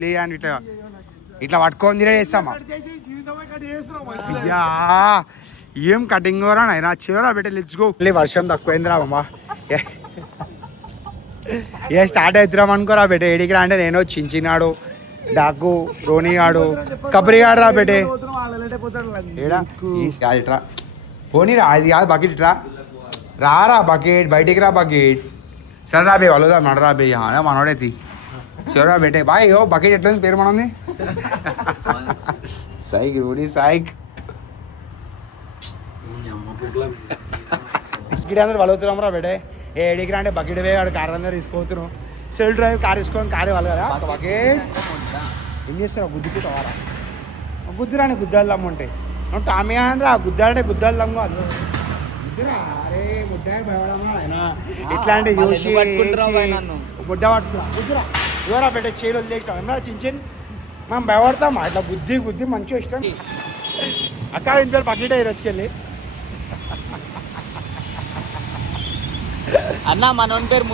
అని ఇట్లా ఇట్లా పట్టుకొని తినే చేస్తామా అయ్యా ఏం కటింగ్ రా అయినా చివరా బెట్టే లెట్స్ గో. వర్షం తక్కువైందిరా అమ్మా ఏ స్టార్ట్ అవుతున్నాం అనుకోరా బెట్టే ఏడికి రా అంటే నేను చించినాడు డాకు రోని ఆడు కబరి ఆడు రా బెట్టే ఇట్రా పోనీరా అది కాదు బకెట్ ఇట్రా రారా బకెట్ బయటికి రా బకెట్ సరే రా బే వాళ్ళు నడరా బే మనోడైతే చివరా బెట్టే బాయ్ యో బకెట్ ఎట్లా పేరు మనది సైక్ రోని సైక్ బిస్కెట్ అందరూ వలుగుతున్నాం రా బెటే ఏ ఏడికి రా అంటే బకెట్ వే వాడు కార్ అందరూ తీసుకోతున్నాం సెల్ డ్రైవ్ కార్ తీసుకొని కారే వాళ్ళు కదా బకెట్ ఏం చేస్తున్నావు గుద్దుకుంటా వారా గుద్దురాని గుద్దాలు అమ్ముంటాయి నువ్వు టామీ అని రా గుద్దాలంటే గుద్దాలు అమ్ము అది గుద్దురా అరే గుడ్డ భయపడమా ఇట్లాంటి చూసి గుడ్డ పట్టుకురా గుద్దురా ఎవరా పెట్టే చేయలు వదిలేసినాం ఏమన్నా చించిన్ మనం భయపడతామా ఇట్లా గుద్ది మంచిగా ఇష్టం అక్క ఇంత బకెట్ అయ్యి రోజుకెళ్ళి అన్న మన పేరు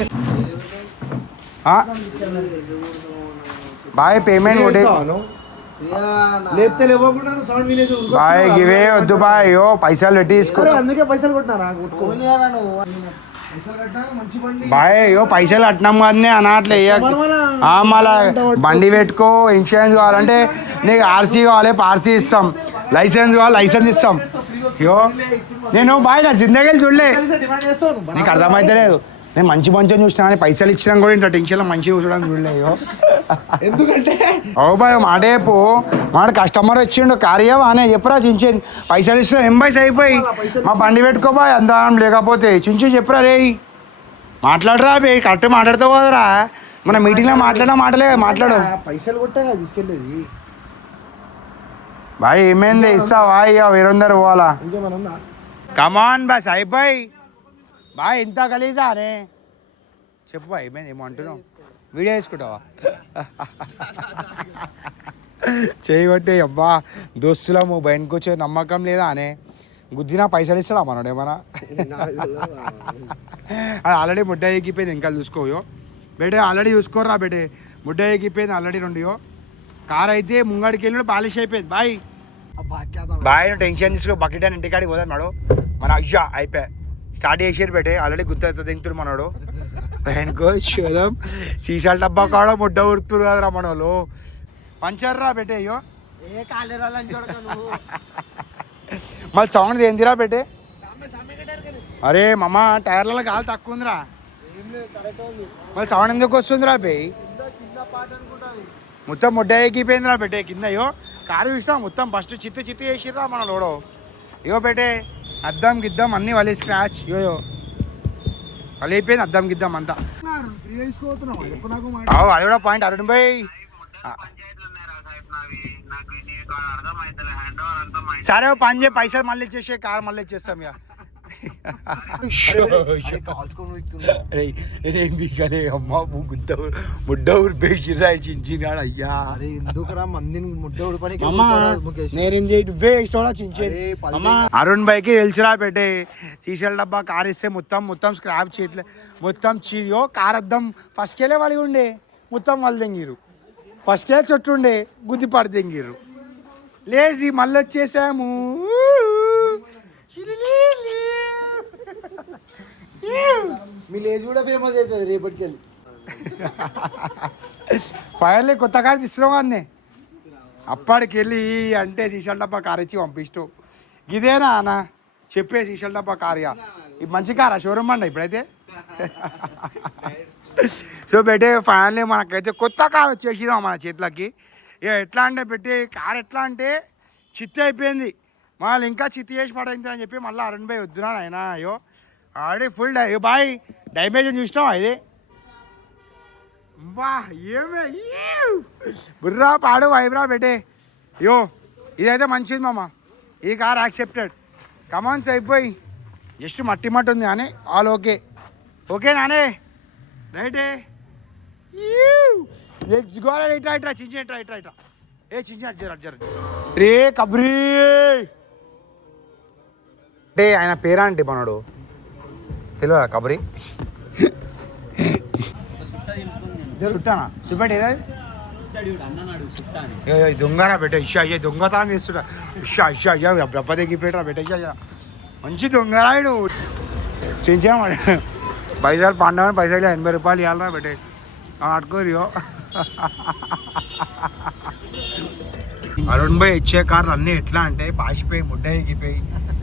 బాయ్ పేమెంట్ బాయ్ గివే వద్దు బాయ్ యో పైసలు పెట్టి తీసుకో అందుకే పైసలు కొట్టినారా బాయ్ యో పైసలు కట్టినాం కానీ అన్నట్లే మళ్ళా బండి పెట్టుకో ఇన్సూరెన్స్ కావాలంటే నీకు ఆర్సీ కావాలి ఆర్సీ ఇస్తాం లైసెన్స్ కావాలి లైసెన్స్ ఇస్తాం యో నేను బాయ్ నా జిందగీలు చూడలే నీకు అర్థమైతే లేదు నేను మంచి చూసినా కానీ పైసలు ఇచ్చినా కూడా ఇంట్లో టెన్షన్లో మంచిగా చూడడం చూడలేయో ఎందుకంటే ఓ బాయ్ మాటేపు మాట కస్టమర్ వచ్చిండు కార్యవా అనే చెప్పురా చించి పైసలు ఇచ్చినా ఎంబైస్ అయిపోయి మా బండి పెట్టుకోబాయ్ అందాం లేకపోతే చించి చెప్పురా రే మాట్లాడరా బే కరెక్ట్ మాట్లాడుతావు కదరా మన మీటింగ్లో మాట్లాడే మాట్లాడు పైసలు కొట్టగా తీసుకెళ్ళేది బాయ్ ఏమైంది ఇస్తావా ఇక 200 పోవాలా ఇంకేమన్నా కమాన్ బస్ అయిపోయి బాయ్ ఇంత కలిసా అరే చెప్పు బాయ్ ఏమైంది ఏమో అంటున్నావు వీడియో వేసుకుంటావా చేయగొట్టే అబ్బా దోస్తులము బయటకు వచ్చే నమ్మకం లేదా అనే గుద్దినా పైసలు ఇస్తాడా మనోడు ఏమన్నా అది ఆల్రెడీ ముడ్డ ఎక్కిపోయింది ఇంకా చూసుకోయో బేటే ఆల్రెడీ చూసుకోరా బేటే ముడ్డ ఎక్కిపోయింది ఆల్రెడీ 2 కార్ అయితే ముంగడికి వెళ్ళి పాలిష్ అయిపోయింది బాయ్ బాయ్ నువ్వు టెన్షన్ తీసుకో బకెట్ అని ఇంటికాడికి పోదాం నాడు మన అయ్యా అయిపోయా స్టార్ట్ చేసారు బేటే ఆల్రెడీ గుత్త దింగుతుడు మనోడు వెనుకో చూద్దాం సీసాల డబ్బా కాడ ముడ్డ ఉరుకుతురు కదరా మన వాళ్ళు పంచర్ రా బేటే అయ్యో మళ్ళీ సౌండ్ ఏందిరా బేటే అరే మామ టైర్లలో గాలి తక్కువ ఉందిరా మళ్ళీ సౌండ్ ఎందుకు వస్తుందిరా బే మొత్తం ముడ్డ ఎక్కిపోయిందిరా బేటే కింద అయ్యో కారు చూసినా మొత్తం ఫస్ట్ చిత్తు చేసిర్రా మన లోడో ఇగో బేటే అద్దం గిద్దం అన్నీ వాళ్ళు స్క్రాచ్ యోయో వాళ్ళు అయిపోయింది అద్దం గిద్దం అంతా అది కూడా పాయింట్ అరుణ్ భాయ్ సరే పని చేయి పైసలు మళ్ళీ ఇచ్చేసే కారు మళ్ళీ ఇచ్చేస్తాం ఇక ముడ్డ ఊరు పేసిరా చించినాడు అయ్యా ఎందుకురా మందిని ముడ్డ ఊడిపని నేనేం చేయి నువ్వే ఇష్టం చించే అరుణ్ భాయ్కి తెలిసిరా పెట్టే సీసాల డబ్బా కార్ ఇస్తే మొత్తం స్క్రాప్ చేతిలో మొత్తం చీయో కార్ అద్దం ఫస్ట్ కేలే వాళ్ళు ఉండే మొత్తం వాళ్ళు తెంగిరు ఫస్ట్ కేల్ చుట్టూ ఉండే గుద్దిపాడు తెంగిరు లేచి మళ్ళీ వచ్చేసాము మీ లేజ్ కూడా ఫేమస్ అవుతుంది రేపటికెళ్ళి ఫైనల్లీ కొత్త కారు తీసుకురావు అంది అప్పటికి వెళ్ళి అంటే సీసాల డబ్బా కార్ ఇచ్చి పంపిస్తావు ఇదేనా అన్న చెప్పే సీసాల డబ్బా కార్యా ఇది మంచి కారా షోరూమ్ అండి ఇప్పుడైతే సో పెట్టే ఫైనల్లీ మనకైతే కొత్త కార్ వచ్చేసిదాం మన చేతులకి ఇక ఎట్లా అంటే పెట్టి కార్ ఎట్లా అంటే చిత్తి అయిపోయింది మళ్ళీ ఇంకా చిత్తి చేసి పడైంది అని చెప్పి మళ్ళీ అరుణ్ భాయ్ వద్దురా ఆయన అయ్యో ఆల్రెడీ ఫుల్ బాయ్ డ్యామేజ్ చూసినావా ఇది బా ఏమే బుర్రా పాడు వైబ్రా పెట్టే యో ఇదైతే మంచిది మామ ఈ కార్ యాక్సెప్టెడ్ కమాన్స్ అయిపోయి జస్ట్ మట్టి ఉంది కానీ ఆల్ ఓకే నానే రైటే లెట్స్ గో ఇట్రా చించి ఇట్రా ఏ చించి అడ్జర్ రే కబ్రీ అంటే ఆయన పేరా అంటే మనోడు తెలియదా కబరి చుట్టానా చూపెట్టి ఏదా దొంగరా బెట ఇషా అయ్యా దొంగతనం చేస్తున్నా ఇషా ఇషా అయ్యా దెబ్బ తెగిపోయిరా బెట ఇషా మంచి దొంగరాయుడు చించామండి పైసలు పండమని పైసలు 80 రూపాయలు ఇవ్వాలరా బెట అట్టుకోరియో అరుణ్ భాయ్ ఇచ్చే కార్లు అన్నీ ఎట్లా అంటే పాసిపోయి ముడ్డ ఎగిపోయి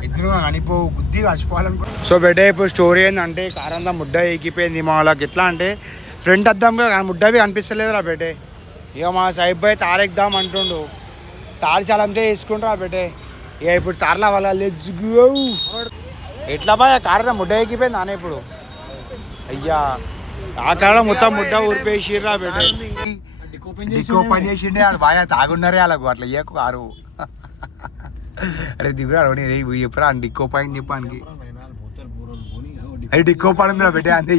ఎదురుగా కనిపోవు గుద్ది కసిపోవాలనుకో. సో బెటే ఇప్పుడు స్టోరీ ఏంటంటే కార్ అంతా ముడ్డ ఎగిపోయింది మా వాళ్ళకి. ఎట్లా అంటే ఫ్రంట్ అద్దంగా ముడ్డవి కనిపిస్తలేదురా బెటే. ఇక మా సైబ్ భాయ్ తారెక్దాం అంటుండు, తారు చాలంతే వేసుకుంటారా బెటే. ఇక ఇప్పుడు తార్లా వాళ్ళ లెట్స్ గో. ఎట్లా బాయ్ కార్ ముడ్డ ఎగిపోయింది నానే ఇప్పుడు. అయ్యా ఆ కాడ మొత్తం ముడ్డ ఊరిపేసిర్రా బెటే. డిక్కో పని చేసిండే వాళ్ళు బాగా తాగున్నారే వాళ్ళకు అట్లా ఇయ్యకు కారు. అరే దిగురా ఎప్పుడా డిక్కో పని చెప్పానికి అది డిక్కో పడిందిరా బెటే అంతే.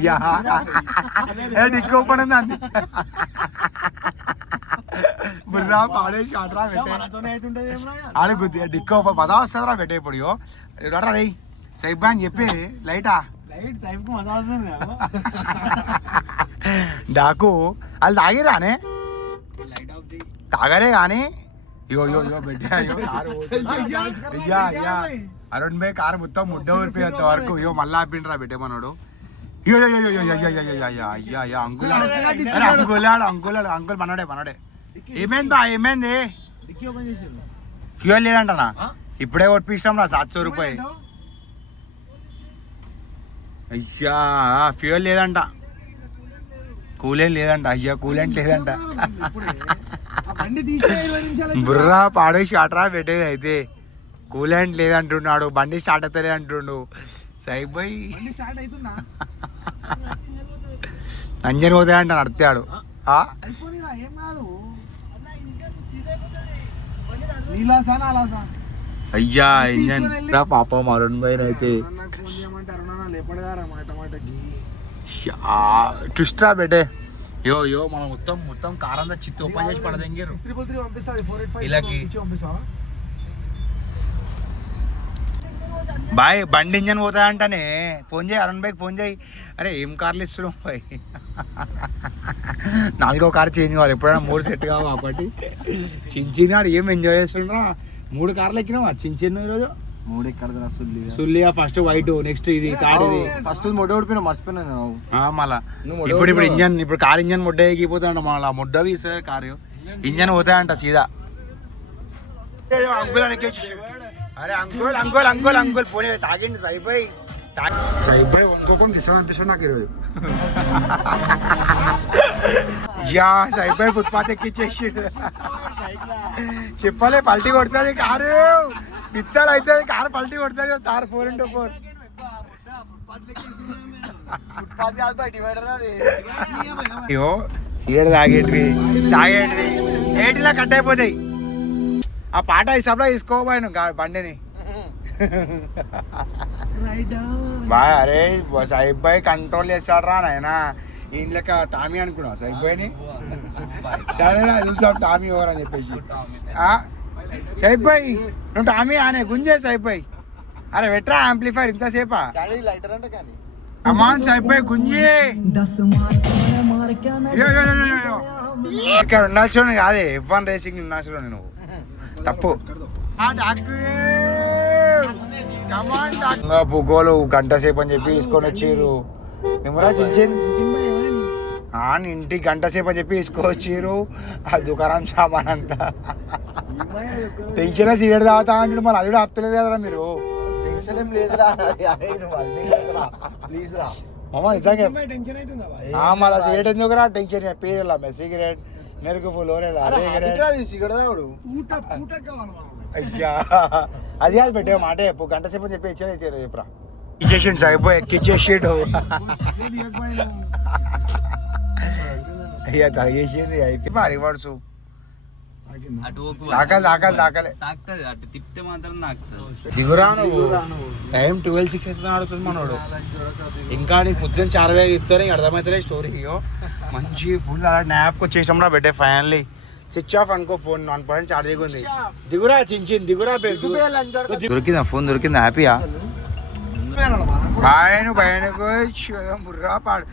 డిక్కో పడింది అంతే బుర్రా పాడేసి ఆటరా బెటే ఆడే గుద్ది డిక్కో మజా వస్తుందిరా బెటే. ఇప్పుడు రా రే సైబా అని చెప్పి లైటా డాకు వాళ్ళు తాగిరానే తాగలే కానీ ఇగో ఇగో ఇగో బెట్టి అయ్యా అయ్యా అరుణ్ భాయ్ కారు మొత్తం ముడ్డ ఊరిపోయేంత వరకు ఇగో మళ్ళీ ఆపిండ్రా బెట్టేమన్నాడు. ఇయో అయ్యా అయ్యా అంకుల్ అంకుల్ మనడే ఏమైంది బా ఏమైంది? ఫ్యూయల్ లేదంటనా ఇప్పుడే కొట్టిస్తాం రా 700 రూపాయలు. అయ్యా ఫ్యూయల్ లేదంట, కూలెంట్ లేదంట. అయ్యా కూలెంట్ లేదంట. బుర్రా పాడేసి ఆటరా పెట్టేది అయితే. కూలెంట్ లేదంటున్నాడు, బండి స్టార్ట్ అవుతలే అంటుండు సైబ్ భాయ్. అంజన్ పోతాయంట నడతాడు. అయ్యా ఇంజన్ పాపం అరుణ్ భాయ్ అయితే ట్విస్ట్రా బెటే. యో మనం మొత్తం కారంతా చిత్తి ఓపెన్ చేసి పడదంగారు ఇలాకి. బాయ్ బండి ఇంజన్ పోతాయంటనే ఫోన్ చేయి అరుణ్ భాయ్కి ఫోన్ చేయి. అరే ఏం కార్లు ఇస్తున్నావు బాయ్? 4వ కార్ చేంజ్ కావాలి ఎప్పుడైనా 3 సెట్ కావాలి కాబట్టి. చించినాడు ఏం ఎంజాయ్ చేస్తుండ్రా. 3 కార్లు ఎక్కినావా చించిన ఈరోజు? 3 ఎక్కడ సుల్లియా ఫస్ట్ వైట్, నెక్స్ట్ ఇది తాడిది. ఫస్ట్ మొడ్డ ఓడిపోయినా మర్చిపోయినా మళ్ళా ఇప్పుడు ఇంజన్ ఇప్పుడు కార్ ఇంజన్ ముడ్డ ఎక్కిపోతాయంట. మళ్ళా ముడ్డ వీసే కారు ఇంజన్ పోతాయంట సీదా. అరే అంకుల్ అంకుల్ అంకుల్ అంకుల్ పోనీ తాగండి సైబాయ్. సైబాయ్ వండుకోకుండా ఇష్టం అనిపిస్తుంది నాకు ఈరోజు. యా సైబాయ్ ఫుట్పాత్ ఎక్కిచ్చేసి చెప్పలే పల్టీ కొడుతుంది కారు. పిత్తలు అయితే కారు పల్టీ కొడుతుంది. తారు 4x4 అయ్యో సీడ తాగేటివి ఏటిలా కట్ అయిపోతాయి. ఆ పాట హిసాబ్లో తీసుకోబోయాను బండిని. బాయ్ అరే సైబ్ భాయ్ కంట్రోల్ చేస్తాడు రా నాయన. ఈయన లెక్క టామీ అనుకున్నా సైబ్ భాయ్ని. సరేనా చూసాం టామీ ఎవరని చెప్పేసి. సైబ్ భాయ్ నువ్వు టామీ ఆనే గుంజే సైబ్ భాయ్. అరే వెట్రా యాంప్లిఫైర్ ఇంతసేపా అమాన్ సైబ్ భాయ్ గుంజి. ఇక్కడ ఉండాల్సిన కాదే F1 రేసింగ్ ఉండాల్సిన నువ్వు తప్పు. పుగోలు 1 గంట సేపు అని చెప్పి తీసుకొని వచ్చారు. ఏమరా చించింది ఇంటికి 1 గంట సేపు అని చెప్పి తీసుకొచ్చారు. ఆ దుకాణం సామాన్ అంతా టెన్షన్ సిగరెట్ తాగుతా అంటే మళ్ళీ అది కూడా ఆపుతలేదు కదరా మీరు. మళ్ళీ సిగరెట్ ఎందుకురా టెన్షన్ పేరు సిగరెట్ మెరుగు ఫుల్ అయ్యా అది కాదు పెట్టే మాట చెప్పు. 1 గంట సేపు అని చెప్పి ఇచ్చారు చెప్పురా. ఇచ్చేసిండు సాయిబో ఎక్కిచ్చేసిండు. అయ్యా తాగేసింది అయితే మరి రివర్సు దిగురా నువ్వు. టైం 12:06 ఆడుతుంది మనోడు. ఇంకా నీకు పొద్దున్న 4 వేలు చెప్తారు. ఇంక అర్థమవుతలే స్టోరీ. మంచి ఫుల్ అలా న్యాప్కి వచ్చేసాం రా బెట్టే. ఫైనల్లీ స్విచ్ ఆఫ్ అనుకో. ఫోన్ 1% ఛార్జింగ్ ఉంది. దిగురా చించింది దిగురా. దొరికిందా ఫోన్ దొరికిందా? హ్యాపీయా? భయను బుర్రా పాడు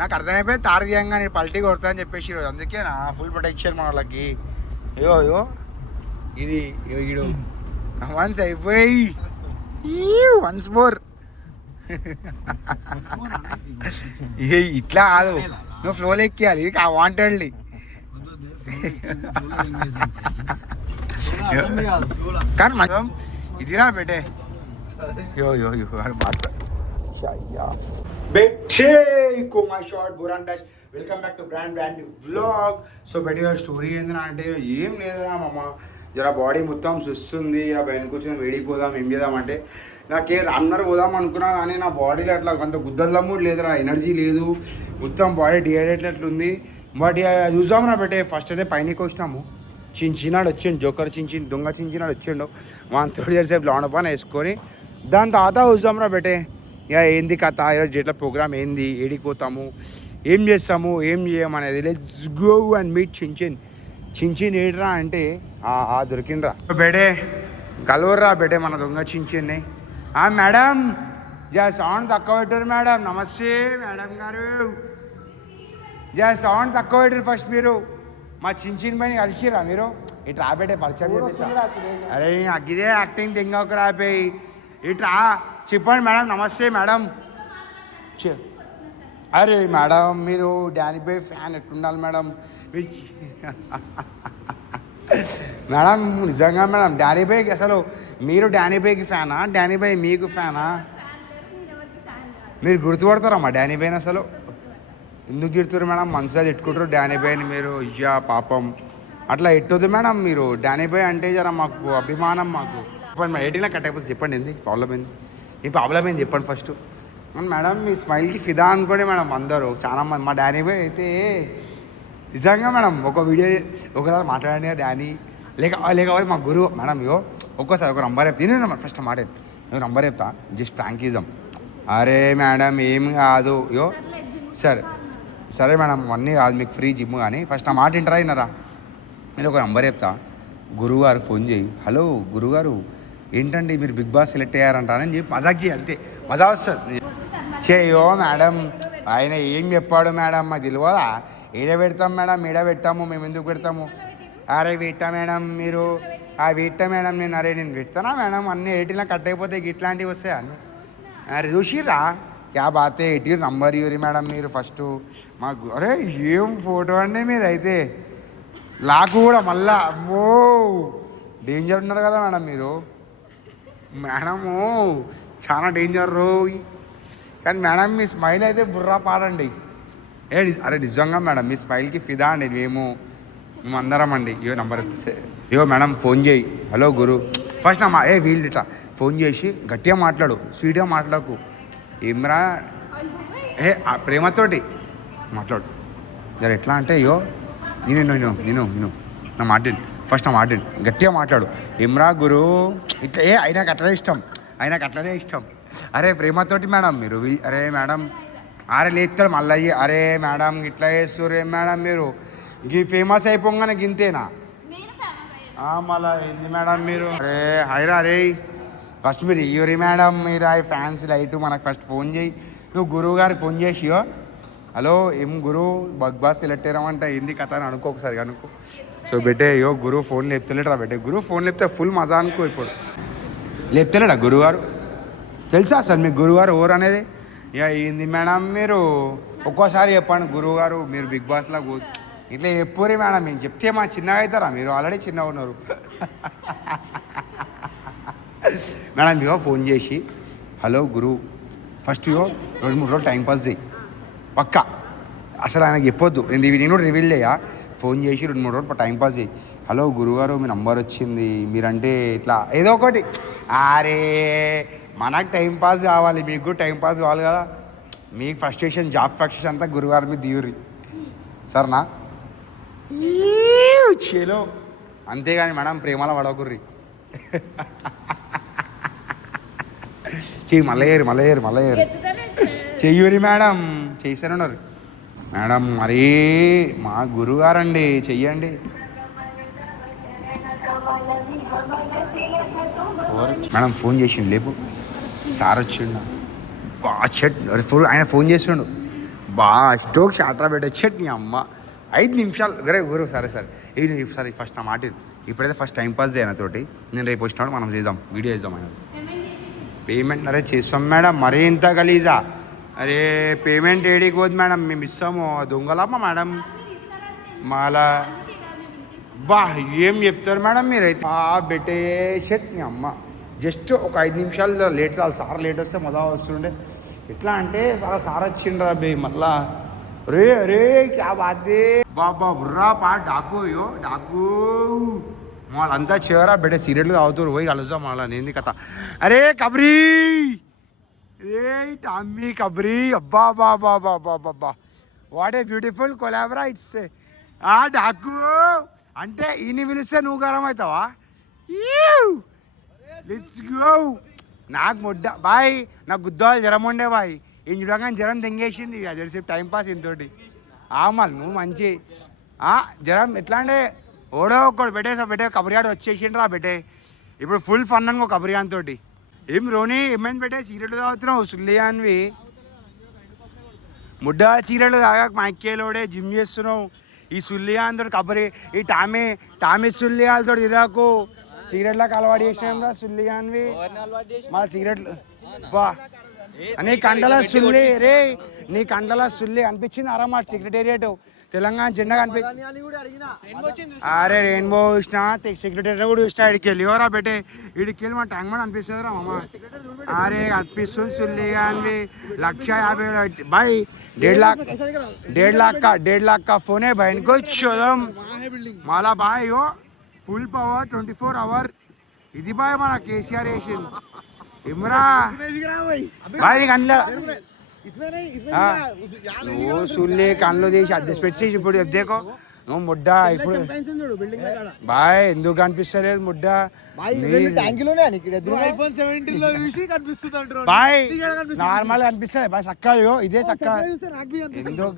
నాకు అర్థమైపోయింది తారు తీయంగా నేను పల్టీ కొడతా అని చెప్పేసి ఈరోజు అందుకే నా ఫుల్ ప్రొటెక్షన్ మన వాళ్ళకి. అయ్యో అయ్యో ఇది ఈడు వన్స్ అయిపోయి వన్స్ మోర్. ఇట్లా కాదు నువ్వు ఫ్లోలో ఎక్కియాలి ఇది వాంటెడ్లీ. కానీ మనం ఇదిరా బెటే యో yo yo welcome back to brand new vlog. So better story ఏందిరా అంటే ఏం లేదురా మామ, జర బాడీ మొత్తం సుస్తుంది. ఆ బయట కూర్చొని వేడికి పోదాం ఏం చేద్దాం అంటే నాకే రన్నర్ పోదాం అనుకున్నా కానీ నా బాడీలో అట్లా అంత గుద్దలమ్ము లేదురా, ఎనర్జీ లేదు, మొత్తం బాడీ డిహైడ్రేట్ ఉంది. బట్ చూద్దాం రా బెటే. ఫస్ట్ అయితే పైనకి వచ్చినాము, చించినాడు వచ్చిండు, జోకర్ దొంగ చించినాడు వచ్చిండు, 1 years సేపు లాండ్ పని వేసుకొని దాని తర్వాత చూద్దాం రా బెటే. ఇక ఏంది కథ, ఈరోజు జట్ల ప్రోగ్రామ్ ఏంది, ఏడికి పోతాము, ఏం చేస్తాము, ఏం చేయమనేది. లెట్స్ గో అండ్ మీట్ చించిన్ ఏడ్రా అంటే దొరికిండ్రా బెడే. కలవర్రా బెడే మన దొంగ చించిన్ని. మేడం జా సౌండ్ తక్కువ పెట్టారు మేడం. నమస్తే మేడం గారు, జా సౌండ్ తక్కువ పెట్టారు. ఫస్ట్ మీరు మా చించిన్ పైన కలిసిరా మీరు ఇటు రాబెట్టే పరిచయం. అరే అగ్గిదే యాక్టింగ్ తెంగకు రాపోయి ఇట్రా చెప్పండి మేడం. నమస్తే మేడం. అరే మేడం మీరు డానీ బాయ్ ఫ్యాన్ ఎట్లుండాలి మేడం. మేడం నిజంగా మేడం డానీ బాయ్కి అసలు మీరు డానీ బాయ్కి ఫ్యానా, డానీ బాయ్ మీకు ఫ్యానా? మీరు గుర్తుపడతారమ్మా డానీ బాయ్ని? అసలు ఎందుకు తిడుతున్నారు మేడం? మనసులో తిట్టుకుంటారు డానీ బాయ్ని మీరు. అయ్యా పాపం అట్లా ఎట్టొద్దు మేడం. మీరు డానీ బాయ్ అంటే జర మాకు అభిమానం. మాకు చెప్పండి మేడం, ఎయిటీలో కట్ అయిపోతే చెప్పండి ఏంది ప్రాబ్లం ఏంది, ఈ ప్రాబ్లం ఏంది చెప్పండి ఫస్ట్. మేడం మీ స్మైల్కి ఫిదా అనుకోండి మేడం అందరూ చాలా మంది. మా డానీ బాయ్ అయితే నిజంగా మేడం ఒక వీడియో ఒకసారి మాట్లాడండి డానీ లేకపోతే మా గురువు మేడం. ఇగో ఒక్కోసారి ఒక నంబర్ చెప్తా, నేను ఫస్ట్ మాట నువ్వు నంబర్ చెప్తా, జస్ట్ ప్రాంకిజం. అరే మేడం ఏం కాదు, ఇగో సరే మేడం అన్నీ కాదు, మీకు ఫ్రీ జిమ్ కానీ ఫస్ట్ ఆ మాట వింటరా వినరా. నేను ఒక నంబర్ చెప్తా, గురువుగారు ఫోన్ చేయి. హలో గురువుగారు ఏంటండి మీరు బిగ్ బాస్ సెలెక్ట్ అయ్యారంటానని చెప్పి మజాక్ చేయి, అంతే మజా వస్తుంది. చేయో మేడం ఆయన ఏం చెప్పాడు మేడం మాకు తెలియదా? ఏడ పెడతాం మేడం, ఏడ పెట్టాము మేము, ఎందుకు పెడతాము? అరే పెట్టా మేడం మీరు పెట్టా మేడం. నేను పెడతానా మేడం? అన్నీ 18 కట్ అయిపోతే ఇట్లాంటివి వస్తాయి అన్నీ. అరే చూసిర్రా క్యా బాతే, ఎయిటీ నంబర్ ఇవ్వరి మేడం మీరు ఫస్ట్ మాకు. అరే ఏం ఫోటో అండి మీది అయితే, లాకు కూడా మళ్ళా. అమ్మో డేంజర్ ఉన్నారు కదా మేడం మీరు. మేడము చాలా డేంజర్ రోయ్. కానీ మేడం మీ స్మైల్ అయితే బుర్రా పాడండి. అరే నిజంగా మేడం మీ స్మైల్కి ఫిదా అండి మేము అందరం అండి. ఇవో నంబర్ ఇవో మేడం ఫోన్ చేయి. హలో గురు ఫస్ట్ నా వీళ్ళు ఇట్లా ఫోన్ చేసి గట్టిగా మాట్లాడు, స్వీట్గా మాట్లాడకు. ఏమ్రా ప్రేమతోటి మాట్లాడు. జర ఎట్లా అంటే అయ్యో నేను నా మాటిన్ ఫస్ట్ నా మాటిన్ గట్టిగా మాట్లాడు. ఏమ్రా గురు ఇట్లా ఆయనకు అట్లనే ఇష్టం. అరే ప్రేమతోటి మేడం మీరు. అరే మేడం అరే లేపుతాడు మళ్ళీ. అరే మేడం ఇట్లా చేస్తారు ఏం మేడం మీరు, గీ ఫేమస్ అయిపోగానే గింతేనా మళ్ళా ఏంది మేడం మీరు? అరే హైరా అరే ఫస్ట్ మీరు ఇవ్వరి మేడం, మీరు ఆ ఫ్యాన్స్ లైట్ మనకు ఫస్ట్ ఫోన్ చేయి. నువ్వు గురువు గారికి ఫోన్ చేసియో, హలో ఏం గురువు బిగ్ బాస్ సెలెక్ట్ అయ్యామంట ఏంది కథ అని అనుకో, ఒకసారి అనుకో. సో బెట్టే అయ్యో గురువు ఫోన్ లేపుతలేడు రా బెట్టే. గురువు ఫోన్ లేపితే ఫుల్ మజా అనుకో. ఇప్పుడు లేపుతలేడా గురువుగారు? తెలుసా అసలు మీకు గురువుగారు ఎవరు అనేది? ఇక ఏంది మేడం మీరు ఒక్కోసారి చెప్పండి గురువుగారు మీరు బిగ్ బాస్లో ఇట్లా చెప్పురే మేడం. మేము చెప్తే మా చిన్నగా అవుతారా? మీరు ఆల్రెడీ చిన్నగా ఉన్నారు మేడం. ఇవో ఫోన్ చేసి హలో గురువు ఫస్ట్ ఇవో 2-3 రోజులు టైంపాస్ చేయి పక్క. అసలు ఆయనకు చెప్పొద్దు, నేను కూడా రివీల్ చేయా. ఫోన్ చేసి 2-3 రోజులు టైంపాస్ చేయి. హలో గురువుగారు మీ నంబర్ వచ్చింది, మీరంటే ఇట్లా ఏదో ఒకటి. అరే మనకు టైంపాస్ కావాలి, మీకు కూడా టైంపాస్ కావాలి కదా. మీకు ఫ్రస్ట్రేషన్ జాబ్ ఫ్రస్ట్రేషన్ అంతా గురువుగారి మీద దిగురి సరేనా? చేలో అంతేగాని మేడం ప్రేమలో పడకుర్రి. చెయ్యి మళ్ళీ చెయ్యూరి మేడం. చేశానున్నారు మేడం. మరీ మా గురువుగారండి చెయ్యండి. మేడం ఫోన్ చేసిండు లేపు, సార్ వచ్చిండు. ఆయన ఫోన్ చేసిండు బా స్టోక్ షాట్రా పెట్టే చట్నీ అమ్మ 5 నిమిషాలు గురు సరే సరే ఫస్ట్ నా మాట ఇప్పుడైతే ఫస్ట్ టైం పాస్ చేయను తోటి నేను రేపు వచ్చినప్పుడు మనం చేద్దాం వీడియో చేద్దాం ఆయన పేమెంట్ అరే చేస్తాం మేడం మరీ ఇంత గలీజా అరే పేమెంట్ ఏడికి పోదు మేడం మేము ఇస్తాము దొంగలమ్మా మేడం మాలా బా ఏం చెప్తారు మేడం మీరైతే బెట్టే చట్నీ అమ్మ జస్ట్ ఒక 5 నిమిషాలు లేట్ చాలు సార్ లేట్ వస్తే మొదలు వస్తుండే ఎట్లా అంటే సార్ వచ్చిండ్రా బే మళ్ళా రే క్యా బాతే బాబా బుర్రా పా డాకు యో డాకు వాళ్ళంతా చివరా బెట్ట సీరియట్లు తాగుతారు పోయి కలుద్దాం మళ్ళా నేంది కథ అరే కబరీ రే టామ్మీ కబరీ అబ్బా బాబా వాట్ ఏ బ్యూటిఫుల్ కొలాబరా ఇట్స్ డాకు అంటే ఈయన పిలిస్తే నువ్వు గరం అవుతావా లెట్స్ గో నాకు ముడ్డ బాయ్ నాకు గుద్దాలు జ్వరం ఉండే బాయ్ ఈయన చూడగానే జ్వరం తెంగేసింది అది తెలిసి టైంపాస్ ఇంతోటి మళ్ళీ నువ్వు మంచి జ్వరం ఎట్లా అంటే ఓడో ఒక్కడు పెట్టే కబరియాడు వచ్చేసిండ్రా పెట్టే ఇప్పుడు ఫుల్ ఫన్ అనుకో కబరియాన్ తోటి ఏం రోని ఏమైంది పెట్టే సీరియట్లు తాగుతున్నావు సుల్లియాన్వి ముడ్డ సీరియట్లు తాగాక మైకేలోడే జిమ్ చేస్తున్నావు ఈ సుల్లియాన్ తోటి కబరి ఈ టామీ సుల్లియాలతో ఇరాకు సిగరెట్లకు అలవాటు చేసినా సుల్లియాన్వి మా సిగరెట్లు బా నీ కండల సుల్లి రే నీ కండల సుల్లి అనిపించింది అరమాట సెక్రటేరియట్ తెలంగాణ జెండా కనిపించింది అరే రెయిన్బో చూసిన సెక్రటేరియట్ కూడా చూసిన ఇడికి వెళ్ళి ఎవరా పెట్టే ఇడికి వెళ్ళి మా ట్యాంక్ మాట అనిపిస్తుంది రా మామ అరే అనిపిస్తుంది సుల్లి కానీ 150,000 బాయ్ 1.5 लाख का फोन है बहन को चोदम माला बाय हो ఫుల్ పవర్ 24 అవర్ ఇది బాయ్ మన కేసీఆర్ వేసింది ఇమ్రా బాయ్ కన్లో నువ్వు సుల్లే కన్లో తీసి అడ్జస్ట్ పెట్టి ఇప్పుడు చెప్తేకో నువ్వు ముడ్డ ఇప్పుడు బాయ్ ఎందుకు కనిపిస్తలేదు ముడ్డ బాయ్ నార్మల్ కనిపిస్తుంది బాయ్ చక్కగా ఇదే చక్క ఎందుకు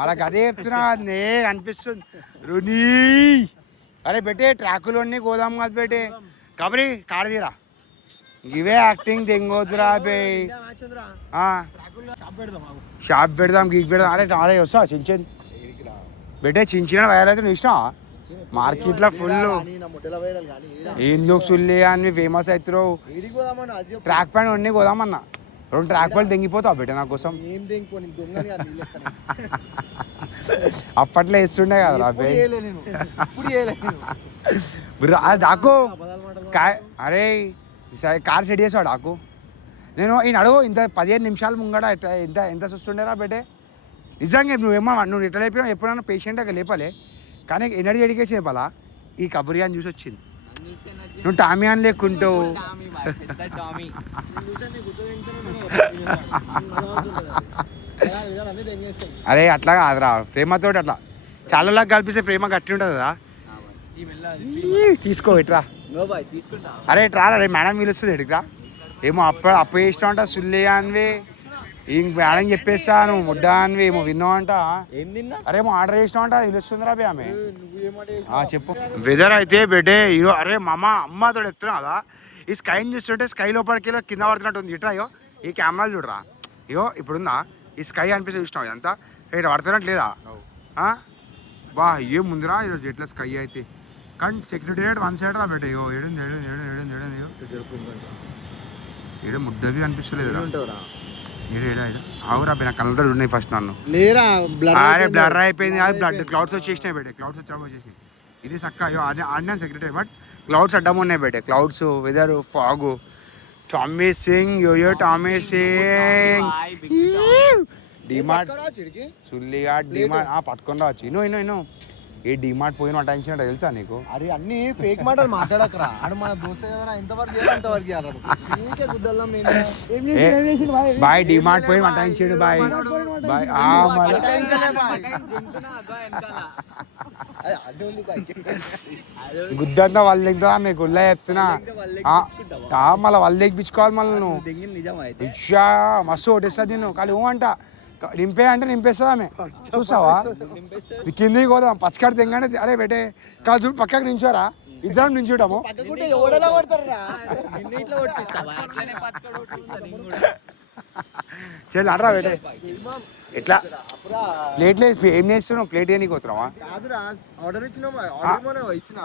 మనకు అదే చెప్తున్నా నే కనిపిస్తుంది రునీ అరే బెటే ట్రాకులోని గోదాం కాదు బెటే కబరి కాడదీరా ఇవే యాక్టింగ్ తెంగోతురా బే షాప్ పెడదాం గీక్ పెడదాం అరే వస్తా చించన్ బెటే చించిన వైరల్ అయితే ఇష్టం మార్కెట్లో ఫుల్ ఎందుకు సుల్లి అని ఫేమస్ అవుతున్నావు ట్రాక్ ప్యాంట్ అన్నీ గోదామన్నా 2 ట్రాక్ ప్యాంట్ తెంగిపోతావు బెటే నా కోసం అప్పట్లో వేస్తుండే కదా డాకు అరే కార్ సెట్ చేసావు డాకు నేను ఈయన అడుగు ఇంత 15 నిమిషాలు ముంగడ ఎంత చూస్తుండేరా బేటే నిజంగా నువ్వు ఎట్లా లేపినా ఎప్పుడైనా పేషెంట్గా లేపలే కానీ ఎనర్జీ ఎడికేసి చెప్పాలా ఈ కబురియాని చూసి వచ్చింది నువ్వు టామియాన్ లేకుంటావు అరే అట్లా కాదురా ప్రేమతో అట్లా చాలా కలిపిస్తే ప్రేమ గట్టి ఉంటుంది కదా తీసుకో ఇట్రా అరే ఇట్రా అరే మేడం పిలుస్తుంది ఎడికిరా ఏమో అప్పు చేసినా అంట సుల్లి అనివి ఇంక మేడం చెప్పేస్తా నువ్వు ముడ్డ అనివి ఏమో విన్నావు అంట అరే ఏమో ఆర్డర్ చేసినావు అంట పిలుస్తుందిరా బే ఆమె చెప్పు వెదర్ అయితే బెటే ఇగో అరే అమ్మతో చెప్తున్నా కదా ఈ స్కైని చూస్తుంటే స్కై లోపలికి కింద పడుతున్నట్టు ఉంది ఇట్రా అయ్యో ఈ కెమెరాలు చూడరా అయ్యో ఇప్పుడుందా ఈ స్కై అనిపిస్తే చూసినావు ఇదంతా ఇక్కడ పడుతున్నట్టు లేదా బా ఏం ముందురా ఈరోజు ఎట్లా స్కై అయితే కానీ సెక్రటేరియట్ 1 సైడ్ రా బెటో ఏడు ఏడు ముద్దవి అనిపిస్తలేదు అవురా నా కళ్ళతో ఉన్నాయి ఫస్ట్ నన్ను అరే బ్లర్ అయిపోయింది కాదు బ్లడ్ క్లౌడ్స్ వచ్చేసినాయి బెటే క్లౌడ్స్ వచ్చేసినాయి ఇది చక్క అయ్యో ఆడినాను సెక్రటరీ బట్ క్లౌడ్స్ అడ్డం ఉన్నాయి బెటే clouds weather fog Tommy Singh yo yo Tommy Singh DMart సుల్లిగా డిమార్ట్ పట్టుకొని రావచ్చు ఇన్నో ఏ డిమార్ట్ పోయిన అటెన్షన్ తెలుసా నీకు అరే అన్ని ఫేక్ మాటలు మాట్లాడకరా ఆడు మన దోస్త్ కదా ఎంతవరకు చేయాలి అంతవరకు చేయాలి బాయ్ డిమార్ట్ పోయిన అటెన్షన్ బాయ్ గుద్దంతా వాళ్ళు దిగుతా మీకు గుళ్ళ చెప్తున్నా మళ్ళీ వాళ్ళు దిగిపించుకోవాలి మళ్ళీ నువ్వు ఇచ్చా మస్తు ఓటిస్తా తిను కానీ అంట నింపే అంటే నింపేస్తుంది ఆమె చూస్తావా కిందికి పోదాం పచ్చకాడ తెంగంటే అరే బెటే కాదు చూడు పక్కకి నించోరా ఇద్దరం నించుంటాము చెల్లి అట్రా బెటే ఎట్లా అప్పుడా ప్లేట్లో ఏం చేస్తున్నావు? ప్లేట్ ఏనికి పోతున్నావా? కాదురా ఆర్డర్ ఇచ్చినామా ఆర్డర్ ఇచ్చిన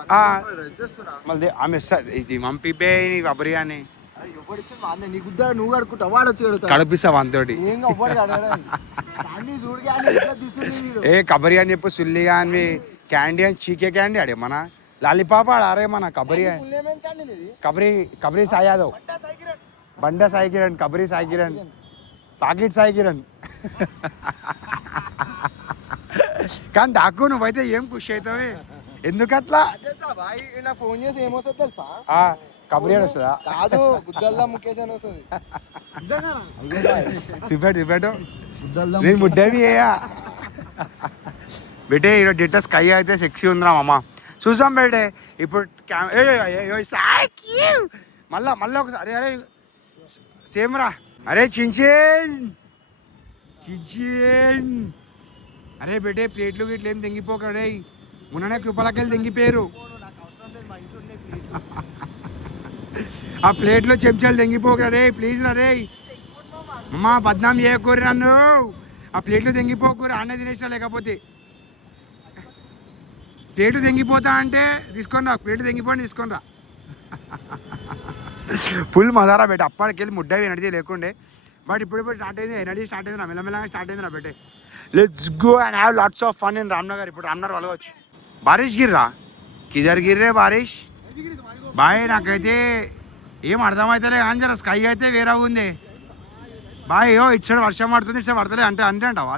చేస్తున్నా మళ్ళీ ఆమె ఇస్తుంది ఇది మంపిపే బిర్యానీ ఎవరు ఇచ్చిన మా నీ గుద్దా నువ్వు కడుకుంటా వాడు వచ్చి కడుగుతాడు కడిపిస్తావు అంతోటి. ఏం ఎవ్వడు అడగడానికి చూడు కానీ ఎట్లా తీసుకుంది ఏ కబరి అని చెప్పు సుల్లి అని క్యాండీ అని చీకే క్యాండీ ఆడే మన లాలీపాప్ ఆడారే మన కబరి కబరి కబరి సాయి యాదవ్ బండ సాయి కిరణ్ కబరి సాయి కిరణ్ పాకెట్ సాయి కిరణ్. కానీ దాక్కు నువ్వైతే ఏం ఖుషి అవుతావే ఎందుకట్లా? నా ఫోన్ చేసి ఏమొస్తుంది తెలుసా? కబరి అని వస్తుందా? కాదు గుద్దల్లా ముఖేష్ అని వస్తుంది. చూపెట్టు నేను ముడ్డవి అయ్యా బేటే ఈరోజు డేటా స్కై అయితే సెక్సీ ఉందిరా మామ. చూసాం బేటే ఇప్పుడు మళ్ళా ఒకసారి అరే సేమ్ రా. అరే చించేన్ అరే బేటే ప్లేట్లు గిట్లు ఏం తెంగిపోకడే ఉన్ననే కృపలకెళ్ళి తెంగిపోయారు. ఆ ప్లేట్లో చెంచాలు తెంగిపోకరా రే ప్లీజ్ రా రే. అమ్మా బద్నాం చేయకూరి నన్ను. ఆ ప్లేట్లు తెంగిపోకూరి అన్నే తినేసినా లేకపోతే ప్లేటు తెంగిపోతా అంటే తీసుకొని రా. ప్లేటు తెంగిపోండి తీసుకొని రా. ఫుల్ మజారా బేట. అప్పటికెళ్ళి ముడ్డవి ఎనర్జీ లేకుండే బట్ ఇప్పుడు స్టార్ట్ అయింది. ఎనర్జీ స్టార్ట్ అయింది రా మెల్లమెల్లగా స్టార్ట్ అయింది రా బేటే. Let's go and have lots of fun in Ramnagar. ఇప్పుడు రామ్నగర్ వెళ్ళవచ్చు. బారిష్ గిర్రా కిజర్ గిర్రే బారిష్ బాయ్. నాకైతే ఏం అర్థమవుతలే కానీ జర స్కై అయితే వేరే ఉంది బాయ్. ఇటు సైడ్ వర్షం పడుతుంది ఇటు సైడ్ పడతలే అంటే అంటావా?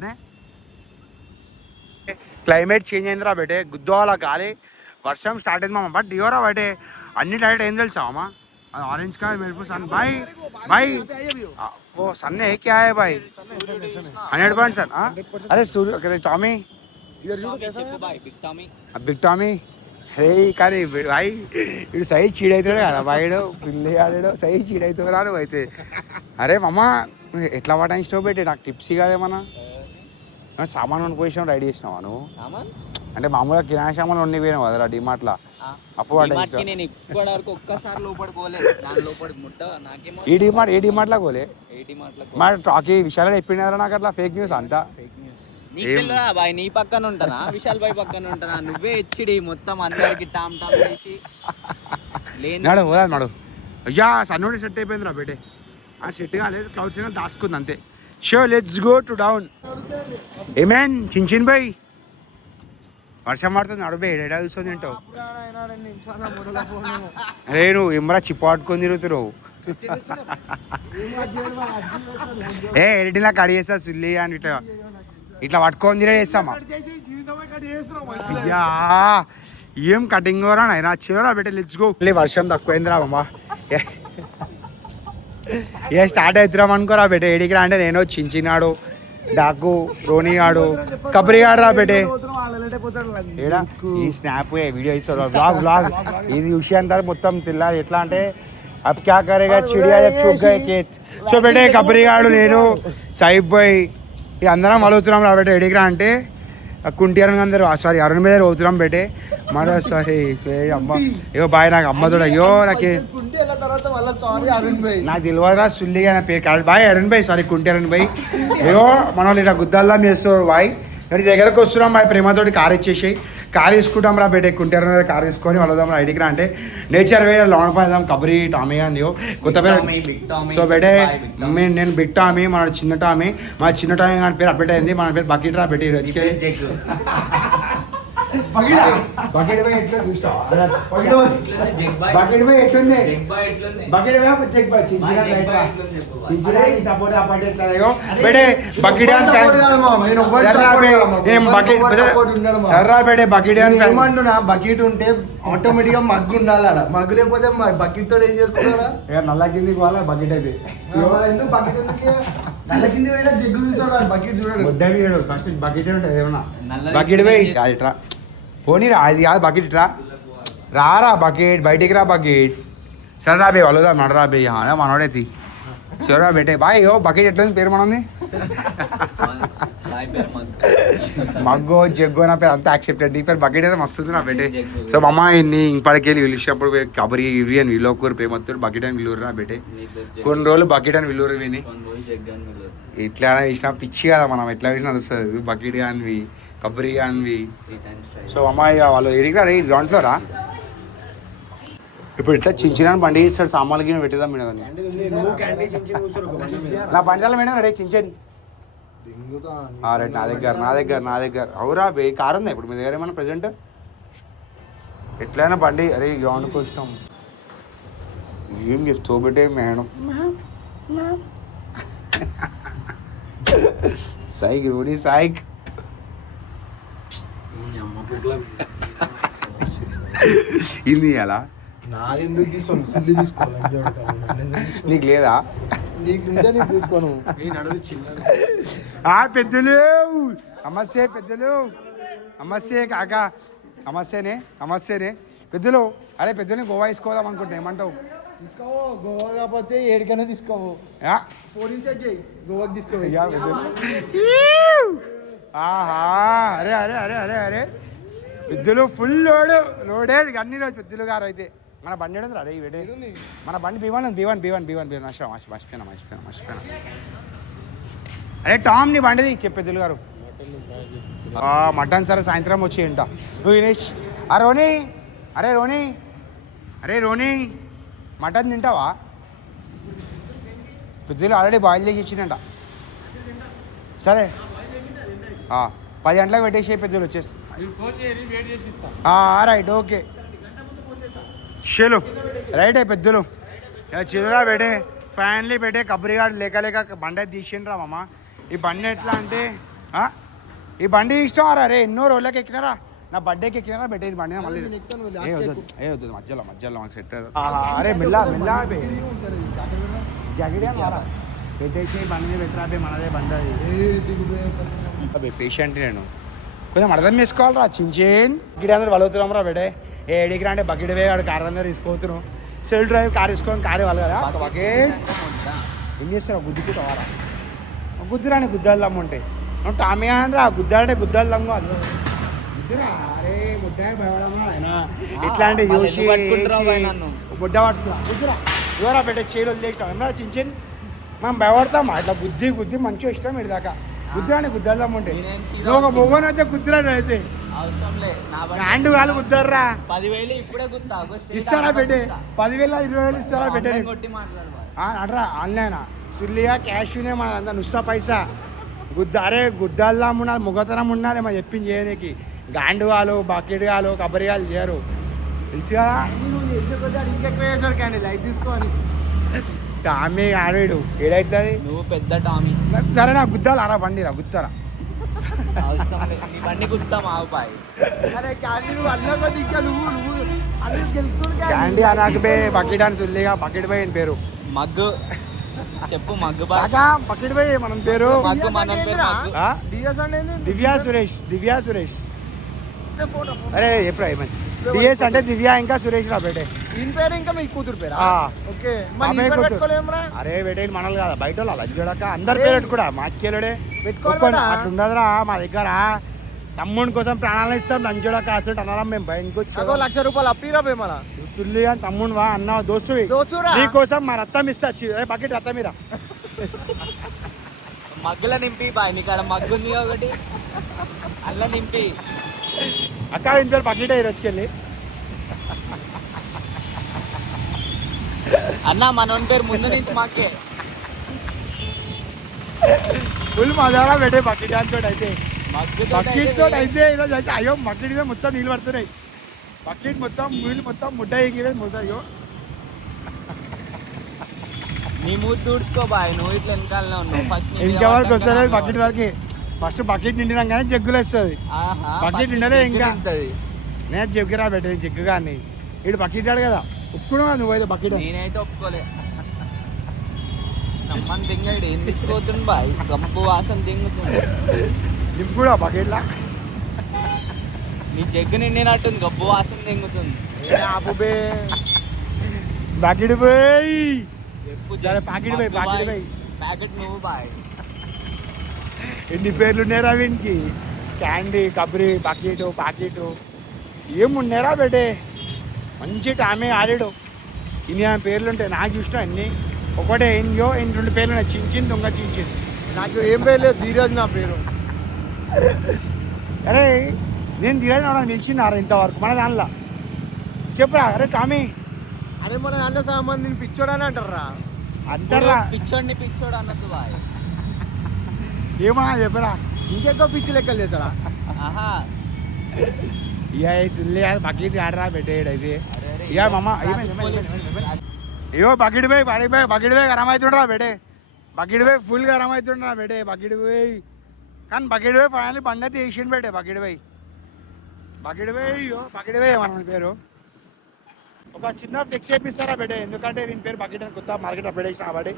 క్లైమేట్ చేంజ్ అయిందిరా బేటే. గుద్దువాల గాలి వర్షం స్టార్ట్ అయింది మామ. బట్ ఇవరా బయటే అన్ని డైరెక్ట్ ఏం తెలుసా అమ్మా? అది ఆరెంజ్ కా మెరుపు సన్ బాయ్ బాయ్ ఓ సన్నే క్యా హై బాయ్ 100% సన్. అదే సూర్య టామీ బిగ్ టామీ హే కానీ బాయ్ ఇడు సైజ్ చీడవుతాడు కదా బాయ్డు పిల్లి ఆడాడు సైజ్ చీడవుతావు నువ్వు అయితే. అరే మమ్మ ఎట్లా పటాయి స్టవ్ పెట్టి నాకు టిప్స్ కాదేమన్నా సామాన్ కొన్ని పొజిషన్ రెడీ చేసినావా నువ్వు? అంటే మామూలుగా కిరాణా సామాన్లు ఉండి పోయినావు కదరా డిమార్ట్లో అప్పు ఈ డిమార్ట్లో పోలే మా టాకీ విషయాలు చెప్పిండారా నాకు అట్లా ఫేక్ న్యూస్ అంతా. నీ పక్కన ఉంటానా విశాల్ బాయ్ పక్కన ఉంటానా? నువ్వే హెచ్డి మొత్తం అందరికి టామ్ టామ్ చేసి నాడు పోదా నాడు. అయ్యా సన్నోడి సెట్ అయిపోయింది రా బేటే. ఆ సెట్ కాలేదు క్లౌడ్ సిగ్నల్ దాచుకుంది అంతే. Show let's go to down. Amen చిన్ బాయ్ వర్షం పడుతుంది నడుబే ఎడా చూస్తుంది ఏంటావు? అరే నువ్వు ఇమ్రా చిప్పు పట్టుకొని తిరుగుతున్నావు. ఏ ఎడిలా కడి చేస్తా సిల్లి అని ఇట్లా ఇట్లా పట్టుకొని తిరే చేస్తామా? అయ్యా ఏం కటింగ్ రా అయినా చివరా బెట్ట లెట్స్ గో. వర్షం తక్కువైందిరా అమ్మా. ఏ స్టార్ట్ అవుతున్నాం అనుకోరా బెట్టే. ఏడికి రా అంటే నేను చించినాడు డాకు రోని ఆడు కబరి ఆడు రా బెట్టే. ఏడా ఈ స్నాప్ వీడియో ఇస్తాడు బ్లాగ్ బ్లాగ్ ఇది విషయం తర్వాత మొత్తం తిల్లారు. ఎట్లా అంటే అప్ క్యా కరేగా చిడియా చూక్ గయే కేత్. సో బెట్టే కబరి ఆడు నేను సాయిబ్ బాయ్ ఇక అందరం వలుగుతున్నాం రా బెట్టే. ఎడికి రా అంటే కుంటియారని అందరు సారీ అరుణ్ మీద అవుతున్నాం బెట్టే. మరో సారీ అమ్మ అయ్యో బాయ్ నాకు అమ్మతోడు అయ్యో నాకు నాకు తెలియదురా సుల్లిగా నా పేరు కాదు బాయ్ అరుణ్ బాయ్ సారీ కుంటి అరుణ్ బాయ్. అయ్యో మన వాళ్ళు ఇట్లా గుద్దాల్లా చేస్తారు బాయ్. నేను దగ్గరకు వస్తున్నాం బాయ్ ప్రేమతోటి కార్ ఇచ్చేసి కార్ తీసుకుంటాం రా బయట కుంటారు కార్ తీసుకొని వలదాం రా ఐడికి రా అంటే నేచర్ వే లాన్ పడదాం కబరి టామీ అని కొత్త పేరు. సో బెటే నేను బిగ్ టామీ మన చిన్న టామీ మా చిన్న టామీ కానీ పేరు అప్డేట్ అయింది. మన పేరు బకెట్ రా పెట్టి రచికే బకెట్ బై ఎట్లా చూస్తావా? బకెట్ బై ఎట్లుంది? బకెట్ బై చెక్ బై చించిరా రైట్ రా చించిరా ని సపోర్ట్ అపార్ట్ ఎట్లా బెడే బకెట్ డాన్స్ నేను బకెట్ సర్రా బెడే బకెట్ డాన్స్ ఏమంటున్నా బకెట్ ఉంటే ఆటోమేటిక్ గా మగ్గు ఉండాలి ఆడ. మగ్గు లేకపోతే బకెట్ తో ఏం చేసుకుంటారా? నల్ల కిందికి పోవాలా బకెట్ అయితే ఎందుకు బకెట్ ఎందుకు నల్ల కింది పోయినా జగ్గు చూసాడు బకెట్ చూడాడు. ఫస్ట్ బకెట్ ఉంటుంది ఏమన్నా బకెట్ బై ఇట్రా పోనీ రా అది కాదు బకెట్ ఇట్రా రారా బకెట్ బయటికి రా బకెట్. సరే రా బే వాళ్ళదా నడరా బే మనోడే తీ సరేరా బెటే బాయ్. బకెట్ ఎట్లా పేరు మనది బాయ్ పేరు మగ్గు. మగ్గో జగ్గో నా పేరు అంతా యాక్సెప్టెడ్. నీ పేరు బకెట్ అయితే మస్తుంది నా బెటే. జగ్గు. సో మమ్మ నీ ఇంపడికి వెళ్ళి పిలిచినప్పుడు కబరి ఇవి అని విలోకూరు పేమొత్తుడు బకెట్ అని విలువరు నా బెటే. నీ పేరు జగ్గు. కొన్ని రోజులు బకెట్ అని విలువరు విని కొన్ని రోజులు జగ్గు అని పిలువు. ఎట్లా వేసినా పిచ్చి కదా మనం, ఎట్లా వేసినా నడుస్తుంది. బకెట్ కానివి కబరి కానివి. 3 times try. సో అమ్మాయి వాళ్ళు ఎడిగినా రే గ్రౌండ్ ఫ్లోరా. ఇప్పుడు ఇట్లా చించిన బండి ఇస్తాడు, సామాన్లకి పెట్టేద్దాం మేడం అని. నా బండిల మేడం రెడీ చించని రైట్. నా దగ్గర అవురా బే కారు ఉందా ఇప్పుడు మీ దగ్గర ఏమన్నా ప్రజెంట్? ఎట్లయినా బండి అరే గ్రౌండ్కి వచ్చినాం. ఏం చెప్తావు బిడ్డే మేడం? Psych రోడీ psych. ఇది అలా నాదెందుకు తీసుకోను, సుల్లి తీసుకోవాలి. నీకు లేదా? నీకుంటే నీకు తీసుకోను. పెద్దలు నమస్తే, పెద్దలు నమస్తే కాకా, నమస్తేనే పెద్దలు. అరే పెద్దలు గోవా తీసుకోదాం అనుకుంటున్నా, ఏమంటావు? తీసుకోవు, గోవా కాకపోతే ఏడికైనా తీసుకోవు. ఫోన్ సెట్ చేయి, గోవాకి తీసుకోవు. ఆహా అరే అరే అరే అరే అరే పెద్దలు ఫుల్ లోడే అన్ని రోజు పెద్దలు గారు అయితే. మన బండి ఏడుంది అరే ఇవే మన బండి బీవన్ మర్చిపోయినా. అరే టామ్ నీ బండిది చెప్పే పెద్దలు గారు. మటన్ సరే సాయంత్రం వచ్చి ఏంట నువ్వు వినేష్. అరే రోనీ మటన్ తింటావా? పెద్దలు ఆల్రెడీ బాయిల్ చేసి ఇచ్చిందంట. సరే 10 గంటలకు పెట్టేసి పెద్దలు వచ్చేసి. రైట్ ఓకే చలో రైట్ అయ్యి పెద్దలు చిరుగా పెట్టే ఫ్యాన్లీ పెట్టే కబరిగాడు లేక బండి అయితే తీసిండ్రా మామ. ఈ బండి ఎట్లా అంటే ఈ బండి ఇష్టం రే. ఎన్నో రోజులకి ఎక్కినారా, నా బర్త్డేకి ఎక్కినారా పెట్టే ఈ బండి. మళ్ళీ వద్దు మధ్యలో మాకు సెట్. అరే మెల్లా జగడే పెట్టేసి బండి పెట్టరా మనదే బండి. పేషెంట్ నేను కొంచెం అర్థం చేసుకోవాలరా చించేన్. గిడి అందరూ వలుగుతున్నాం రా బెడే. ఏడికి రా అంటే బకెట్ వే వాడు కార్ అందరూ తీసుకుపోతున్నాం. సెల్ డ్రైవ్ కార్ తీసుకొని కారే వాళ్ళు కదా బకెట్ ఏం చేస్తావు? గుద్దుకుంటావారా? గుద్దురాని గుద్దాలు దమ్ము ఉంటాయి. నువ్వు టామీ అని రా గుద్దాలంటే గుద్దాలు దమ్ము అది గుద్దురా. అరే ముద్దాయి భయపడమా ఆయన ఇట్లాంటి చూసి బుడ్డ పట్టుకురా గుద్దురా. ఎవరా పెట్టే చేలు వదిలేసినాం ఏమన్నా చించేన్. మనం భయపడతాం అట్లా గుద్ది మంచిగా ఇష్టం ఇది దాకా. గుద్దురాని గుద్దాలు దమ్ము ఉంటాయి. నువ్వు ఒక మొగోని అయితే గుద్దురాని అయితే హ్యాండ్ వాళ్ళు కుదర్రా. 10,000 ఇప్పుడే గుర్తా ఇస్తారా పెట్టే? 10,000 20,000 ఇస్తారా పెట్టే? అట్రా ఆన్లైన్ సుల్లిగా క్యాష్నే మన అంతా నుస్సా పైసా అరే గుద్దాల్లా ఉండాలి, మొగతనం ఉండాలి మా చెప్పింది చేయడానికి. గాండు వాళ్ళు బకెట్ వాళ్ళు కబరి వాళ్ళు చేయరు తెలుసు కదా. ఇంకెక్కువ చేసాడు కానీ లైట్ తీసుకోవాలి. టామీ ఆడాడు ఏడైతుంది. నువ్వు పెద్ద టామీ. సరే నా గుద్దాలు అరా బండి రా గుద్దారా. బండి గుర్తాం ఆవుపాయి. క్యాండీ అనాక బే బకెట్ అని సుల్లిగా బకెట్ బై అని పేరు. మగ్గు చెప్పు మగ్గు బకెట్ బై మనం పేరు. మగ్గు మన పేరు దివ్యా సురేష్. అరే ఎప్పుడు ఏమైంది డిఎస్ అంటే దివ్య ఇంకా సురేష్ రా బేటే. ఈయన పేరు ఇంకా మీ కూతురు పేరు? ఓకే. అరే బేటే మనలు కదా బయట వాళ్ళు అది చూడక అందరి పేరు కూడా మాకేలుడే పెట్టుకోవాలి. అట్లా ఉండదురా మా దగ్గర. తమ్ముడి కోసం ప్రాణాలు ఇస్తాం నంజోడక అసలు అన్నారా మేము బయటకు వచ్చి ₹1,00,000 అప్పిరా మన సుల్లి అని తమ్ముడు వా అన్న దోస్తురా నీకోసం మా రత్తం ఇస్తా బకెట్ రత్తం మీరా. మగ్గులో నింపి బాయ్ నీకాడ మగ్గుంది ఒకటి అల్ల నింపి అక్క ఇంత బకెట్ అయ్యి వచ్చుకెళ్ళి. అన్న మన పేరు ముందు నుంచి మాకే ఫుల్ మజాగా పెట్టే బకెట్ తోటి అయితే. బకెట్ తోటి అయితే ఈరోజు అయితే అయ్యో బకెట్ మీద మొత్తం నీళ్ళు పడుతున్నాయి. బకెట్ మొత్తం నీళ్ళు మొత్తం ముడ్డ ఎగిరే మొత్తం. అయ్యో నీ మూడు దూడ్చుకో బాయ్. నువ్వు ఇట్లా వెనకాలనే ఉన్నావు. ఫస్ట్ ఇంకా వరకు వస్తుంది బకెట్ వరకు. ఫస్ట్ బకెట్ నిండినాం కానీ జగ్గులు వస్తుంది. బకెట్ నిండలే ఇంకా నేను జగ్గురా పెట్టే జగ్గు కానీ ఇటు బకెట్ ఆడు కదా ఒప్పుకున్నా నువ్వైతే బకెట్. నేనైతే ఒప్పుకోలే. నమ్మని తింగడు ఏం తీసుకోతుంది బాయ్. గంపు వాసన తింగుతుంది. నింపు కూడా బకెట్లా నీ జగ్గు నిండినట్టుంది. గబ్బు వాసన తింగుతుంది. బకెట్ పోయి చెప్పు ప్యాకెట్ పోయి ప్యాకెట్ నువ్వు బాయ్. ఎన్ని పేర్లు ఉన్నారా వీనికి? క్యాండీ, కబ్రి, బకెట్, పాకెట్ ఏమున్నారా బేటే? మంచి టామే ఆడాడు. ఇన్ని పేర్లు ఉంటాయి. నాకు ఇష్టం అన్నీ ఒకటే ఎన్యో ఎన్ని 2 పేర్లు ఉన్నాయి. చించింది దొంగ చించింది. నాకు ఏం పేరు లేదు, ధీరజ్ నా పేరు. అరే నేను ధీరజ్ అవడానికి నిలిచినారా ఇంతవరకు మన దానిలో? చెప్పురా. అరే టామీ అరే మన దాంట్లో సంబంధించి పిచ్చోడు అని అంటారా? అంటారా? పిచ్చోడు అన్నట్టు బాయ్. ఏమన్నా చెప్పరా? ఇంకెక్కువ పిచ్చి లెక్కలు చేస్తాడా? ఆహా ఇక సుల్లి బకెట్ ఆడరా పెట్టేయడు అయితే. అరే అరే, ఇక మమ్మ అయ్యో బకెట్ పోయి బకెట్ పోయి గరం అవుతుండ్రా బేటే. బకెట్ పోయి ఫుల్ గరం అవుతుండ్రా బేటే. బకెట్ పోయి కానీ బకెట్ పోయి ఫైనల్ బండి అయితే వేసిండు బేటే. బకెట్ పోయి బకెట్ పోయి మన పేరు. ఒక చిన్న ఫ్లెక్స్ చేపిస్తారా బేటే? ఎందుకంటే వీని పేరు బకెట్ అని కొత్త మార్కెట్ అప్డేట్ చేసిన కాబట్టి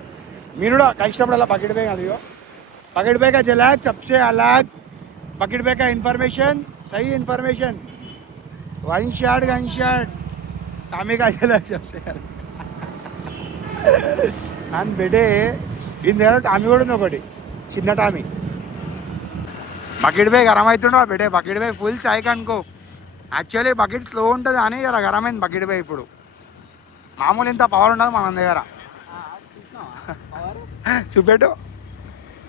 మీరు కూడా కలిసినప్పుడు అలా బకెట్ పోయి అది बकेट बे का जलाद सबसे अलग बकेट बे का इन्फॉर्मेशन सही इन्फॉर्मेशन वन शॉट टामी का जलाद सबसे अलग అని బెడే దీని దగ్గర టామీ కూడా ఉంది ఒకటి చిన్న టామీ. బకెట్ బే గరం అవుతుండ్రా బెడే. బకెట్ బే ఫుల్ చాయ్ కనుకో. యాక్చువల్లీ బకెట్ స్లో ఉంటుంది అని ఇలా గరం అయింది బకెట్ బే. ఇప్పుడు మామూలు ఇంత పవర్ ఉండదు మన దగ్గర.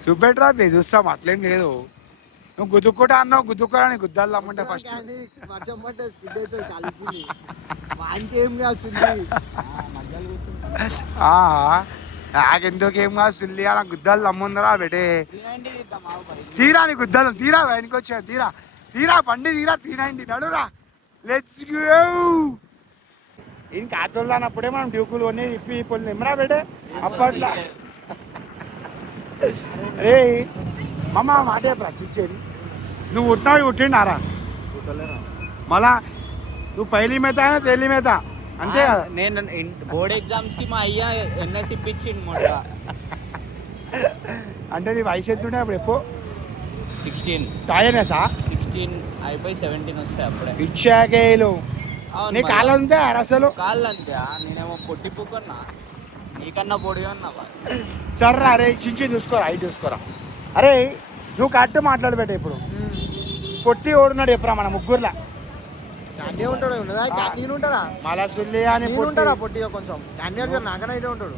చూపెట్టురా ప్లీజ్ చూస్తాం. అట్లేం లేదు. నువ్వు గుద్దుకుంటా అన్నావు. గుద్దుకోరా నీ గుద్దాలు రమ్మంటే ఫస్ట్ వర్షం పట్టే స్పిడ్ అవుతుంది కలిపి వానికేం కాదు. నాకెందుకు ఏం కాదు సుల్లి. అలా గుద్దాలు రమ్ముందరా బెటే. తీరా నీ గుద్దాలు తీరా. వెనక్కి వచ్చా తీరా బండి తీరా. 390 నడురా. Let's go. ఈయన కాతోళ్ళు అన్నప్పుడే మనం డ్యూకులు కొన్ని ఇప్పి పొల్లి నిమ్మరా బెటే అప్పట్లో. రే మమ్మ మాటే ప్రశ్నించేది. నువ్వు ఉట్టినావు ఉట్టిండారా? మళ్ళా నువ్వు పైలి మేత అయినా తేలి మేత అంతే కదా. నేను బోర్డ్ ఎగ్జామ్స్ కి మా అయ్యా ఎన్ఎస్ ఇప్పించిండు మొన్న. అంటే నీ వయసు ఎంత ఉండే అప్పుడు? ఎప్పుడు 16. టాయనేసా 16 అయిపోయి 17 వస్తాయి అప్పుడే. ఇచ్చాకేలు నీ కాళ్ళు అంతే అసలు. కాళ్ళు అంతే. నేనేమో పొట్టి పుక్కున్నా, నీకన్నా పొడిగా ఉన్నా. సర్రా అరే చించి చూసుకోరా. అవి చూసుకోరా. అరే నువ్వు కరెక్ట్ మాట్లాడబెట్ట. ఇప్పుడు పొట్టి ఓడున్నాడు ఎప్పుడా మన ముగ్గురులా? అన్నీ ఉంటాడు. నేను ఉంటాడా? మళ్ళా సుల్లి అని ఉంటారా పొట్టిగా కొంచెం? అన్నీ నాకన్నా అయితే ఉంటాడు.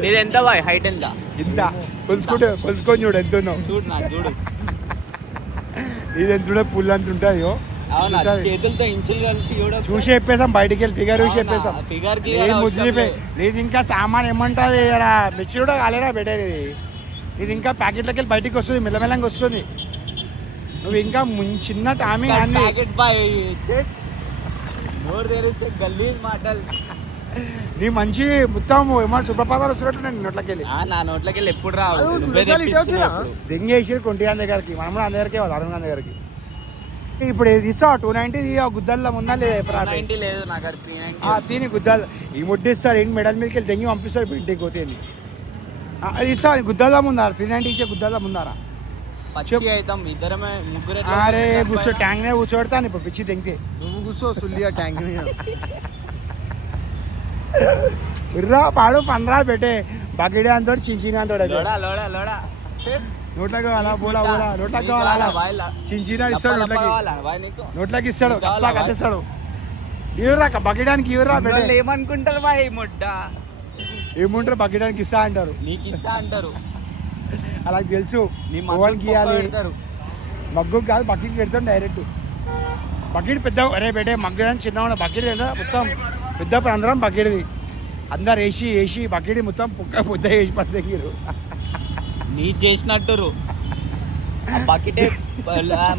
నీది ఎంత బాయ్? హైట్ ఎంత? ఇంత కొలుసుకొని చూడు ఎంత ఉన్నావు. చూడు నాకు చూడు. ఇది ఎంత ఉండే పుల్ అంత ఉంటాయో. అవునా? చేతులతో ఇంచులు కలిసి చూసి చెప్పేసాం. బయటికి వెళ్ళి ఫిగర్ చూసి చెప్పేసాం. ఫిగర్ కి నీది ఇంకా సామాన్ ఏమంటుంది మిర్చి కూడా కాలేరా బెటర్. ఇది ఇంకా ప్యాకెట్లకి వెళ్ళి బయటికి వస్తుంది. మెల్లమెల్లంగా వస్తుంది. నువ్వు ఇంకా చిన్న టామీ ప్యాకెట్ బాయ్ నోరు తెరిస్తే గల్లీజ్ మాటలు. నీ మంచి మొత్తం ఏమన్నా శుభ్రపాదాలు వస్తున్నట్టు నేను నోట్లకి వెళ్ళి. నా నోట్లకి వెళ్ళి ఎప్పుడు రా దెంగేసి కొంటియాన్ దగ్గరికి. మనం కూడా అందరికీ వాళ్ళు అరుణ్ దగ్గరికి. ఇప్పుడు ఇస్తా 290 గుద్దల్లో ఉందా లేదా? 90 లేదు నాకు. 390 తిని గుద్దాలు ఈ ముడ్డిస్తారు. ఏంటి మెడల్ మీదకి వెళ్ళి దెంగి పంపిస్తాడు ఇంటికి పోతేంది. అది ఇస్తా గుద్దల్లా ముందారా? 390 ఇచ్చే గుద్దల్లా ముందారా? పచ్చి అవుతాం ఇద్దరమే ముగ్గురు. అరే కూర్చో ట్యాంక్ మీద కూర్చోబెడతాను ఇప్పుడు పిచ్చి తెంగితే. నువ్వు కూర్చో సుల్లిగా ట్యాంక్ మీద. ఇర్రా పాడు పండ్రా పెట్టే. బకెట్ అంతో చించిన అంతో నోట్లకి కావాలా? బోలా నోట్లకి కావాలా? చించిన ఇస్తాడు నోట్లకి ఇస్తాడు. కసేస్తాడు. ఇవ్వరా బకెటానికి ఇవ్వరా. ఏమనుకుంటారు బాయ్ ముడ్డ? ఏముంటారు బకెటానికి ఇస్తా అంటారు. నీకు ఇస్తా అంటారు. అలా తెలుసు. నీ మగ్గుకి ఇవ్వాలి. మగ్గు కాదు బకెట్ పెడతాం డైరెక్ట్. బకెట్ పెద్ద అరే బెటే మగ్గు చిన్న బకెట్ మొత్తం పెద్ద అందరం బకెట్ది. అందరు వేసి బకెట్ మొత్తం పొద్దు వేసి పడతారు. నీ చేసినట్టు బకెట్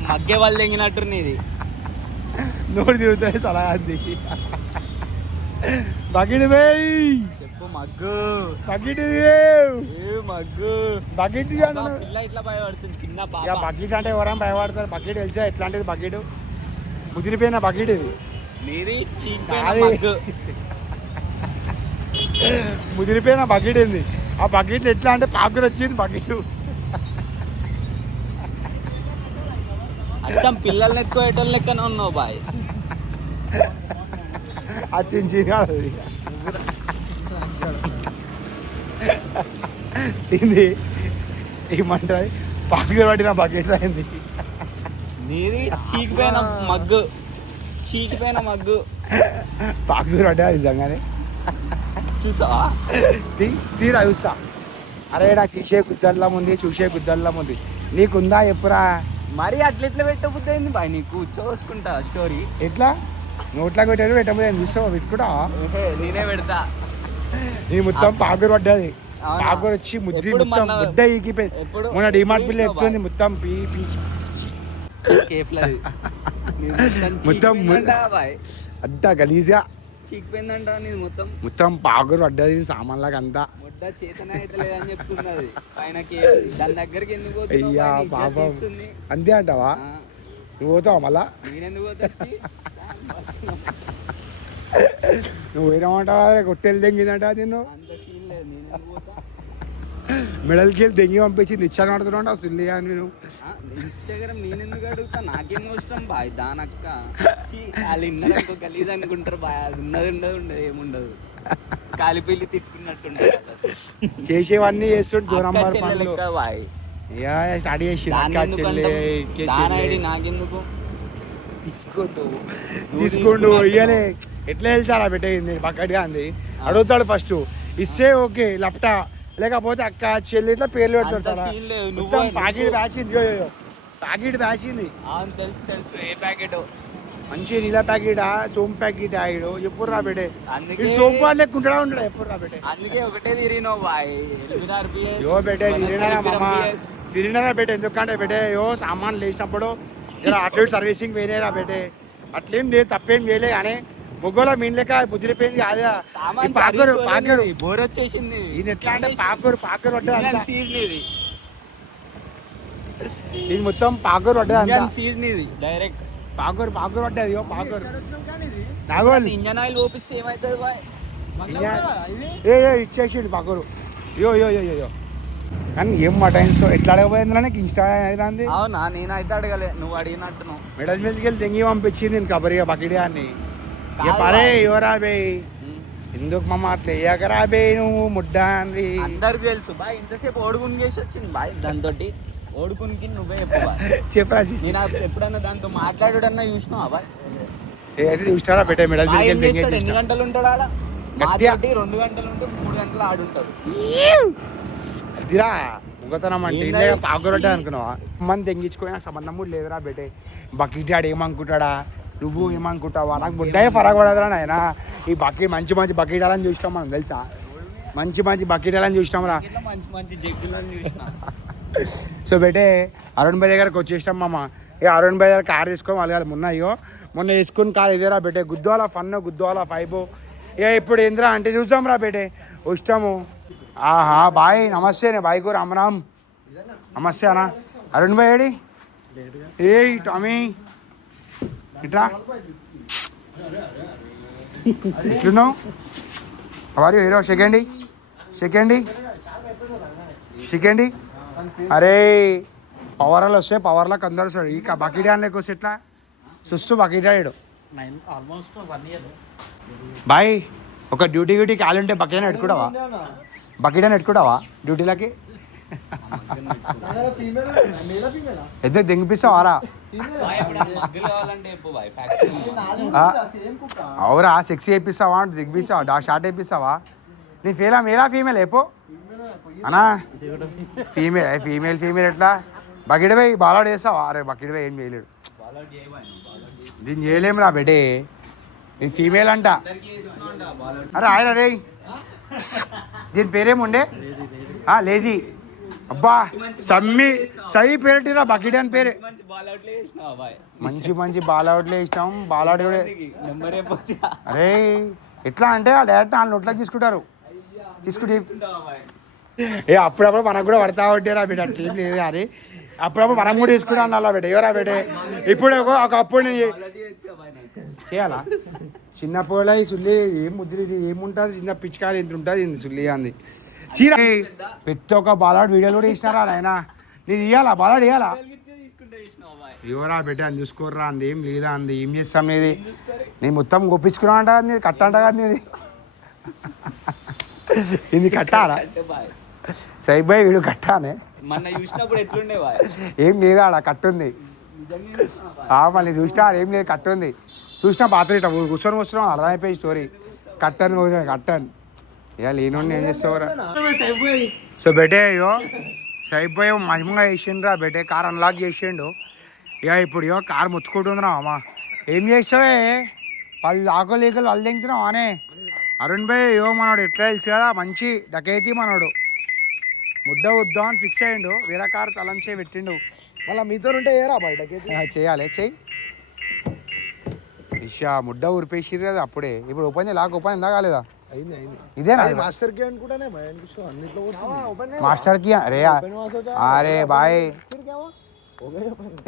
మగ్గే వాళ్ళు తెంగినట్టు నీది. నోరు తిరుగుతాయి సలహా బకెట్ వేయి. చెప్పు మగ్గు. బకెట్ మగ్గు బకెట్ పిల్ల ఇట్లా భయపడుతుంది చిన్న పాప. బకెట్ అంటే ఎవరైనా భయపడతారు. బకెట్ తెలిసా ఎట్లాంటిది? బకెట్ ముదిరిపోయిన బకెట్ ఇది. నీది ముదిరిపోయిన బకెట్ ఏంది? ఆ బకెట్ ఎట్లా అంటే పాకులు వచ్చింది బకెట్. అచ్చం పిల్లల్ని ఎత్తుకోవటం లెక్కనే ఉన్నావు బాయ్. వచ్చింది ఇది ఏమంటుంది పాకు పట్టిన బకెట్ అయింది. నీది చీకిపోయిన మగ్గు పాకు పడ్డా నిజంగానే చూసావా? తీరా చూస్తా. అరే నాకు తీసే గుద్దల్లా ఉంది, చూసే గుద్దల్లా ఉంది. నీకుందా ఎప్పురా? మరి అట్లెట్లా పెట్టబుద్ది అయింది బాయ్ నీకు? చూసుకుంటా స్టోరీ. ఎట్లా నోట్లా పెట్టాడు పెట్టబోయే చూస్తావా? పెట్టుకుంటా నేనే పెడతా. నీ మొత్తం పాకురు పడ్డది. అవునా? పాకురు వచ్చి ముద్ది ఎప్పుడు మొత్తం మన- ముద్ద ఈకిపోయింది. ఎప్పుడు- మొన్న డిమార్ట్ పిల్ల చూసినావా? ఎత్తుంది మొత్తం పీ పీ కేఫ్లది. మొత్తం బాయ్ అంతా గలీజ్గా చీకిపోయిందంట నీది మొత్తం. మొత్తం పాకురు పడ్డది సామాన్లకు అంతా. ముడ్డ చేతనే అయితే లేదని చెప్తున్నది పైన దాని దగ్గరికి ఎందుకు పోతున్నావు అయ్యా బాయ్? నీ ఇజ్జత్ పాపం తీస్తుంది. అంతే అంటావా? ఆ, నువ్వు పోతావా మళ్ళా? నేనెందుకు పోతా వచ్చి? నువ్వు పోయినామంటావా? కొట్టెలు దెంగిందంట నిన్ను అంత సీన్ లేదు, నేనెందుకు పోతా? మెడల్కి వెళ్ళి దెంగి పంపించి నిచ్చాను ఆడుతున్నావు సుల్లి అని నేను. ఇన్స్టాగ్రామ్ నేనెందుకు అడుగుతా? నాకేం ఇష్టం బాయ్ దానక్క. వాళ్ళు ఇన్నదనుకో గలీజ్ అనుకుంటారు బాయ్. అది ఉన్నది ఉండదు ఏముండదు. కాలిపిల్లి తిట్టుకున్నట్టుండదు. చేసేవన్నీ చేస్తుంటే దూరం అక్క పడి చెల్లె పనులు. లెక్క బాయ్. ఇక స్టార్ట్ చేసి దాన్ని అక్క ఎందుకు చెల్లె, అంటాం? ఇక్కే దాని చెల్లె. ఐడి నాకెందుకు? తీసుకోండు నువ్వు తీసుకోండు తీసుకున్నట్టు ఇయ్యలే. ఎట్లా వెళ్తారా పెట్టేది పక్కడిగా అంది. అడుగుతాడు ఫస్ట్ ఇస్తే ఓకే లప్టా, లేకపోతే అక్క చెల్లి ఇట్లా పేర్లు అంత పెడతాడు. సీన్ లేదు. మొత్తం నువ్వు ప్యాకెట్ వ్యాసింది. ప్యాకెట్ వ్యాసింది. అవును తెలుసు ఏ ప్యాకెట్. మంచి నీళ్ళ ప్యాకెటా సోంపు ప్యాకెట్ ఆయిడు ఎప్పుడు రా పెట్టే. అందుకే సోంపు వాళ్ళు లెక్కుంటాడా ఉంటాడు ఎప్పుడు రా పెట్టే. అందుకే ఒకటే తిరిగినావు బాయ్. యో పెట్టే తిరిగినారా మామ, తిరిగినారా పెట్టే. ఎందుకంటే పెట్టే యో సామాన్లు లేచినప్పుడు ఇలా అటు ఇటు సర్వీసింగ్ వేయలేరా పెట్టే. అట్లేం లేదు, తప్పేం చేయలే. కానీ మొగ్గలో మీన్ లెక్క బుద్ధిపోయింది కాదు. ఈ పాకరు బోర్ వచ్చేసింది. ఇది ఎట్లా అంటే పాకరు పడ్డది. సీజన్ ఇది ఇది మొత్తం పాకరు పడ్డది అంతా. సీజన్ ఇది డైరెక్ట్ పాకరు పడ్డది. యో పాకరు నాగోల్ ఇంజన్ ఆయిల్ ఓపిస్తే ఏమవుతుంది బాయ్? ఏ ఇచ్చేసిండు పాకరు. యో యో యో యో కానీ ఏం మటైన్స్ ఎట్లా అడగపోయింది నాకు ఇన్స్టా అయితే. అవునా? నేనైతే అడగలే, నువ్వు అడిగినట్టు. మెడల్ మీదకి వెళ్ళి దెంగి పంపించింది నేను కబరిగా బకిడిగా అని. ఇక పరే ఎవరా బే ఎందుకు మమ్మ అట్లా వేయకరా బే నువ్వు ముడ్డ అని. అందరికి తెలుసు బాయ్. ఇంతసేపు ఓడుకుని చేసి వచ్చింది బాయ్. దాంతో ఓడుకునికి నువ్వే చెప్పు బాయ్. చెప్పరా నేను ఎప్పుడన్నా దాంతో మాట్లాడుడన్నా చూసినావా బాయ్? ఏదైతే చూస్తారా పెట్టే మెడల్ బాయ్ మీదకి ఏం వెళ్ళి చేస్తాడు? ఎన్ని దెంగి గంటలు ఉంటాడు ఆడ? గట్టిగా. మాతోటి 2 గంటలు ఉంటే 3 గంటలు ఆడుంటాడు. అదిరా ముగతనం అంటే ఏందా ఇందాక ఇది? పాకురొడ్డా అనుకున్నావా? మన తెంగించుకుని సంబంధం కూడా లేదురా బేటే. బకెట్ ఆడు ఏమనుకుంటాడా, నువ్వు ఏమనుకుంటావా? నాకు బుడ్డాయి ఫరక్ పడదురా నాయన. ఈ బకెట్ మంచి బకెట్ ఆడని చూసినాం మనం తెలుసా. మంచి బకెట్ ఆడని చూసినాం రా. ఇట్లా మంచి జగ్గులను చూసిన. సో బేటే అరుణ్ భాయ్ దగ్గరకు వచ్చేసినాం మామ. ఇక అరుణ్ భాయ్ దగ్గర కార్ తీసుకొని వాళ్ళు మొన్న వేసుకుని కార్ ఇదేరా బేటే. గుద్దువాల ఫన్ గుద్దువాల ఫైబో. ఇక ఇప్పుడు ఏంద్రా అంటే చూసాం రా బేటే ఇష్టము. ఆహా బాయ్ నమస్తే బాయ్ కో రామ్ రామ్. నమస్తే అన్న. అరుణ్ భాయ్ ఏడి? ఏ టామీ ఇట్లా ఎట్లున్నావు? వారి హీరో సెకండ్ అరే పవర్లు వస్తే పవర్లకు అందరు వస్తాడు. ఇక బకెట్ ఆడలేక వస్తే ఎట్లా చూస్తూ బకెట్ ఆడాడు బాయ్. ఒక డ్యూటీ కాలు ఉంటే బకెట్ అని పెట్టుకుంటావా? బకెట్ అని పెట్టుకుంటావా డ్యూటీలకి? ఎద్దరు దెంగిపిస్తావారా? అవురా సెక్సీ వేపిస్తావా దిగిపిస్తావా షార్ట్ వేపిస్తావా? నీ మేలా ఫీమేల్ ఏపో అనా? ఫీమేల్ ఎట్లా బకెట్ పోయి బాలాడు వేస్తావా? అరే బకెట్ పోయి ఏం చేయలేడు. దీన్ని చేయలేము రా బెటే. ఇది ఫీమేల్ అంట. అరే ఆయన రే దీని పేరేముండే? లేజీ. అబ్బా సై పేరటిరా బకెట్ అని పేరే. మంచి బాల్ అవుట్లే ఇష్టం. బాల్ అవుట్ కూడా అరే ఎట్లా అంటే డైరెక్ట్ వాళ్ళు నోట్లోకి తీసుకుంటారు. అప్పుడప్పుడు మనకు కూడా పడతా ఉంటారా బిడ్డ. అట్లేం లేదు కానీ అప్పుడప్పుడు మనం కూడా తీసుకుంటాం అలా బిడ్డ. ఎవరా బిడ్డ ఇప్పుడు ఒకప్పుడు చేయాలా? చిన్న పోలే సుల్లి ఏం ముద్ర ఏముంటుంది? చిన్న పిచ్చికాయలు ఎంత ఉంటుంది ఇది సుల్లి అంది. చీర పెద్ద ఒక బాలాడు వీడియోలు కూడా ఇచ్చినారా నాయన. నీది ఇవ్వాలా బాలాడు ఇవ్వాలా? ఎవరా బిడ్డ అని చూసుకోర్రా అంది. ఏం లేదా అంది. ఏం చేస్తాం నీది? నేను మొత్తం గొప్పించుకున్నా అంట కదా నీది. కట్ట అంట కదా నీది. ఇది కట్టాలా? సైబాయ్ వీడు కట్టానే. మొన్న చూసినప్పుడు ఎట్లుండే బాయ్ ఏం లేదు ఆడ కట్టుంది మళ్ళీ చూసినా ఏం లేదు కట్టుంది చూసినా పాత్ర ఇట్లా కూర్చొని కూర్చున్నాం అర్థమైపోయి స్టోరీ కట్టను కట్టను ఇక లేని ఏం చేస్తావురా సో బెటే అయ్యో సైపోయి మహిమగా వేసిండ్రా బెటే కార్ అన్లాక్ చేసిండు ఇక ఇప్పుడు ఇక కార్ ముచ్చుకుంటుందిరా అమ్మా ఏం చేస్తావే వాళ్ళు ఆకలి ఈకలు వాళ్ళు తింటున్నావు అనే అరుణ్ భాయ్ అయ్యో మనోడు ఎట్లా తెలుసు కదా మంచి డకైతి మనోడు ముడ్డ వద్దాం అని ఫిక్స్ అయ్యిండు వేరే కార్ తలం చేయి పెట్టిండు మళ్ళీ మీతో ఉంటే ఏరా బయటకి చేయాలి చెయ్యి ఇషా ముడ్డ ఊరిపేసిరు కదా అప్పుడే ఇప్పుడు ఓపెన్ చేయాలి లాక్ ఓపెన్ ఎందా కాలేదా అయింది ఇదేనా మాస్టర్ కి అనుకుంటానే అన్నిట్లో మాస్టర్ కి అరే బాయ్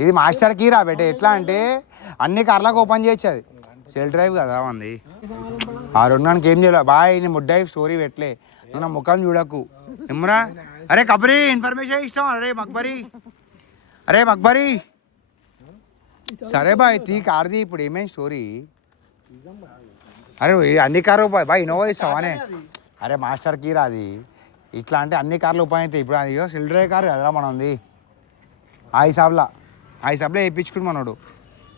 ఇది మాస్టర్ కీ రా బెటే ఎట్లా అంటే అన్ని కార్లకు ఓపెన్ చేయొచ్చు అది సెల్ డ్రైవ్ కదా మంది ఆ రెండుకి ఏం చేయాలి బాయ్ నీ ముడ్డ స్టోరీ పెట్టలే నువ్వు నా ముఖం చూడకు నిమ్మరా అరే కబరి ఇన్ఫర్మేషన్ ఇష్టం అరే మక్బరి సరే బాయ్ తీ కార్ది ఇప్పుడు ఏమేమి స్టోరీ అరే అన్ని కార్లు బాయ్ ఇన్నోవా ఇస్తావానే అరే మాస్టర్ కీ రాది ఇట్లా అంటే అన్ని కార్లు ఉపాయం అవుతాయి ఇప్పుడు అది సెల్ డ్రైవ్ కారు కదరా మనది ఆ హిసాబ్లో వేయించుకుని మనోడు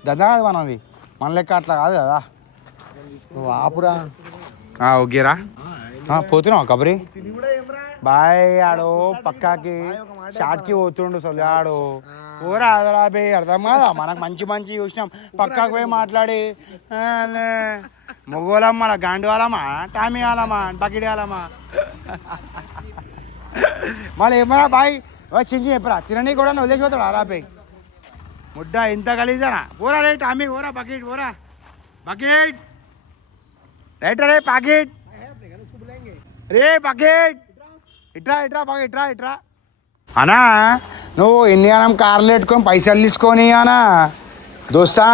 దందా కాదు మనది మన లెక్క అట్లా కాదు కదా నువ్వు ఆపురా ఓకేరా పోతున్నావు కబరి బాయ్ ఆడు పక్కాకి షాట్కి పోతుండు అసలు ఆడు ఊరా అదరా పోయి అర్థం కాదా మనకు మంచి చూసినాం పక్కాకి పోయి మాట్లాడి మొగోలమ్మా గాండి వాళ్ళమా టామీ వాళ్ళమా బకెట్ వాళ్ళమా మళ్ళీ ఏమరా బాయ్ చించి చెప్పరా తినని కూడా వదిలేసిపోతాడు అరాపై ముడ్డ ఇంత గలీజనా పోరా రే టామీ పోరా బకెట్ రైట్ రే ప్యాకెట్ రే బకెట్ ఇట్రా బకెట్ ఇట్రా అనా నువ్వు ఎన్ని అనం కార్లు పెట్టుకొని పైసలు తీసుకొని అనా దోస్తా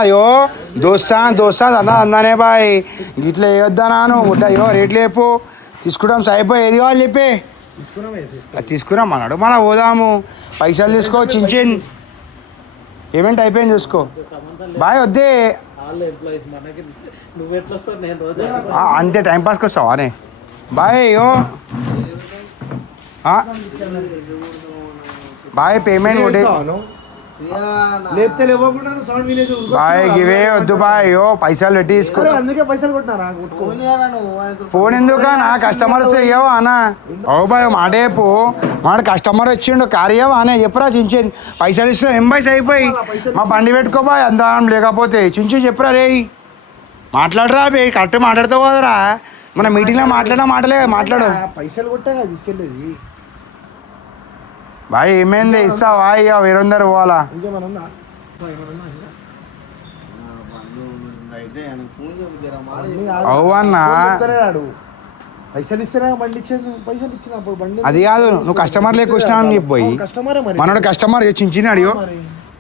అందానే బాయ్ గిట్లా వేయొద్దానా నువ్వు ముడ్డ అయ్యో రేట్లు చెప్పు తీసుకుంటాం సైపోయి ఏది కావాలి చెప్పి తీసుకురాం అన్నాడు మళ్ళీ పోదాము పైసలు తీసుకో చించిన్ పేమెంట్ అయిపోయింది చూసుకో బాయ్ వద్దే అంతే టైంపాస్కి వస్తావా అనే బాయ్ అయ్యో బాయ్ పేమెంట్ ఒకటి బాయ్ గివే వద్దు బాయ్ అయ్యో పైసలు పెట్టి తీసుకో అందుకే పైసలు కొట్టినారా ఫోన్ ఎందుకనా కస్టమర్ వస్తే ఇవ్వవా అన్న బాయ్ మాట చెప్పు మాట కస్టమర్ వచ్చిండు కార్ ఇవ్వవా అనే చెప్పురా చించి పైసలు ఇస్తున్నా ఎంబైస్ అయిపోయి మా బండి పెట్టుకోబాయ్ అందాం లేకపోతే చించి చెప్పురా రే మాట్లాడరా బే కరెక్ట్ మాట్లాడుతావు కదరా మన మీటింగ్లో మాట్లాడు పైసలు కొట్టాగా తీసుకెళ్ళేది బాయ్ ఏమైంది ఇస్తావా ఇక 200 పోవాలా అవునా పైసలు ఇస్తారా బండి ఇచ్చాను పైసలు ఇచ్చినప్పుడు బండి అది కాదు నువ్వు కస్టమర్ లేక వచ్చినా అని చెప్పి కస్టమరే మరి మనోడు కస్టమర్ చించిన అడియో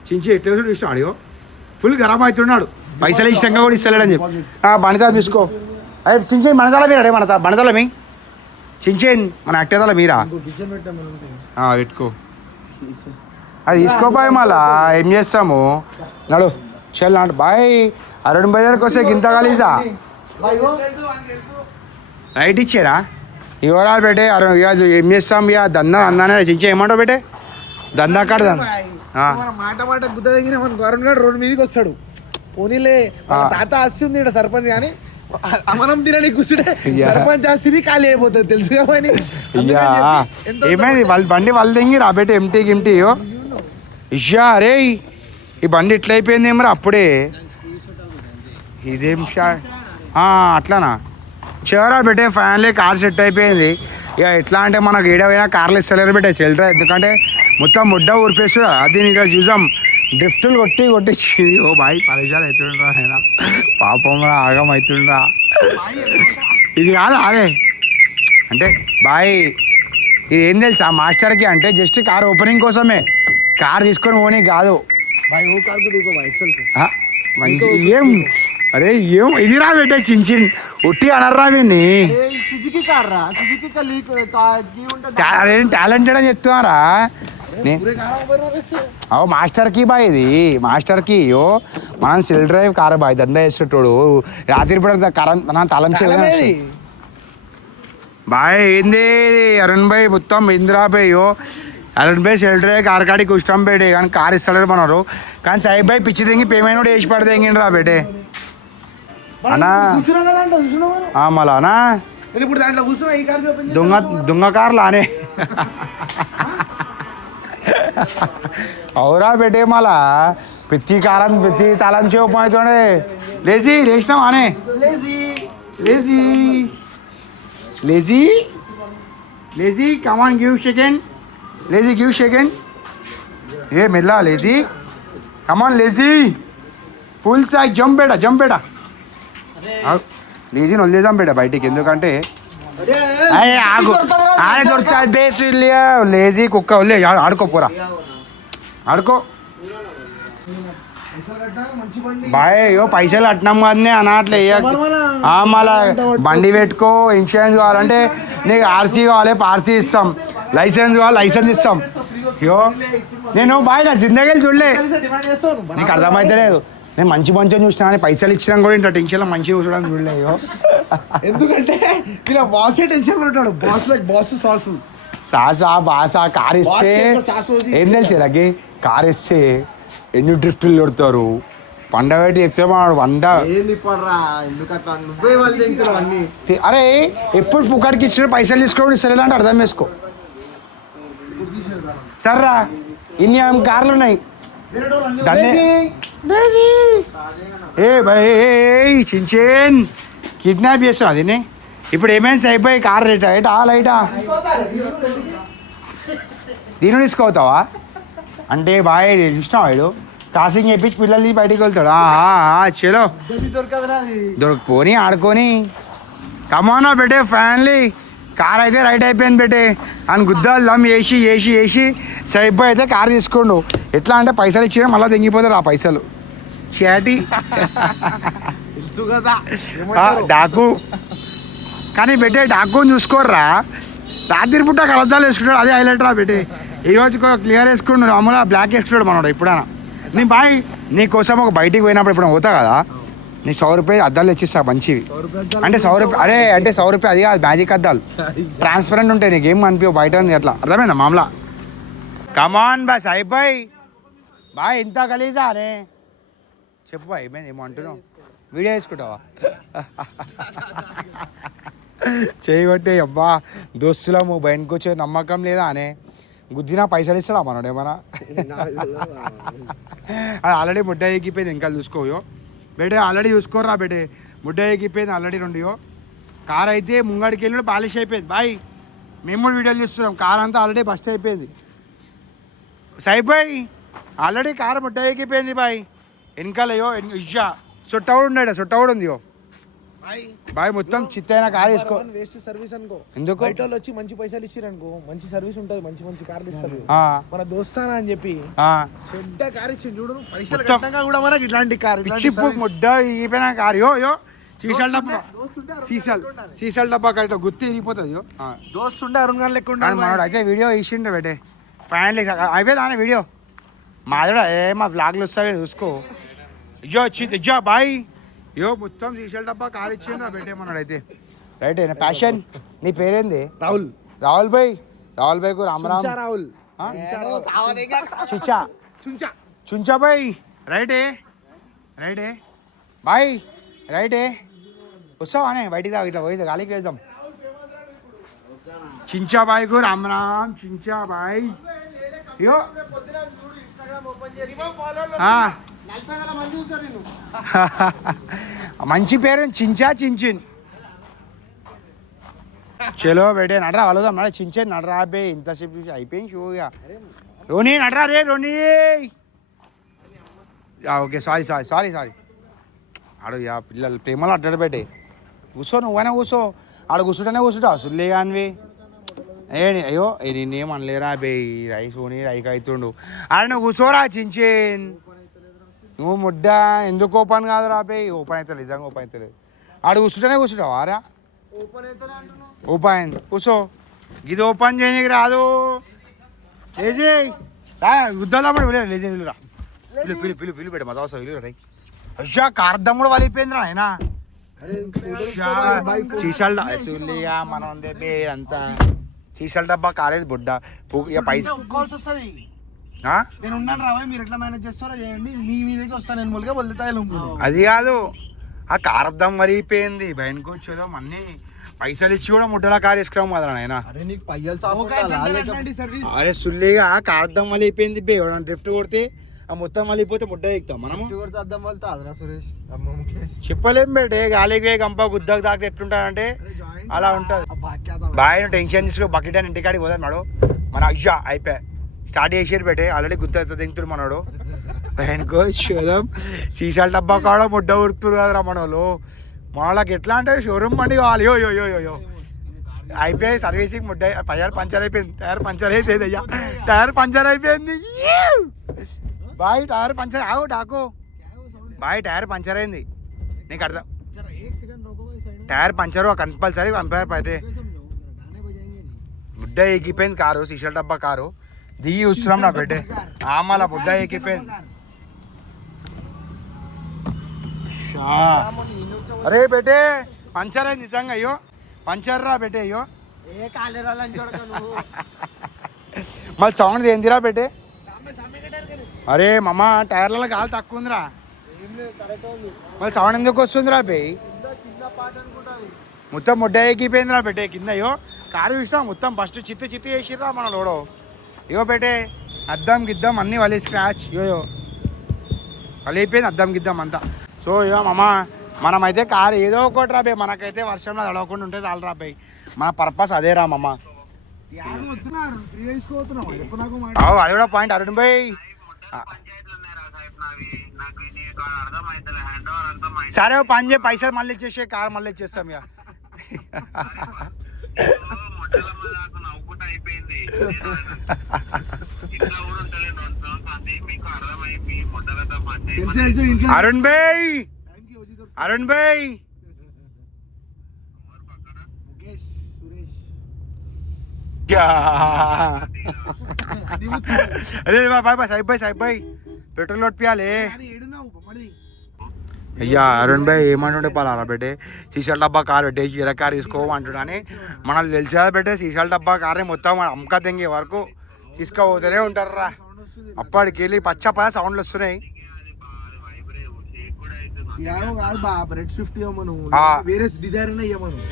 చించి ఎట్లా ఇష్టం అడియో ఫుల్ ఖరాబ్ అవుతున్నాడు పైసలు ఇష్టంగా కూడా ఇస్తలేడని చెప్పి బణితాలు తీసుకో అదే చించి మనదల మీరు అడే బణదల మీ చించేన్ మన అట్టేదల మీరా పెట్టుకో అది తీసుకోబాయ్ మళ్ళా ఏం చేస్తాము నడు చల్ నాడు బాయ్ అరుణ్ భాయ్ దగ్గరికి వస్తే గింత కలిసా రైట్ ఇచ్చారా ఇవరాలు పెట్టే అరుణ్ ఏం చేస్తాం ఇక అందానే చించి ఏమంటావు పెట్టే దందా కాడ మాట గుద్ద తగిన అరుణ్ గారు రోడ్డు మీదకి వస్తాడు పోనీలే తాత ఆస్తి ఉంది ఇక్కడ సర్పంచ్ కానీ మనం తినని కూర్చుంటే సర్పంచ్ ఆస్తి ఖాళీ అయిపోతుంది తెలుసు కాబట్టి ఏమైంది వాళ్ళు బండి వాళ్ళు తెంగి రాబెట్టి ఎంటీ గిమ్టీ ఇషా అరే ఈ బండి ఇట్లా అయిపోయింది ఏమరా అప్పుడే ఇదేం షాట్ అట్లానా చివరా పెట్టే ఫైనల్లీ కార్ సెట్ అయిపోయింది ఇక ఎట్లా అంటే మనకు ఏడవైనా కార్లు ఇస్తలేరు పెట్టే చెల్టరా ఎందుకంటే మొత్తం ముడ్డ ఊరిపేస్తుంది అది ఇక్కడ చూసాం డ్రిఫ్టులు కొట్టించింది ఓ బాయ్ పరేషాలు అవుతుండ్రా ఆయన పాపం ఆగం అవుతుండ్రా ఇది కాదు అదే అంటే బాయ్ ఇది ఏం తెలుసా మాస్టర్కి అంటే జస్ట్ కార్ ఓపెనింగ్ కోసమే కార్ తీసుకొని పోనీ కాదు మంచి ఏం అరే ఏం ఇది రా పెట్టే చిన్ ఉట్టి అనర్రా విని అదేం టాలెంటెడ్ అని చెప్తున్నారా మాస్టర్ కీ బాయ్ ఇది మాస్టర్ కీ మనం సెల్ డ్రైవ్ కారు బాయ్ దందా వేసేటోడు రాత్రి పూట మనం తలం చేయలేదు బాయ్ ఏంది అరుణ్ భాయ్ మొత్తం ఇందిరా భాయ్ అలా బై షెల్టర్ కార్ కాడికి ఇష్టం బేటే కానీ కార్ ఇస్తలేరు మనరు కానీ సాయిబ్ భాయ్ పిచ్చి తెంగి పేమెంట్ కూడా వేసి పడితే తెంగిండ్రా బేటే అన్నా కూర్చున్నా కదా అంటే కూర్చున్నావు మళ్ళా అన్నా ఇప్పుడు దాంట్లో కూర్చున్నా ఈ కార్ ఓపెన్ దొంగ కార్లు అనే అవురా బేటే మళ్ళా ప్రతి తాళం చేయకపోతుండే లేచినాం అనే lazy come on give second give second ఏ మెల్లా లేజీ కమాన్ లేజీ ఫుల్ సాయి జంప్ బేటా లేజీని వదిలేదాం బేట బయటికి ఎందుకంటే ఆగు ఆడే దొరుకుతుంది బేస్ లేజీ కుక్క వదిలే ఆడుకోపోరా ఆడుకో మంచి బండి బాయ్ పైసలు అట్టినాం కదనే అన్నట్లే మళ్ళా బండి పెట్టుకో ఇన్సూరెన్స్ కావాలంటే నీకు ఆర్సీ కావాలి ఆర్సీ ఇస్తాం లైసెన్స్ కావాలి లైసెన్స్ ఇస్తాం అయ్యో నేను బాయ్ నా జిందగీలు చూడలే డిమాండ్ చేస్తావు నువ్వు. నీకు అర్థమైతే లేదు నేను మంచి చూసినా కానీ పైసలు ఇచ్చినా కూడా ఇంట్లో టెన్షన్లో మంచిగా చూడడానికి చూడలే అయ్యో ఎందుకంటే ఇలా బాసే టెన్షన్ ఉంటాడు బాస్ సాసు సాసా బాసా కార్ ఇస్తే ఏం తెలిసే లగ్గి కార్ ఇస్తే ఎన్ని డ్రిఫ్ట్లు కొడతారు పండగ పెట్టి చెప్తే మన వంద ఏంది పడరా ఎందుకట్లా నువ్వే వాళ్ళు తింటున్నావు అన్ని అరే ఎప్పుడు పుకాడికి ఇచ్చిన పైసలు తీసుకోవడం సరే అంటే అర్థం చేసుకో సర్రా ఇన్ని కార్లు ఉన్నాయి దాన్ని ఏ భయ్ చించేన్ కిడ్నాప్ చేస్తాను అదినే ఇప్పుడు ఏమైనా అయిపోయి కార్ రేటా ఏటా లైటా దీని తీసుకోవుతావా అంటే బాయ్ చూసినావు వాడు క్రాసింగ్ చేయించి పిల్లల్ని బయటికి వెళ్తాడు చలో దొరకదురా అది దొరకపోని ఆడుకొని కమానా బెటే ఫ్యాన్లీ కార్ అయితే రైట్ అయిపోయింది బెటే అని గుద్దాలు లమ్ వేసి సైబ్ అయితే కార్ తీసుకోండు ఎట్లా అంటే పైసలు ఇచ్చినా మళ్ళీ తెంగిపోతారు ఆ పైసలు చాటి తెలుసు కదా డాకు కానీ బెటే డాకుని చూసుకోర్రా రాత్రి పుట్ట కలద్దాలు వేసుకుంటాడు అదే హైలైట్ రా బెటే ఈరోజు క్లియర్ వేసుకున్నాడు అమ్మలా బ్లాక్ వేసుకున్నాడు మనోడు ఎప్పుడైనా నీ బాయ్ నీకోసం ఒక బయటికి పోయినప్పుడు ఇప్పుడు పోతా కదా నీ 100 రూపాయలు అద్దాలు తెచ్చిస్తా మంచివి అంటే 100 రూపాయలు అరే అంటే 100 రూపాయలు అది కాదు మ్యాజిక్ అద్దాలు ట్రాన్స్పరెంట్ ఉంటాయి నీకు ఏం అనిపించవు బయట ఉంది అట్లా అర్థమైందా మామలా కమాన్ బాయ్ సాయిబ్ బాయ్ ఇంత గలీజా అరే చెప్పు బాయ్ ఏమో అంటున్నావు వీడియో వేసుకుంటావా చేయగొట్టే అబ్బా దోస్తులము బయటకు వచ్చే నమ్మకం లేదా అనే గుద్దినా పైసలు ఇస్తాడా మనోడు ఏమన్నా అది ఆల్రెడీ ముడ్డ ఎక్కిపోయింది ఇంకా చూసుకోయో బేటే ఆల్రెడీ చూసుకోరా బేటే ముడ్డ ఎక్కిపోయింది ఆల్రెడీ రెండుయో కార్ అయితే ముంగడికి వెళ్ళి పాలిష్ అయిపోయింది బాయ్ మేము కూడా వీడియోలు చూస్తున్నాం కార్ అంతా ఆల్రెడీ బస్ట్ అయిపోయింది సాయిబ్ బాయ్ ఆల్రెడీ కార్ ముడ్డ ఎక్కిపోయింది బాయ్ వెనకాలయో ఇషా చుట్ట కూడా ఉంది బాయ్ మొత్తం చిత్తైన కార్ వేసుకో వేస్ట్ సర్వీస్ అనుకో ఎందుకు బయట వాళ్ళు వచ్చి మంచి పైసలు ఇచ్చారు అనుకో మంచి సర్వీస్ ఉంటుంది మంచి కార్లు ఇస్తారు మన దోస్తానా అని చెప్పి చెడ్డ కార్ ఇచ్చింది చూడు పైసలు కట్టినాక కూడా మనకి ఇట్లాంటి కార్ చిప్పు ముడ్డ ఈపోయిన కార్ యో సీసాల డబ్బా సీసాల డబ్బా కరెక్ట్ గుర్తు ఇరిగిపోతుంది దోస్తుండే అరుణ్ గారు లెక్క ఉండాలి మనోడు అయితే వీడియో ఇచ్చిండు బేటే ఫైనల్ అయిపోయిందా వీడియో మాది మా వ్లాగ్లు వస్తాయి చూసుకో ఇయ్యో వచ్చింది ఇజ్జో బాయ్ యో మొత్తం సీసాల డబ్బా కార్ ఇచ్చిండ్రా బేటే మనోడు అయితే రైట్ ప్యాషన్ నీ పేరేంది రాహుల్ భాయ్ కు రామ్ రాహుల్ చిచ్చా చుంచా భాయ్ రైటే బాయ్ రైటే వస్తావానే బయటికి దా ఇట్లా పోయి గాలికి వేద్దాం చించా బాయ్ కు రామ్ చించా బాయ్ యో మంచి పేరు చించా చించిన్ చలో బేటే నడరా వాళ్ళదాం నడ చించన్ నడరా బే ఇంతసేపు అయిపోయింది షో ఇక రోనీ నడరా రే రోనీ ఓకే సారీ ఆడు యా పిల్లలు ప్రేమలో అడ్డాడు బేటే కూర్చో నువ్వైనా కూర్చో ఆడ కూర్చుంటా అసలు కానివి అయ్యో నేనేం అనలేరా బే రైస్ ఓని రైక్ అవుతుండు ఆడ నువ్వు కూర్చోరా చించేన్ నువ్వు ముడ్డ ఎందుకు ఓపెన్ కాదురా బే ఓపెన్ అవుతుంది నిజంగా ఓపెన్ అవుతుంది ఆడ కూర్చుంటావా రా ఓపెన్ కూర్చో ఇది ఓపెన్ చేయడానికి రాదు లేజీ గుద్దలా లేజీ రా పిలు పెట్ట మజా వస్తా విలు రై అయ్యా కార్దమ్ముడు వలిపోయిందిరా ఆయన చీసాల మనం అంతా సీసాల డబ్బా కారేది బుడ్డ ఇక పైస ఒప్పుకోవాల్సి వస్తుంది. నేను ఉన్నాను రాబోయే, మీరు ఎట్లా మేనేజ్ చేస్తారో చేయండి, మీ మీదకి వస్తాను నేను మొదలుగా వదులుతాయి. అది కాదు, ఆ కార్ అద్దం మరిగిపోయింది, బయటకు వచ్చేదో అన్ని పైసలు ఇచ్చి కూడా ముడ్డలా కారు వేసుకురాము కదా నాయన. అరే నీకు పయ్యాలి సర్వీస్. అరే సుల్లిగా కార్ అద్దం మలిగిపోయింది బే, డ్రిఫ్ట్ కొడితే ఆ మొత్తం మళ్ళీపోతే ముడ్డ ఎక్కుతాం మనం. అర్థం వెళ్తా అదరా సురేష్, అమ్మ ముఖేష్ చెప్పలేం బేటే, గాలికి గంప గుద్దకు తాకితే ఎట్లుంటాడంటే అలా ఉంటుంది. బాగా టెన్షన్ తీసుకో, బకెట్ అని ఇంటికాడికి పోదాం నాడు మన అయ్యా అయిపోయా స్టార్ట్ చేసారు బేటే, ఆల్రెడీ గుద్ద దింగుతుడు మనోడు. ఆయనకో చూద్దాం సీసాల డబ్బా కాడ ముడ్డ ఉరుకుతురు కదరా మన వాళ్ళు. మన వాళ్ళకి ఎట్లా అంటే షోరూమ్ బండి కావాలి. యో యో యో యో అయిపోయి సర్వీసింగ్ ముడ్డ టైర్ పంచర్ అయిపోయింది, టైర్ పంచర్ అయిపోయింది అయ్యా, టైర్ పంచర్ అయిపోయింది బాయ్, టైర్ పంచర్ ఆగు డాకు బాయ్, టైర్ పంచర్ అయింది నీకు అర్థం. టైర్ పంచరు కంపల్సరీ పంపారు పైతే బుడ్డ ఎక్కిపోయింది కారు, సీసాల డబ్బా కారు దిగి చూస్తున్నాం నా బిడ్డే ఆమాల బుడ్డ ఎక్కిపోయింది. అరే బేటే పంచర్ అయింది నిజంగా, అయ్యో పంచర్ రా బేటే, అయ్యో మళ్ళీ సౌండ్ ఏందిరా బేటే. అరే మామ టైర్లలో గాలి తక్కువ ఉందిరా, మళ్ళీ సౌండ్ ఎందుకు వస్తుందిరా బే, మొత్తం ముడ్డ ఎక్కిపోయిందిరా బేటే కింద. అయ్యో కారు చూసినా మొత్తం ఫస్ట్ చిత్తి చేసిర్రా మన లోడో. ఇగో బేటే అద్దం గిద్దం అన్నీ వలి స్క్రాచ్ ఇయో వలిపోయింది అద్దం గిద్దం అంతా. సో ఇగో మామ మనమైతే కారు ఏదో ఒకటి రాబే, మనకైతే వర్షంలో తడవకుండా ఉంటే చాలు రాబాయి, మన పర్పస్ అదే రా మామ. అది కూడా పాయింట్ అరుణ్ భాయ్. సరే పని చేయి, పైసలు మళ్ళీ ఇచ్చేసే, కారు మళ్ళీ ఇచ్చేస్తాం ఇక. అరుణ్ భాయ్, అరుణ్ భాయ్ అరే బాయ్ బాయ్ సాహిబ్ భాయ్, సాహిబ్ భాయ్ పెట్రోల్ కొట్టియాలి. అయ్యా అరుణ్ భాయ్ ఏమంటుండే పాలా బెట్టే, సీసాల డబ్బా కారు పెట్టేసి ఇర కారు తీసుకోమంటున్నా అని మనకు తెలిసి కదా బెట్టే, సీసాల డబ్బా కారే మొత్తం అమ్మక తెంగే వరకు తీసుకోపోతూనే ఉంటారు రా. అప్పటికి వెళ్ళి పచ్చ సౌండ్లు వస్తున్నాయి.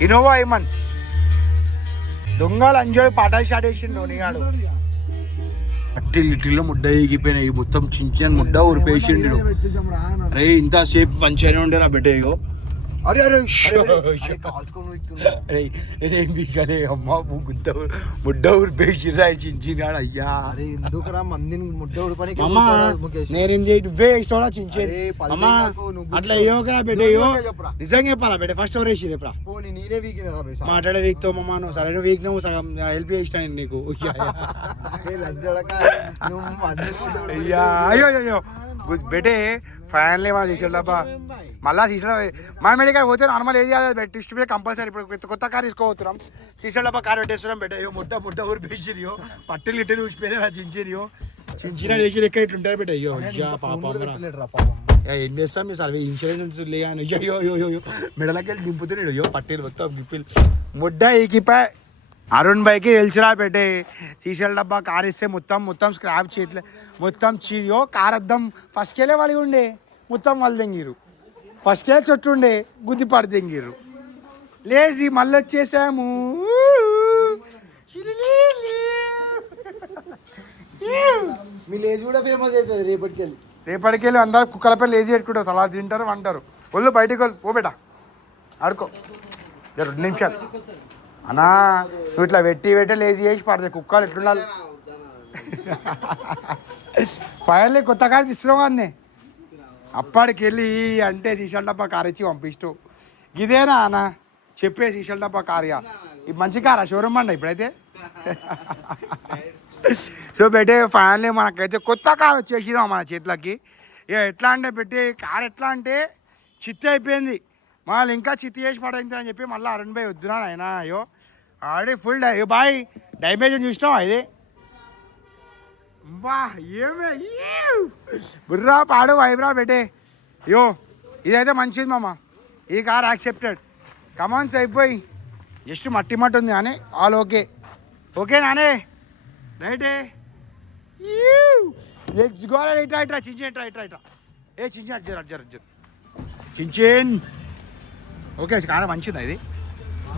ఇన్నోవా ఏమన్ దొంగలు ఎంజాయ్ పాట స్టార్ట్ చేసిండు నీగాడు. లిటిల్లో ముడ్డ ఎగిపోయినాయి, మొత్తం చించిన ముడ్డ ఊరిపేసిండు. అరే ఇంతసేపు మంచిగానే ఉండేరా బెట్టేయో. అరే అరే అరే అమ్మ ముడ్డ ఊరిపేసిరా చించినాడు అయ్యా. ఎందుకురా మందిని ముడ్డ ఊరిపని నేనేం చేయి నువ్వే ఇష్టం చించేది అమ్మా, అట్లా అయ్యోకరా బెట్టేయో. నిజంగా చెప్పాలా బెట్టే, ఫస్ట్ ఎవరు వేసి రేపరా నేనే వీకినా మాట్లాడే వీక్తో మమ్మా, నువ్వు సరైన వీక్ నువ్వు సగం హెల్ప్ చేసినాను నీకు. అయ్యా అయ్యో అయ్యో బెటే ఫైనల్లీ మా సీసాల డబ్బా మళ్ళీ సీసాల మా మెడికల్ పోతే నార్మల్ ఏది కాదు బెట్ ఇష్ట మీద కంపల్సరీ. ఇప్పుడు కొత్త కార్ తీసుకోపోతున్నాం, సీసాల డబ్బా కార్ పెట్టేస్తున్నాం బెట్ట. అయ్యో ముడ్డ ఊరు పేసిరియో, పట్టులు ఇట్టలు ఊసిపోయినా చించిరియో, చించిన వేసి లెక్క ఇట్లుంటారు బెట్ట. అయ్యో ఏం చేస్తాం మీ సర్వే ఇన్సూరెన్స్ లేని అయ్యో అయ్యో మెడలకి వెళ్ళి దింపుతున్నాడు. అయ్యో పట్టీలు మొత్తం గిప్పిలు ముడ్డ ఎక్కిపోయి అరుణ్ భాయ్కి తెలిసిరా పెట్టే, సీసాల డబ్బా కార్ ఇస్తే మొత్తం స్క్రాప్ చేతిలో మొత్తం చీయో కార్ అద్దం ఫస్ట్ కేలే వాళ్ళు ఉండే మొత్తం వాళ్ళు తెంగిరు, ఫస్ట్ కేల్ చుట్టుండే గుద్దిపాడు తెంగిరు. లేజీ మళ్ళీ వచ్చేసాము. మీ లేజీ కూడా ఫేమస్ అవుతుంది రేపటికెళ్ళి అందరు కుక్కలపై లేజీ పెట్టుకుంటారు, సలా తింటారు అంటారు. ఒళ్ళు బయటికి వెళ్ళి ఓ బేటా ఆడుకో 2 నిమిషాలు అన్నా, నువ్వు ఇట్లా వెట్టి లేజీ చేసి పడతాయి కుక్కలు ఎట్లుండాలి. ఫైనల్లీ కొత్త కారు తీసుకున్నావు అన్నీ, అప్పటికి వెళ్ళి అంటే సీసాల డబ్బా కారు ఇచ్చి పంపిస్తూ ఇదేనా అన్న చెప్పే సీసాల డబ్బా కారుగా ఇది మంచి కారా షోరూమ్ అండి ఇప్పుడైతే. సో బెట్టే ఫైనల్లీ మనకైతే కొత్త కారు వచ్చేసిదాం మన చేతులకి. ఇక ఎట్లా అంటే పెట్టి కారు ఎట్లా అంటే చిత్తి అయిపోయింది, మళ్ళీ ఇంకా చిత్తి చేసి పడైంది అని చెప్పి మళ్ళీ అరుణ్ భాయ్ వద్దున్నాడు ఆయన. అయ్యో ఆల్రెడీ ఫుల్ బాయ్ డైమేజ్ చూసినావు ఇది బా ఏమే బుర్రా పాడు వైబ్రా బెటే. అయ్యో ఇదైతే మంచిది మామ, ఈ కార్ యాక్సెప్టెడ్. కమాన్స్ అయిపోయి జస్ట్ మట్టి ఉంది కానీ ఆల్ ఓకే. ఓకే నానే రైటే లెట్స్ గో ఇట్రా ఇట్రా చించి ఇట్రా ఇట్రా ఇట్రా ఏ చించి అజ్జర్ అజ్జర్ అజ్జర్ చించేన్ ఓకే కారం మంచిదా ఇది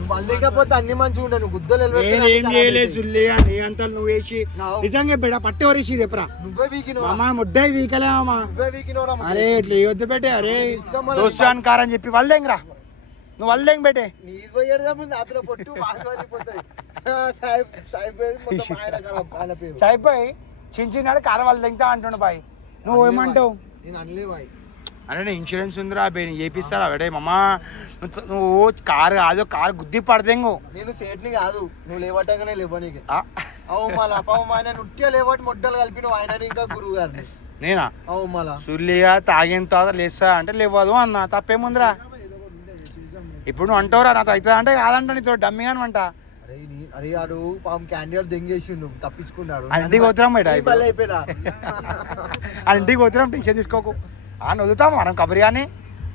వాళ్ళు లేకపోతే అన్ని మంచిగా ఉంటాయి నువ్వు గుద్దలు ఏం చేయలేదు సుల్లిగా నీ అంతా నువ్వు వేసి నిజంగా బిడ్డ పట్టి వరేసి చెప్పరా నువ్వే వీకినోరా అమ్మా ముడ్డాయి వీకలేమా నువ్వే వీకినోరా అరే ఇట్లా వద్దు పెట్టే అరే దోస్తాన్ కారం చెప్పి వల్దేంగ్రా నువ్వు వల్దేంగ్ పెట్టే నీ పోయేదా ముందు అతను పొట్టు వాడిపోతాయి సాహిబ్ సాహిబ్ మొత్తం ఆయన పేరు సాహిబ్ బాయ్ చిన్నాడు కారం వల్దేంగ్తా అంటుండు బాయ్ నువ్వు ఏమంటావు నేను అనలే బాయ్ అరే నేను ఇన్సూరెన్స్ ఉందిరా బే నేను చేపిస్తారా బేటే మమ్మా నువ్వు కారు అదో కారు గుద్ది పడదేంగో నేను సేట్ని కాదు నువ్వు లేవటంగానే లేవు నీకు అవు మళ్ళా అప్పవు ఆయన నుట్టిగా లేవటి మొడ్డలు కలిపిన ఆయన ఇంకా గురువు గారిని నేనా అవు మళ్ళా సుల్లిగా తాగిన తర్వాత లేస్తా అంటే లేవదు అన్న తప్పేముందిరా ఇప్పుడు నువ్వు అంటావురా నాతో అవుతుందా అంటే కాదంట నీతో డమ్మి అని అంట అరే ఆడు పాపం క్యాండిడేట్ దెంగేసిండు తప్పించుకున్నాడు ఇంటికి పోతున్నాం బయట అయిపోయినా ఇంటికి పోతున్నాం టెన్షన్ తీసుకోకు అని వదులుతాం మనం కబరియాని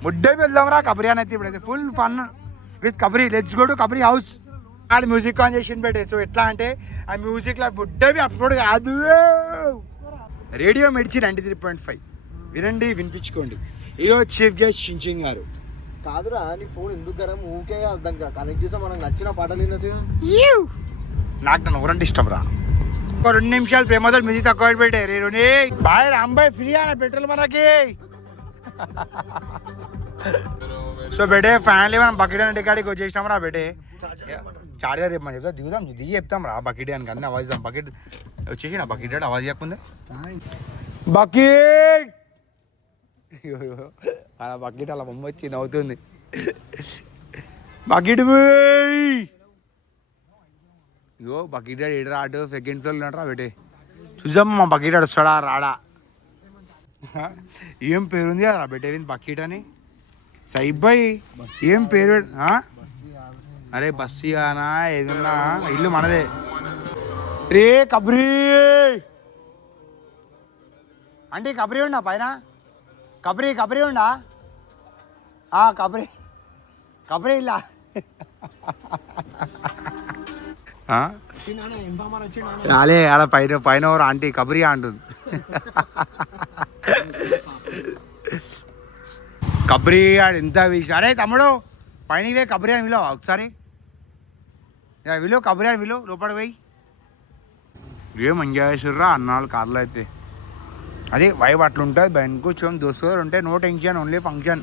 ముడ్డే వెళ్దాంరా కబరియాని అయితే ఇప్పుడైతే full fun with Kabari let's go to Kabari house ఆడ మ్యూజిక్ ఆన్ చేసి పెట్టే సో ఎట్లా అంటే ఆ మ్యూజిక్లో బుడ్డవి అప్లోడ్ కాదు రేడియో మెడిచి 93.5 వినండి వినిపించుకోండి ఈరోజు చీఫ్ గెస్ట్ చించింగ్ గారు కాదురా నీ ఫోన్ ఎందుకు గరం ఊకే దానికి కనెక్ట్ చేస్తే మనకు నచ్చిన పాటలు వినొచ్చు నాకు నన్ను ఎవరంటే ఇష్టం రా ఒక 2 నిమిషాలు ప్రేమతో మ్యూజిక్ తక్కువ పెట్టే రేరుని బాయ్ రాంబాయ్ ఫ్రీ అన్న పెట్రోల్ మనకి సో బేటే ఫ్యామిలీ మనం బకెట్ అని టికాడికి వచ్చేసినాం రా బేటే చాడిగా రేపు మనం చెప్తా దిగుదాం దిగి చెప్తాం రా బకెట్ అని కానీ అవాజ్ బకెట్ వచ్చేసి నా బకెట్ అవాజ్ చెప్పకుంది బకెట్ అలా బకెట్ అలా బొమ్మ వచ్చి నవ్వుతుంది బకెట్ ఇగో బకెట్ ఏడు రాడు సెకండ్ ఫ్లోర్లో ఉన్నాడు రా బేటే చూసాం మా బకెట్ వస్తాడా రాడా ఏం పేరుంది కదా బెటే బకెట్ అని సైబాయ్ ఏం పేరు అరే బస్సీ అనా ఏదన్నా ఇల్లు మనదే రే కబ్రీ అంటే కబ్రీ ఉండా పైన కబ్రీ ఉండా కబ్రీ ఇలా రాలే అలా పైన ఎవరు ఆంటీ కబరి అంటుంది కబరి ఆడు ఎంత విషయం అరే తమ్ముడు పైన కబరి అని విలువ ఒకసారి విలువ కబరి అని విలువ లోపల పోయి ఏం ఎంజాయ్ చేస్తుర్రా అన్నాళ్ళు కార్లో అయితే అదే వైబ్ అట్లుంటుంది బయట కూర్చోం దోస్తులు ఉంటే నో టెన్షన్ ఓన్లీ ఫంక్షన్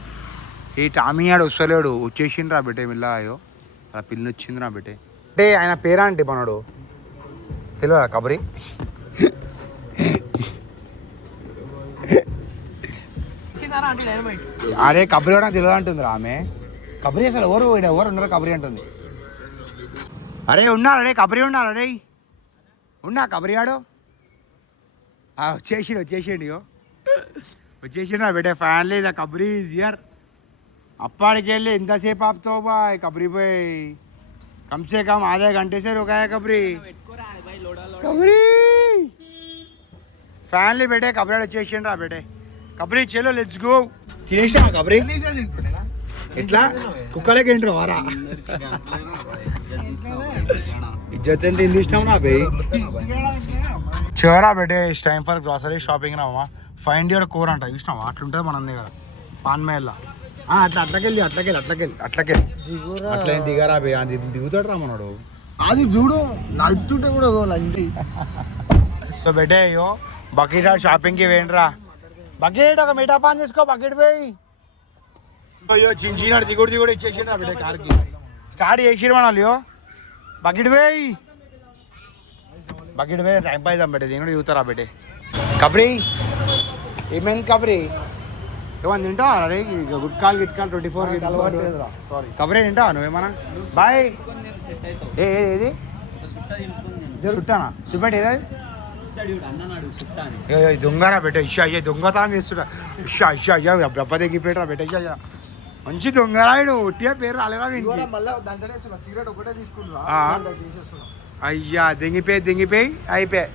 ఈ టామీ ఆడు వస్తలేడు వచ్చేసిండ్రా బెటే మిల్లాయో అలా పిల్లి వచ్చిందిరా బెటే అంటే ఆయన పేరా అంటే మనోడు తెలియదా కబరి అరే కబరి కూడా తెలియదు అంటుంది ఆమె కబరి అసలు ఎవరు ఉన్నారు కబరి అంటుంది అరే ఉన్నారు అరే కబరి ఉన్నారు అరే ఉన్నా కబరి ఆడు వచ్చేసిండు బేటే ఫ్యాన్లీ ద కబరి ఈజ్ హియర్ అప్పటికి వెళ్ళి ఎంతసేపు ఆపుతావు బాయ్ కబరి పోయి कम से कम आधे घंटे से रुका है कबरी ఫ్యాన్లీ బేటే కబరి వచ్చేసిండ్రా బేటే కబరి చలో లెట్స్ గో తినేసినా కబరి ఎట్లా కుక్కలకి ఏంట్రా వారా ఇజ్జత్ అంటే ఎందుకు ఇష్టం నా బే చివరా బేటే is time for grocery shopping రామా ఫైండ్ యువర్ కోర్ అంట ఇష్టం అట్లుంటుంది మన దగ్గర పాన్మేళ్ళ అట్లకెళ్ళి అట్లా దిగారా బే అది దిగుతాడు రా మనోడు అది చూడు నడుతుంటే కూడా లంచి సో బేటే అయ్యో బకెట్ షాపింగ్కి వేయండిరా బకెట్ ఒక మీఠా పాన్ తీసుకో బకెట్ పోయి అయ్యో చించినాడు దిగుడు ఇచ్చేసిండ్రా బేటే కార్కి స్టార్ట్ చేసిరు మనల్ని బకెట్ పోయి టైం పాయిదాం బేటే దీని కూడా దిగుతారా బేటే కబరి ఏమైంది కబరి ఏమన్నా తింటావా అరే గుట్కాలు 24 సారీ కబరే తింటావా నువ్వేమన్నా బాయ్ ఏది చుట్టానా చూపెట్టి ఏది దొంగరా పెట్టే ఇషా దొంగతనం చేస్తున్నా ఇషా దెబ్బ తెగిపోయారా పెట్టే ఇషా మంచి దొంగరాయుడు ఒట్టిగా పేరు రాలేరా సిగరెట్ ఒకటే తీసుకుంటా అయ్యా దింగిపోయి అయిపోయి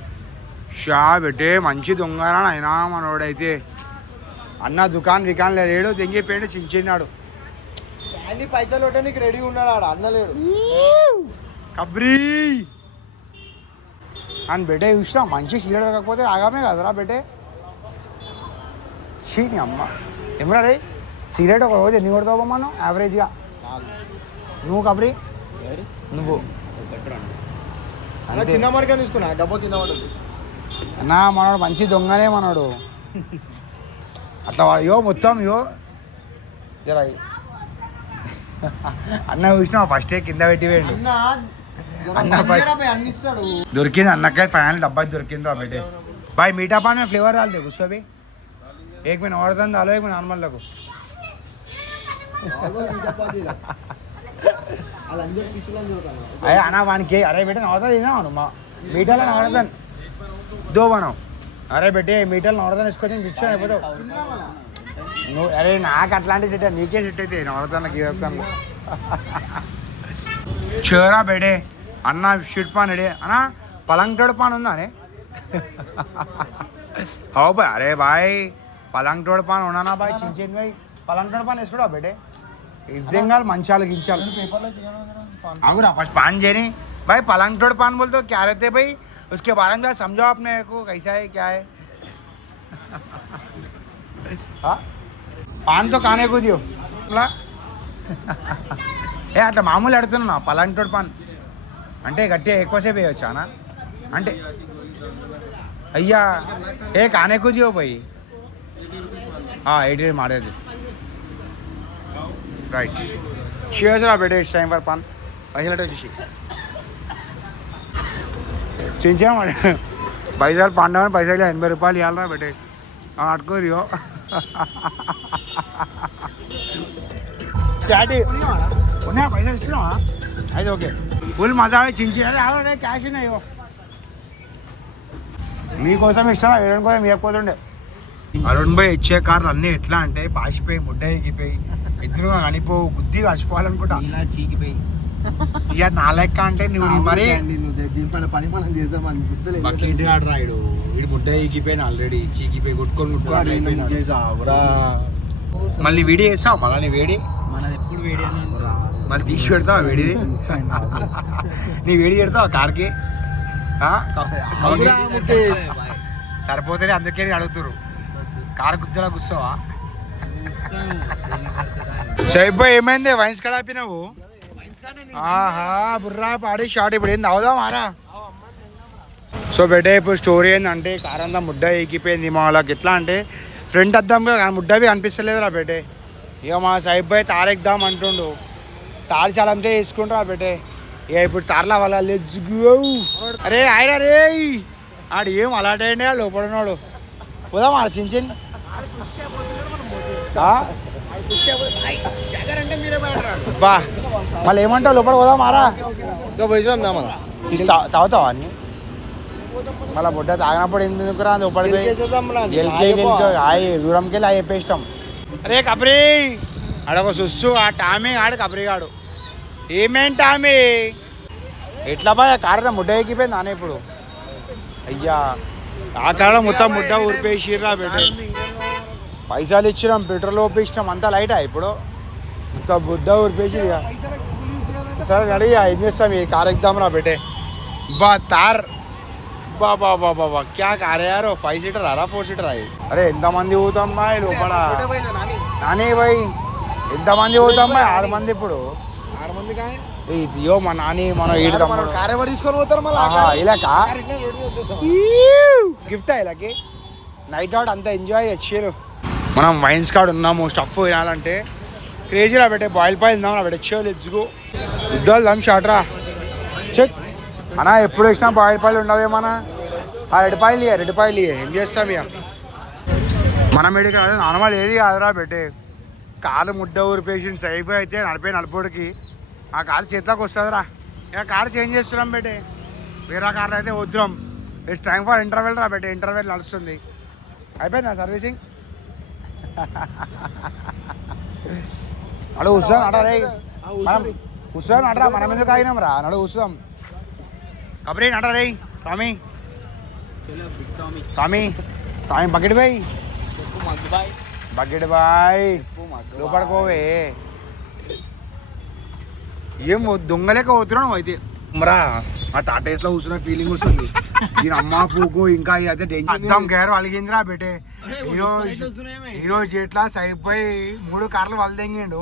షా పెట్టే మంచి దొంగరా అయినా మనోడైతే అన్న దుకాణం లేడు తెంగిపోయాడు చించినాడు అన్ని పైసలు నీకు రెడీ ఉన్నాడు ఆడ అన్నలేడు కబ్రీ అని బెటే చూసినా మంచి సీరియడ్ కాకపోతే ఆగామే కదరా బెటే చీ నీ అమ్మ ఏమరా రే సీరియడ్ ఒక రోజు ఎన్ని కొడతావు మనం యావరేజ్గా నువ్వు కబరి నువ్వు అలా చిన్న మార్గా తీసుకున్నా డబ్బు కింద పడదు అన్నా మనోడు మంచి దొంగనే మనోడు అట్లా యో మొత్తం యో జరా అన్న చూసినా ఫస్ట్ కింద పెట్టి వేయండి అన్న అన్ని ఇస్తాడు దొరికింది అన్నకాయ ఫైనల్ డబ్బా దొరికింది రా బేटे भाई मीठा पान में फ्लेवर डाल दे गुस्सा भी एक में और दन डालो एक में नॉर्मल लगो अरे आना वान के अरे बेटे नॉर्दन देना अनुमा मीठा ला नॉर्दन दो बनाओ अरे बेटे मीठा नॉर्दन इसको दिन बिच्छा है बताओ अरे నాకు అట్లాంటి సెట్ నీకే సెట్ అయితే నవరత్న గీవర్తన్లో చోరా బేడే అన్న షిట్ పాన్ ఎడే అన్న పలంగ్ తోड़ पान ఉందా అనే हाँ भाई अरे भाई पलंग तोड़ पान होना ना भाई चिंचिन भाई पलंग तोड़ पान इसको बेटे इद्देंगाल मंचाल गिंचाल आगुरा फर्स्ट पान जेनी भाई पलंग तोड़ पान बोल तो क्या रहते भाई उसके बारे में समझो आपने को कैसा है क्या है हाँ पान तो खाने को दियो ఏ అట్లా మామూలు అడుగుతున్నా పలాంటి తోడు పాన్ అంటే గట్టిగా ఎక్కువసేపు వేయొచ్చా అన్న అంటే అయ్యా ఏ కానే కూజియో పోయి 80 మాడేది రైట్ షియర్స్ రా బెటే ఇట్స్ టైం ఫర్ పాన్ పైసలు వచ్చేసి చించా మాడే పైసలు పండవని పైసలు 80 రూపాయలు ఇవ్వాలరా బెటే అట్టుకోరియో స్టార్ట్ ఉన్నాయా పైసలు ఇస్తున్నావా అయితే ఓకే ఫుల్ మజా చించి అదే క్యాష్ ఉన్నాయో మీకోసం ఇష్టం వేరే కోసం ఇవ్వకపోతుండే అరుణ్ భాయ్ ఇచ్చే కార్లు అన్నీ ఎట్లా అంటే పాసిపోయి ముడ్డ ఎగిపోయి ఎదురుగా కనిపోవు గుద్ది కలిసిపోవాలనుకుంటా ఇలా చీకిపోయి ఇక నా లెక్క అంటే నువ్వు మరి పని మనం చేద్దామని గుర్తులేదు బకెట్ గాడు రాయుడు వీడు ముడ్డ ఎగిపోయిన ఆల్రెడీ చీకిపోయి కొట్టుకొని మళ్ళీ వీడియో చేస్తావు మళ్ళీ నీ వేడి మనది ఎప్పుడు వేడి అని మళ్ళీ తీసి పెడతావా వేడిది నీ వేడి పెడతావా కార్కి సరిపోతేనే అందుకే అడుగుతురు కారు గుద్దలా కూర్చోవా సైబో ఏమైంది వైన్స్ కడాపినావు ఆహా బుర్రా పాడి షార్ట్ ఇప్పుడు ఏంది అవుదా మారా సో బెటే ఇప్పుడు స్టోరీ ఏంటంటే కార్ అంతా ముడ్డ ఎక్కిపోయింది మా వాళ్ళకి ఎట్లా అంటే ఫ్రంట్ అద్దాంగా ముడ్డవి కనిపిస్తలేదురా బెటే ఇక మా సైబ్ బాయ్ తార్ ఎక్దాం అంటుండు తార్ చాలంతే వేసుకుంటారా బెటే ఇక ఇప్పుడు తార్లా వాళ్ళ లెట్స్ గో అరే ఆయరా రే ఆడు ఏం అలాంటి లోపల ఉన్నాడు పోదాం ఆడ చిన్న చిన్న బా మళ్ళీ ఏమంటావు లోపల పోదాం మారా తాగుతావా అన్ని మళ్ళీ బుడ్డ తాగినప్పుడు ఎందుకు రా లోపలికి దూరంకి వెళ్ళి చెప్పేస్తాం అరే కబరి ఆడొక సుస్సు ఆ టామీ ఆడు కబరిగాడు ఏమేం టామీ ఎట్లా బాగా కారద ముడ్డ ఎక్కిపోయింది నాన్న ఇప్పుడు అయ్యా ఆ కాడ మొత్తం ముడ్డ ఊరిపేసిర్రా బిడ్డ పైసలు ఇచ్చినాం పెట్రోల్ ఒప్పించినాం అంతా లైటా ఇప్పుడు మొత్తం బుడ్డ ఊరిపేసి సరే అడిగి ఏం చేస్తాం ఈ కార్ ఎక్దాం రా బేటే బా తార్ బాబా బాబా బా క్యా కార్ యారో 5 सीटर ఆరా 4 सीटर అయ్యి అరే ఎంతమంది పోతాం బాయ్ లోపల నాని బాయ్ ఎంతమంది పోతాం బాయ్ 6 మంది ఇప్పుడు 6 మంది కాయ ఇదియో మా నాని మనం కార్ ఎవరు తీసుకొని పోతారు మళ్ళీ ఇలాకా గిఫ్ట్ ఇలాకి నైట్ అవుట్ అంతా ఎంజాయ్ వచ్చారు మనం వైన్స్ కార్డ్ ఉన్నాము స్టఫ్ తినాలంటే క్రేజీ రా బెటే బాయిల్ పాయలు తిందాం రా బెటే వచ్చేవాళ్ళు ఎజ్జుకు ఇద్దరు దమ్ షాట్ రా చెక్ అన్నా ఎప్పుడు వచ్చినా బాయిల్ పాయలు ఉండవేమన్నా ఆ రెడ్ పాయలు ఏం చేస్తాం ఇక మన మెడికల్ నార్మల్ ఏది కాదురా బెటే కాలు ముడ్డ ఊరి పేషెంట్స్ అయిపోయి అయితే నడిపోడికి ఆ కారు చేతిలోకి వస్తుందిరా ఇక కారు చేంజ్ చేస్తున్నాం బెటే వేరే కార్లో అయితే వద్దురాం ఇట్స్ టైం ఫర్ ఇంటర్వెల్ రా బెటే ఇంటర్వెల్ నడుస్తుంది అయిపోయిందా సర్వీసింగ్ నడు కూర్చోం అడా రే మనం కూర్చోం అడరా మనం ఎందుకు ఆగినాం రా నడు కూర్చోం కబరీ నడా రే Tommy Tommy Tommy bucket boy bucket boy లోపడుకోవే ఏం దొంగలేక పోతున్నావు అయితే మరా ఆ టాటేస్ లో కూర్చున్న ఫీలింగ్ వస్తుంది దీని అమ్మ పూకు ఇంకా అయితే అద్దం గేర్ అలిగిందిరా బేటే హీరో జెట్లా సైపోయి 3 కార్లు వలదెంగిండు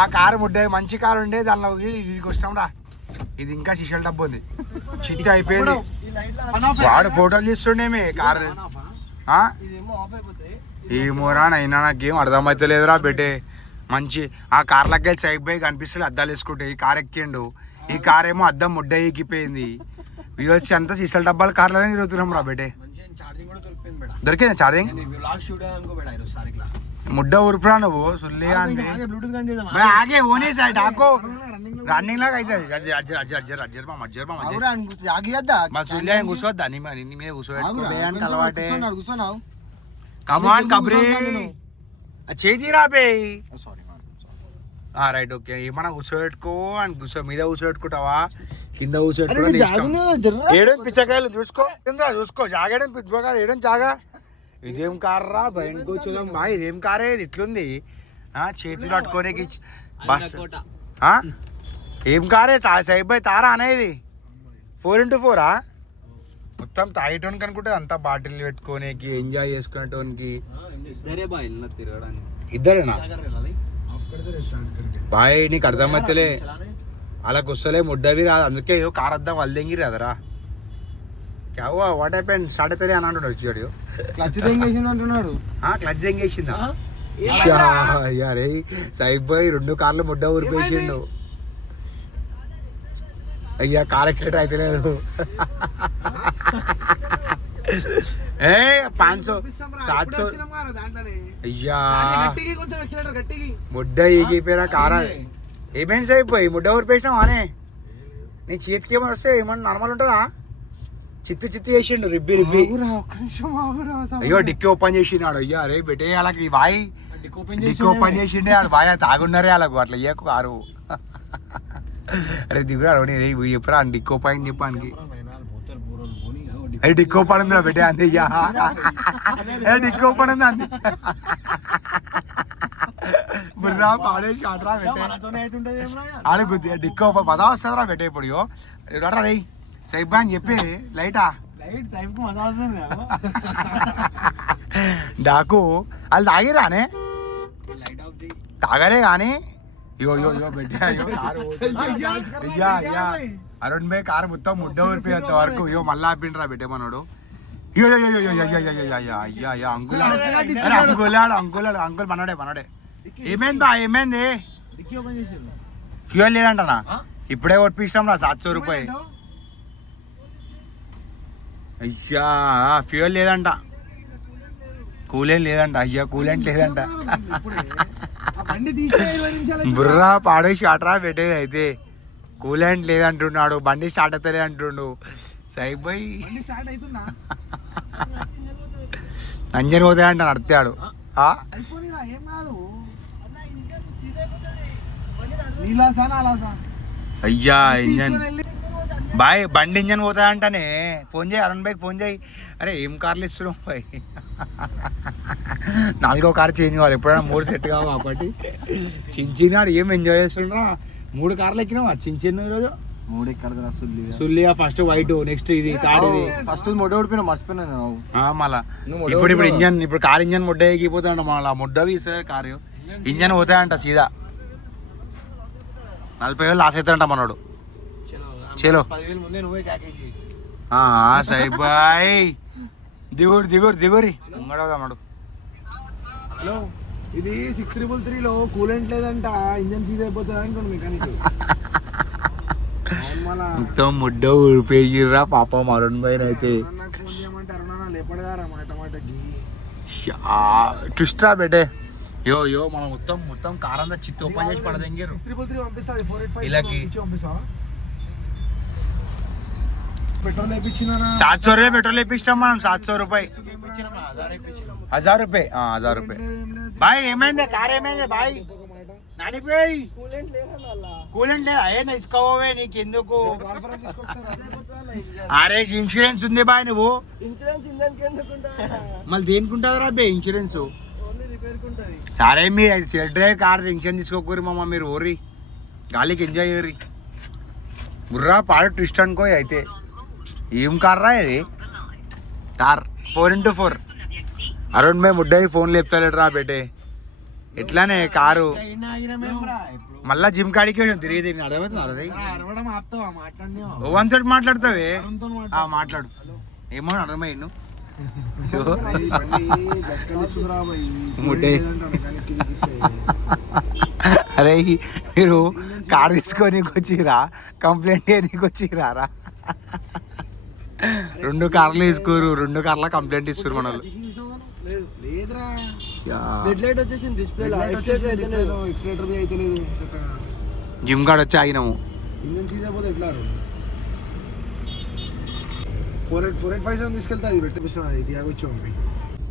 ఆ కారు ముడ్డే మంచి కారు ఉండే దానిలో ఇది ఇష్టం రా ఇది ఇంకా శిషల్ డబ్బు ఉంది చిత్తి అయిపోయింది వాడు ఫోటోలు తీస్తుండేమే కారు ఏమోరా అయినా నాకేం అర్థమైతలేదురా బేటే మంచి ఆ కార్లకి వెళ్ళి సైడ్ బై కనిపిస్తుంది అద్దాలు వేసుకుంటే ఈ కార్ ఎక్కిండు ఈ కార్ ఏమో అద్దం ముడ్డ ఎక్కిపోయింది ఇది వచ్చి అంతా సీసల డబ్బాలు కార్లనే తిరుగుతున్నాం రా బేటే దొరికిందా ఛార్జింగ్ ముడ్డ ఊరుపురా నువ్వు సుల్లి ఆగే ఓనే సైడ్ ఆకో రన్నింగ్ లాగా అవుతుంది మా సుల్లి కూర్చోద్దా నీ మీద కూర్చోబెట్టుకోవడానికి అలవాటే కమాన్ కబ్రీ చేతిరా బే రైట్ ఓకే ఏమన్నా కూర్చోబెట్టుకో అని మీద కూర్చోబెట్టుకుంటావా కింద కూర్చోబెట్టుకో ఏడేం పిచ్చకాయలు చూసుకో కింద చూసుకో జాగేయడం పిచ్చకాయలు ఏడేం జాగా ఇదేం కార్ రా బయట కూర్చోదాం బా ఇదేం కారే ఇది ఇట్లుంది చేతులు పట్టుకోనేకి బస్ ఏం కారే సైబై తారా అనేది 4x4 మొత్తం తాగేటోనికి అనుకుంటే అంతా బాటిల్ పెట్టుకోనేకి ఎంజాయ్ చేసుకునేటోనికి ఇద్దరేనా బాయ్ నీకు అర్థమైతలే అలా వస్తలే ముడ్డవి రాదు అందుకే కార్ అద్దాం వల్దెంగిరి కదరా క్యావా వాట్ హ్యాపెన్ స్టార్ట్ అవుతుంది అని అంటున్నాడు వచ్చాడు క్లచ్ దెంగేసింది అంటున్నాడు క్లచ్ దెంగేసిందా అరే సైబ్ బాయ్ 2 కార్లు ముడ్డ ఊరిపేసిండు అయ్యా కార్ యాక్సిడెంట్ అయితలేదు ఏ 500 700 అయ్యా ముడ్డ ఈగిపోయినా కారా ఏమైంది సైపోయి ముడ్డ ఊరిపేసినావు అనే నీ చేతికి ఏమైనా వస్తే ఏమన్నా నార్మల్ ఉంటుందా చిత్తు చేసిండు రిబ్బి అయ్యో డిక్కీ ఓపెన్ చేసినాడు అయ్యా అరే బెటే వాళ్ళకి బాయ్ డిక్కీ ఓపెన్ చేసిండే వాడు బాయ్ తాగున్నారే వాళ్ళకు అట్లా ఇయ్యకు కారు అరే దిగురా ఎప్పుడా డిక్కీ ఓపెన్ చెప్పానికి అరే డిక్కీ ఓపెన్ ఉందిరా బెటే అంతే అయ్యా డిక్కీ ఓపెన్ ఉంది అంతే బుర్రా పాడేసి ఆడరా బెటే ఆడే గుద్ది డిక్కీ ఓపెన్ మజా వస్తుందిరా బెటే ఇప్పుడు రా రే సైబా అని చెప్పి లైటా డాకు వాళ్ళు తాగిరానే తాగలే కానీ అరుణ్ భాయ్ కారు మొత్తం ముడ్డ ఊరిపోయేంత వరకు మళ్ళీ ఆపిండ్రా పెట్టే మనోడు అంకుల్ మనోడే ఏమైంది ఏమైంది ఫ్యూయల్ లేదంటనా ఇప్పుడే కొట్టిస్తాం రా 700 రూపాయలు అయ్యా ఫ్యూయల్ లేదంట కూలెంట్ లేదంట అయ్యా కూలెంట్ లేదంట బుర్రా పాడేసి ఆటరా పెట్టేది అయితే కూలెంట్ లేదంటున్నాడు బండి స్టార్ట్ అవుతలే అంటుండు సైబోయ్ అంజన్ పోతాయంట నడిచాడు అయ్యా ఇంజన్ బాయ్ బండి ఇంజన్ పోతాయంటనే ఫోన్ చేయి అరుణ్ భాయ్కి ఫోన్ చేయి అరే ఏం కార్లు ఇస్తున్నావు బాయ్ 4వ కార్ చేంజ్ కావాలి ఎప్పుడైనా 3 సెట్ కావాలి కాబట్టి చించినాడు ఏం ఎంజాయ్ చేస్తుండ్రా 3 కార్లు ఎక్కినావా చించిన ఈరోజు 3 ఎక్కడ సుల్లియా ఫస్ట్ వైట్ నెక్స్ట్ ఇది థర్డ్ ఇది ఫస్ట్ మొడ్డ ఓడిపోయినా మర్చిపోయినా మళ్ళా ఇప్పుడు ఇంజన్ ఇప్పుడు కార్ ఇంజన్ ముడ్డ ఎక్కిపోతాయంట మళ్ళా ముడ్డవి ఇస్తారు కారు ఇంజన్ పోతాయంట సీదా 40,000 లాస్ అవుతాయంట మనోడు చలో సైబాయ్ దిగురి ముంగడవుదామాడు హలో ఇది 6333 కూలెంట్ లేదంట ఇంజన్ సీజ్ అయిపోతుంది అనుకోండి మెకానిక్ మొత్తం ముడ్డ ఊరిపోయిర్రా పాపం అరుణ్ భాయ్ అయితే నాకు ఫోన్ చేయమంటే అరుణ లేపడదారా మాటకి ట్విస్ట్రా బెటే యో మనం మొత్తం కారంతా చిత్త ఓపెన్ చేసి పడదెంగారు 6333 పంపిస్తుంది 485 ఇలాకి పంపిస్తావా पेट्रोल लेपिచ్చినా 700 రూపాయలు పెట్రోల్ లేపిస్తాం మనం 700 రూపాయలు 1000 రూపాయలు 1000 రూపాయలు బాయ్ ఏమైంది కార్ ఏమైంది బాయ్ నాని బాయ్ కూలెంట్ లేదా ఏ తీసుకోవే నీకు ఎందుకు అరే ఇన్సూరెన్స్ ఉంది బాయ్ నువ్వు ఇన్సూరెన్స్ ఇందనికి ఎందుకుంటా మళ్ళీ దేనికి ఉంటుందిరా బే ఇన్సూరెన్స్ ఓన్లీ రిపేర్ కి ఉంటది సరే మీరు సెల్ డ్రైవ్ కార్ ఇన్సూరెన్స్ తీసుకోకూరి మామ మీరు ఓరి గాలికి ఎంజాయ్ చేయరి బుర్రా పాడు ట్విస్ట్ అనుకో అయితే. ఏం కార్ రా ఇది? Car 4x4. అరుణ్ మే ముడ్డయి ఫోన్ లేపుతాడు రా బేటే. ఎట్లానే కారు మళ్ళా జిమ్ కాడికి తిరిగి తిరిగి అర్థమవుతుంది. అరవడం ఆపుతావా? మాట్లాడి ఓవన్తో మాట్లాడతావే. మాట్లాడు. ఏమో అర్థమయ్యి నువ్వు. అరే మీరు కార్ తీసుకొని వచ్చిరా, కంప్లైంట్ చేయడానికి వచ్చిరా రా. 2 కార్లు తీసుకోరు, 2 కార్ల కంప్లైంట్ ఇస్తారు మన వాళ్ళు. జిమ్ కాడ వచ్చి ఆగినాము. ఇంజన్ సీజ్ అయిపోతే ఎట్లా? 485 తీసుకెళ్తా. అది పెట్టిపిస్తున్నా ఇది వచ్చి పంపి.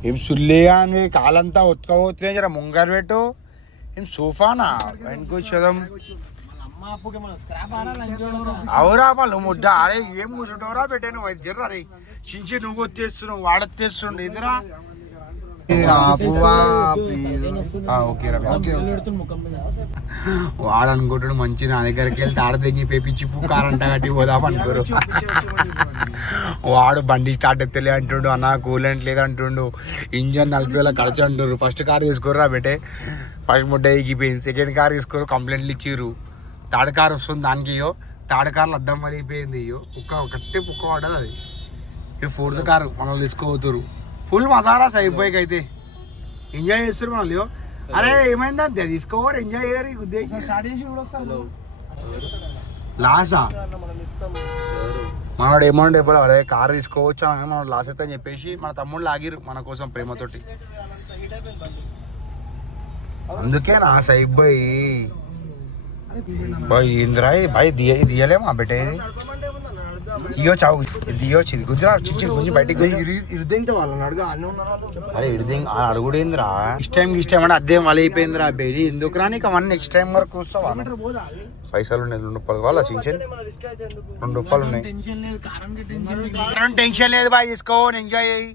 ఏం సుల్లేగా అని కాలంతా ఉతకపోతే జర ముంగారు పెట్టు. ఏం సోఫానా వెనుకొచ్చదాం అవురా వాళ్ళు ముడ్డ. అరే ఏం కూర్చుంటావురా పెట్టాను జర్రా. రే చించి నువ్వు వచ్చేస్తున్నావు, వాడొచ్చేస్తుండు ఎదురా. వాడు అనుకుంటాడు మంచి నా దగ్గరికి వెళ్తే ఆడ తెగి పేపించి కారంట కట్టి పోదాం అనుకోరు. వాడు బండి స్టార్ట్ ఎత్తలే అంటుండు, అన్న కూలెంట్ లేదంటుండు, ఇంజన్ 40,000 ఖర్చు అంటారు. ఫస్ట్ కార్ తీసుకోర్రా బెటే. ఫస్ట్ ముడ్డ ఎగిపోయింది. సెకండ్ కార్ తీసుకోరు, కంప్లైంట్లు ఇచ్చిర్రు. థర్డ్ కార్ వస్తుంది దానికి. ఇయ్యో థర్డ్ కార్లో అద్దం వలిగిపోయింది. ఇయ్యో గట్టి కుక్క పడ్డది అది. ఈ 4th కారు మనల్ని తీసుకోపోతారు. ఫుల్ మజారా సైడ్ బైక్ అయితే ఎంజాయ్ చేస్తారు మనల్ని. అరే ఏమైందా తీసుకోవరు, ఎంజాయ్ చేయరు. స్టార్ట్ చేసి లాసా మనవాడు ఏమౌంట్ ఎప్పుడు అరే కార్ తీసుకోవచ్చా మనం లాస్ అవుతా అని చెప్పేసి మన తమ్ముళ్ళు ఆగిరు మన కోసం ప్రేమతోటి. అందుకే నా సైబ్ బాయ్ ఇంద్రా బాయ్ దియలేమా బెటే. దియో చావు దియొచ్చి గుంజరా చిచ్చి గుంజి బయటికి ఇరుదింగ్ వాళ్ళని అడుగు అన్నీ ఉన్నారు. అరే ఇడిదింగ్ అడుగుడేంద్రా. ఇష్టం అంటే అద్దెం వాళ్ళు అయిపోయిందిరా బేడి. ఎందుకు రా నీకు అవన్నీ నెక్స్ట్ టైం వరకు వస్తావా? పైసలు ఉన్నాయి 2 రూపాయలు కావాలా? చించన్ 2 రూపాయలు ఉన్నాయి. టెన్షన్ లేదు బాయ్, తీసుకో ఎంజాయ్ అయ్యి.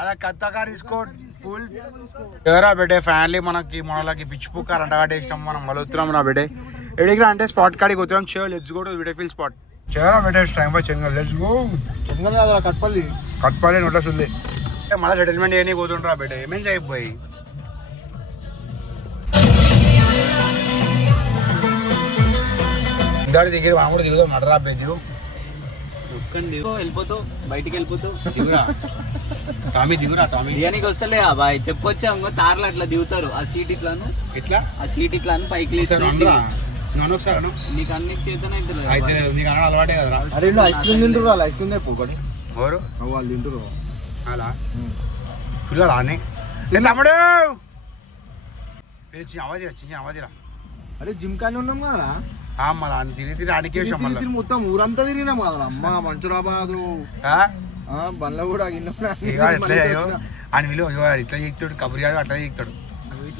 అలా కొత్త కార్ తీసుకో ఫుల్ ఎవరా బెటే. ఫ్యామిలీ మనకి పిచ్చిపు కార్ అంటగాటే ఇష్టం. మనం వలుతున్నాం రా బెటే. ఎడిగిరా అంటే స్పాట్ కాడికి వస్తున్నాం. చే let's go to beautiful spot. చాలా బెటే టైం పాస్ చెంగల్. Let's go. చెంగల్ కాదు కట్పల్లి నోట్లస్ ఉంది. మళ్ళీ సెటిల్మెంట్ చేయని పోతుంటారా బెటే. ఏమేం చేయబోయి దాడి దగ్గర మనం కూడా దిగుదాం. నడరా దిగు వెళ్ళిపోతావు, బయటికి వెళ్ళిపోతావు. దిగురా టామీ దిగురా. టామీ దిగానికి వస్తలే బాయ్ చెప్పొచ్చా. ఇంకో తార్లు అట్లా దిగుతారు. ఆ సీట్ ఇట్లాను ఇట్లా ఆ సీట్ ఇట్లా అని పైకి నీకు అన్ని చేతనే అయితే నీకు అన్న అలవాటే కదరా. అరే ఐస్ క్రీమ్ తింటారు. వాళ్ళు ఐస్ క్రీమ్ ఒకటి ఎవరు వాళ్ళు తింటారు అలా పిల్లలు అని. నేను తమ్ముడు అవాజిరా. అరే జిమ్ కానీ ఉన్నాం కదరా. మళ్ళీ తిరిగి అడిగే మొత్తం ఊరంతా తిరిగినాం కదరా. అమ్మ మంచురాబాదు బండ్ల కూడా అని విలువ ఇట్లా చెప్తాడు. కబురి అట్లా చెప్తాడు.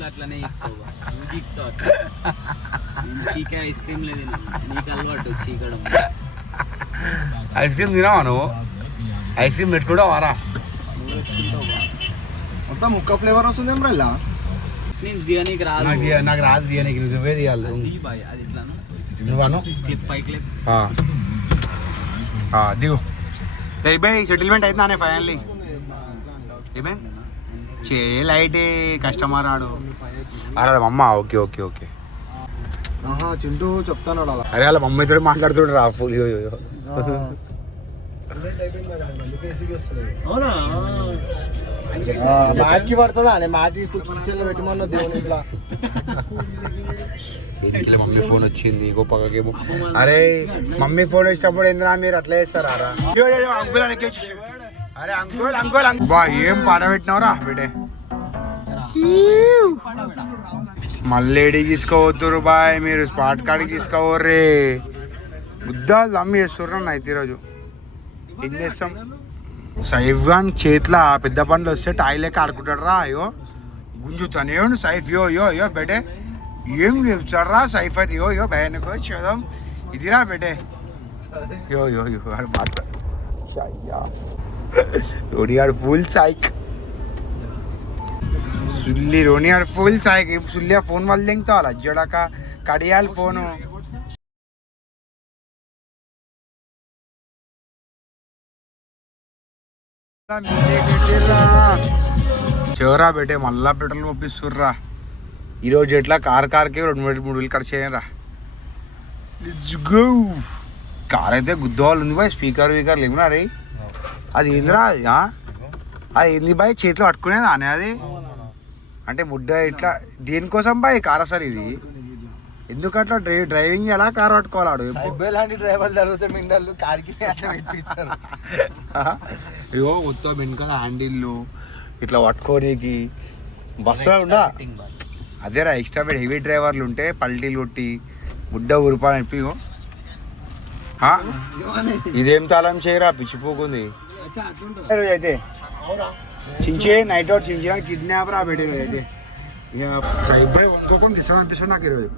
అట్లనే చీకే ఐస్ క్రీమ్ లేదు నీకు అలవాటు చీకడం. ఐస్ క్రీమ్ తినావా నువ్వు? ఐస్ క్రీమ్ పెట్టుకోవడం వారా. మొత్తం ముక్క ఫ్లేవర్ వస్తుంది ఏం రా. నేను దిగానికి రాదు. నాకు రాదు దిగానికి. నువ్వే దిగాలి. అది ఇట్లాను నువ్వు క్లిప్ పై క్లిప్ దిగు. బై సెటిల్మెంట్ అవుతుందానే ఫైనల్లీ. ఏమైంది లైట్ కస్టమర్ ఆడు అరే అమ్మ. ఓకే ఓకే ఓకే చింటూ చెప్తాను అలా. అరే వాళ్ళ మమ్మీ తోటి మాట్లాడుతుండ్రు రా ఫుల్. మ్యాట్కి పడుతుందా అనే మ్యాట్కి కిచెన్లో పెట్టమన్నా దేవుని ఇట్లా. మమ్మీ ఫోన్ వచ్చింది గొప్పకేమో. అరే మమ్మీ ఫోన్ వచ్చినప్పుడు ఏంద్రా మీరు అట్లా చేస్తారా? అరే అంకుల్ అంకుల్ బా ఏం పాట పెట్టినవరా బిడే. మళ్ళీ ఏడికి తీసుకోవద్దురు బాయ్. మీరు స్పాట్ కాడికి తీసుకోవర్రే. బుద్ధాలు దమ్మి చేస్తుర్రు అయితే ఈరోజు. ఏం చేస్తాం? సైఫ్ గాన్ చేతిలో పెద్ద పండ్లు వస్తే టాయిలెక్క ఆడుకుంటాడు రా. అయ్యో గుంజుతానే సైఫ్. యో యో యో బెటే ఏం చెప్తారా సైఫ్ అయితే. యో యో భయానికో చేద్దాం ఇదిరా బెటే. యో యో యో మాట్లాడు. రోనియాడు ఫుల్ సైక్. సుల్లి రోనియాడు ఫుల్ సైక్. సుల్లి ఫోన్ వాళ్ళు దింగుతావు అలా జడక కడియాలి ఫోను. చివరా బెటే మళ్ళా పెట్రోల్ పంపిస్తుర్రా ఈరోజు ఎట్లా కార్కి 2-3 వేలు ఖర్చు అయ్యారా. Let's go. కార్ అయితే గుద్దవాళ్ళు ఉంది బాయ్, స్పీకర్ లేవునా రే. అది ఏందిరా అది ఏంది బాయ్, చేతిలో పట్టుకునేది అనే అది అంటే ముడ్డ ఇట్లా దేనికోసం బాయ్ కార్ అసలు ఇది? ఎందుకు అట్లా డ్రైవింగ్ ఎలా కార్ పట్టుకోవాలాడు? లాంటి డ్రైవర్లు జరిగితే మిండలు కార్కి అట్లా పెట్టిస్తారు. అయ్యో మొత్తం వెనకాల హ్యాండిల్లు ఇట్లా పట్టుకోనికి బస్సులో ఉండా. అదేరా ఎక్స్ట్రా బెడ్ హెవీ డ్రైవర్లు ఉంటే పల్టీలు కొట్టి ముడ్డ ఉరుపాలని చెప్పి ఇదేం తాళం చేయరా పిచ్చిపోకుంది అయితే చించే నైట్ అవుట్ చించిన కిడ్నాప్ రా పెట్టే అయితే సైబ్రై వండుకోకుండా ఇష్టం అనిపిస్తుంది నాకు ఈరోజు.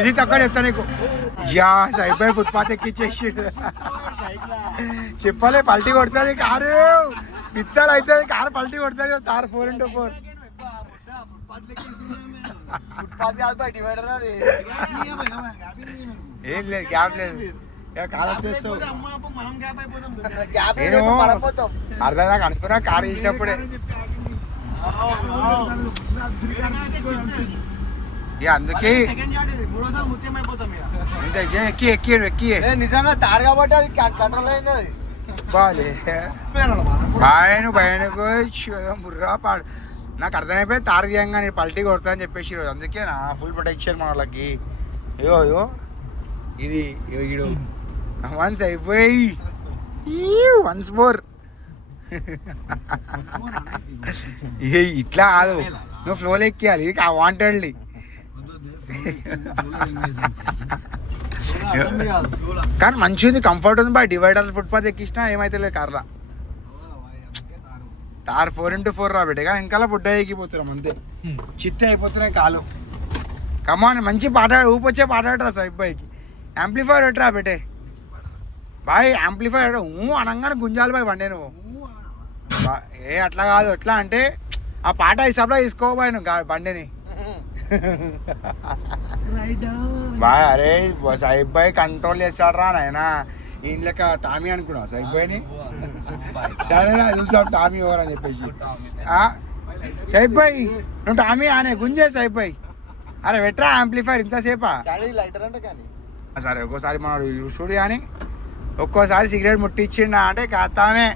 ఇది తక్కువ చెప్తా నీకు. యా సైబ్రై ఫుట్పాత్ ఎక్కిచ్చేసి చెప్పలే పల్టీ కొడుతుంది కారు, పిత్తలు అవుతుంది కారు పల్టీ కొడుతుంది. కారు 4x4 ఏం లేదు, గ్యాప్ లేదు. కాలం చేస్తావు అర్థం నాకు అనుకున్నా కారు చేసినప్పుడే. అందుకే ఎక్కి నిజంగా తారు కాబట్టి అది కంట్రోల్ అయింది. అది బాలే భయానికి బుర్రా పాడు. నాకు అర్థమైపోయి తారు తీయంగా నేను పల్టీ కొడతా అని చెప్పేసి ఈరోజు. అందుకే నా ఫుల్ ప్రొటెక్షన్ మన వాళ్ళకి. అయ్యో ఇది ఈడు వన్స్ అయిపోయి వన్స్ మోర్. ఇట్లా కాదు, నువ్వు ఫ్లోలో ఎక్కియాలి. ఇది వాంటెడ్లీ కానీ మంచిది, కంఫర్ట్ ఉంది బాయ్. డివైడర్ ఫుట్పాత్ ఎక్కించినా ఏమైతే లేదు కార్లా. తార్ 4x4 రా పెట్టేగా ఇంకా బుడ్డ ఎక్కిపోతున్నాం అంతే. చిత్త అయిపోతున్నాయి కాలు. కమాన్ మంచి పాట ఊపొచ్చే పాట పెట్టరా సార్ బాయ్కి. యాంప్లిఫైర్ పెట్టరా పెట్టే బాయ్. యాంప్లిఫైర్ అనగానే గుంజాలి బాయ్ బండే నువ్వు. ఏ అట్లా కాదు, ఎట్లా అంటే ఆ పాట హిసాబ్లో తీసుకోబాయ్ నువ్వు బండిని. బాయ్ అరే సాయిబ్ బాయ్ కంట్రోల్ చేస్తాడు రా నాయన. ఈయన లెక్క టామీ అనుకున్నావు సాయిబ్ బాయ్ని. సరేనా చూసాం టామీ ఎవరు అని చెప్పేసి. సాయిబ్ బాయ్ నువ్వు టామీ ఆనే గుంజే సాయిబ్ బాయ్. అరే వెట్రా యాంప్లిఫైర్ ఇంతసేపా. సరే ఒక్కోసారి మన చూడు కానీ ఒక్కోసారి సిగరెట్ ముట్టించిండా అంటే కాతామే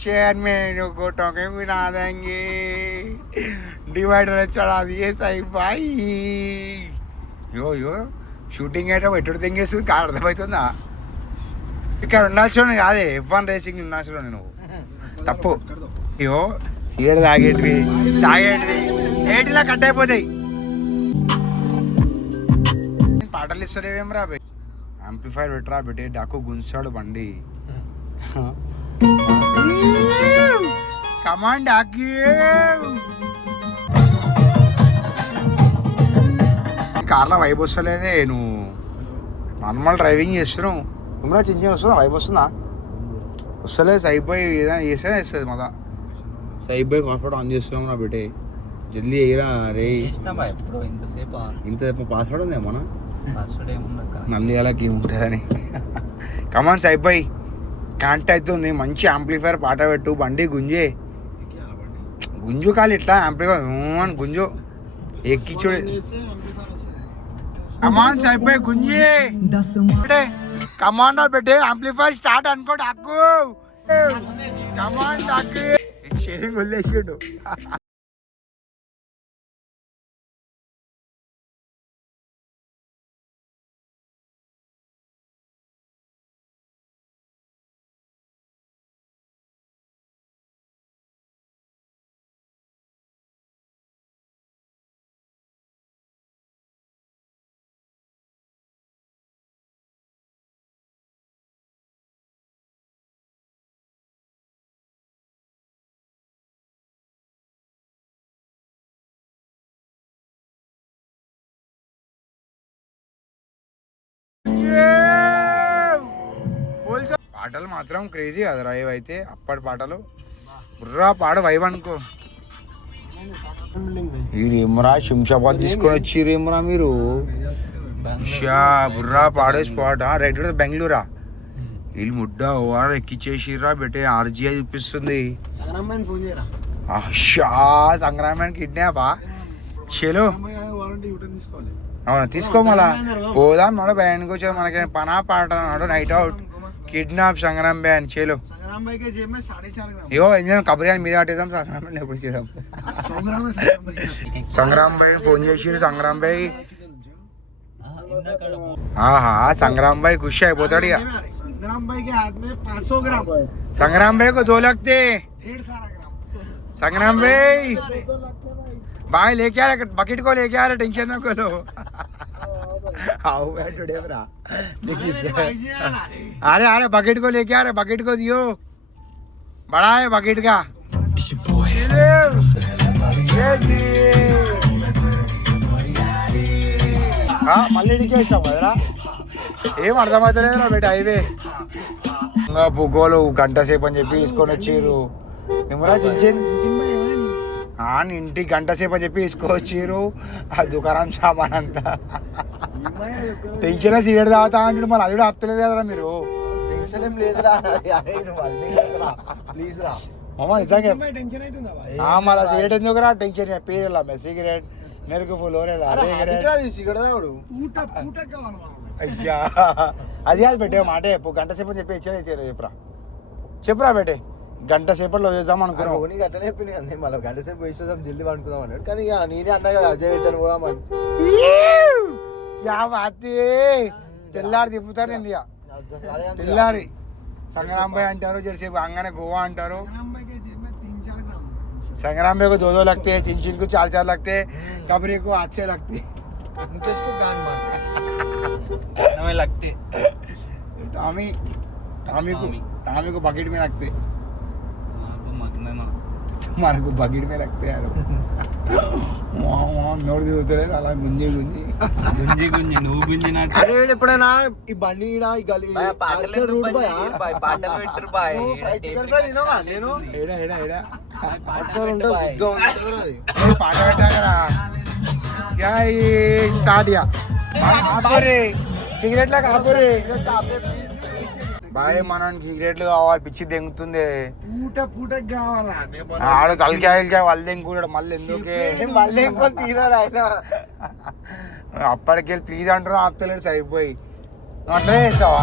షేర్ में गोटों के बिना देंगे డివైడర్ వచ్చాడు. అది ఏ సాయిబ్ బాయ్. యో షూటింగ్ అయితే ఎటు తెంగేస్తుంది కారు అర్థమవుతుందా? ఇక్కడ ఉండాల్సిన కాదే F1 రేసింగ్ ఉండాల్సిన నువ్వు తప్పు. అయ్యో సిగరెట్ తాగేటివి ఏటిలా కట్ అయిపోతాయి. పాటలు ఇస్తలేవేం రా బే. యాంప్లిఫైర్ పెట్టరా పెట్టి డాకు గుంచాడు బండి. కమాండ్ కార్లో వైబ్ వస్తలేదే. నువ్వు నార్మల్ డ్రైవింగ్ చేస్తున్నావు ఏమరా చించిన వస్తుందా? వైబ్ వస్తుందా? వస్తలేదు. సైబ్ బాయ్ ఏదైనా చేస్తేనే వస్తుంది మళ్ళా. సైబ్ బాయ్ పాస్వర్డ్ ఆన్ చేస్తున్నాం నా బిడ్డే జల్దీ అయ్యిరా రే. ఇంతసేపు పాస్వర్డ్ ఉందేమోనా? నల్లి అలాకి ఏముంటుందని. కమాన్ సైబ్ బాయ్ కాంట్ అవుతుంది. మంచి యాంప్లిఫైర్ పాట పెట్టు బండి గుంజే. గుంజు కాలి ఇట్లా యాంప్లిఫైర్ అని గుంజు ఎక్కించుడే. కమాన్ సైబ్ బాయ్ గుంజే కమాండ్ పెట్టే యాంప్లిఫైర్ స్టార్ట్ అనుకో డాకు. కమాండ్ డాకు షేరింగ్ వదిలేసాడు. పాటలు మాత్రం క్రేజీ కదరా ఇవైతే. అప్పటి పాటలు బుర్రా పాడు వైబ్ అనుకో. ఏమరా శంషాబాద్ తీసుకొని వచ్చిరేమరా మీరు. బుర్రా పాడే స్పాట్ రైట్ బెంగళూరా. వీళ్ళు ముడ్డ ఓవరాల్ ఎక్కిచ్చేసిర్రా బెట్టే ఆర్జీఐ చూపిస్తుంది ఫోన్ చేయరా సంగ్రామానికి కిడ్నాపా చలో వారంటీ యూటర్న్ తీసుకోవాలి అవును తీసుకో మళ్ళా పోదాం మన బయటకు వచ్చేది మనకి పనా పాట night out kidnap Sangram by అని చలో संग्राम भाई के जेब में 4.5 ग्राम ఇగో ఏం కబరి మీద ఆటేద్దాం సంగ్రామ్ ఎప్పుడు చేద్దాం 100 ग्राम है संग्राम भाई के। సంగ్రామ్ బై ఫోన్ చేసిరు సంగ్రామ్ బై ఆహా సంగ్రామ్ బై ఖుషి అయిపోతాడు ఇక संग्राम भाई के हाथ में 500 ग्राम సంగ్రామ్ బై को दो लगते 1.5 सारा ग्राम संग्राम भाई भाई लेके आ रहे बकेट को लेके आ रहे टेंशन ना करो आओ टुडे ब्रा अरे अरे बकेट को लेके आ रहे बकेट को दियो बड़ा है बकेट का మళ్ళీ ఇడికే ఇష్టం కదరా ఏం అర్థమవుతలేదురా బయట హైవే ఇంకా పుగ్గోలు గంట సేపు అని చెప్పి తీసుకొని వచ్చిర్రు ఏమరా చిన్న ఇంటికి గంట సేపు అని చెప్పి తీసుకొచ్చిర్రు ఆ దుకాణం సామాన్ అంతా టెన్షన్ సిగరెట్ తాగుతా అంటే మరి అది కూడా ఆపుతలేదు కదరా మీరు టెన్షన్ ఏం లేదురా ప్లీజ్ రా మామ నిజంగా టెన్షన్ అవుతుందా మళ్ళీ సిగరెట్ ఎందుకురా టెన్షన్ పేరు సిగరెట్ మెరుగు ఫుల్ సిగరెట్ తాగుడు పూట పూట కావాలి అయ్యా అది అది పెట్టే మాట చెప్పు గంట సేపు అని చెప్పి ఇచ్చారా చెప్పురా చెప్పురా పెట్టే గంట సేపట్లో చేద్దాం అనుకున్నాం నీకు అట్లనే చెప్పింది అంతే మళ్ళీ గంట సేపు వేసేద్దాం జల్దీ అనుకుందాం అన్నాడు కానీ ఇక నేనే అన్నా కదా అజయ్ రిటర్న్ పోదామని యా బాతి తెల్లారి తిప్పుతారు నేను ఇక తెల్లారి సంగ్రామ్ భాయ్ అంటారు జరసేపు అంగానే గోవా అంటారు संग्राम भाई को 2 लगते हैं चिन को 4 लगते हैं कबरी को 8 लगते मुकेश को गान मारते हमें लगते टॉमी टॉमी को बकेट में रखते मग में तुम्हारे को बकेट में लगते यार नोड़ దిగుతారే అలా గుంజి గుంజి గుంజి నువ్వు గుంజినట్టు అరే ఎప్పుడైనా ఈ బండి ఈడ ఈ గలి పాటలు రూట్ బాయ్ పాటలు పెట్టరు బాయ్ ఫ్రై చికెన్ ఫ్రై తినవా నేను ఏడా ఏడా ఏడా అచ్చర్ ఉంటే గుద్దాం అంటారు అది పాట పెట్టాకరా क्या ये स्टार्ट या ఆపరే సిగరెట్ల కాపరే బాయ్ మనం సిగరెట్లు కావాలి పిచ్చి దెంగుతుంది పూట పూటకి కావాలా ఆడ తలకాయలకాయ వాళ్ళు దెంగుతాడు మళ్ళీ ఎందుకే మళ్ళీ ఇంకో తీరాడు ఆయన అప్పటికెళ్ళి ప్లీజ్ అంటారు ఆపుతలేడు సరిపోయి అట్లనే చేస్తావా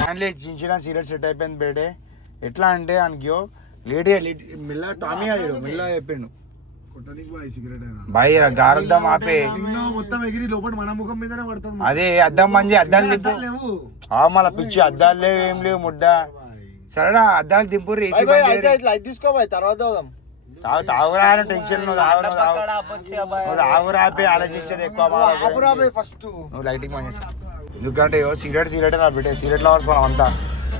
దాంట్లో చించిన సీరియట్ సెట్ అయిపోయింది బేటే ఎట్లా అంటే ఆయనకి లేట్ మెల్ల టామీ అది మెల్ల చెప్పిండు కొట్టడానికి బాయ్ సిగరెట్ అయినా బాయ్ గారద్దం ఆపే మొత్తం ఎగిరి లోపల మన ముఖం మీదనే పడుతుంది అదే అద్దం మంచి అద్దాలు దింపు లేవు మళ్ళీ పిచ్చి అద్దాలు లేవు ఏం లేవు ముడ్డ సరేనా అద్దాలు దింపు రేసి లైట్ తీసుకో బాయ్ తర్వాత చదువుదాం తాగురా టెన్షన్ నువ్వు తాగురా ఆపి ఆలోచించేది ఎక్కువ ఫస్ట్ నువ్వు లైటింగ్ పని చేసుకో ఎందుకంటే సిగరెట్ నా బిడ్డ సిగరెట్ లవర్స్ మనం అంతా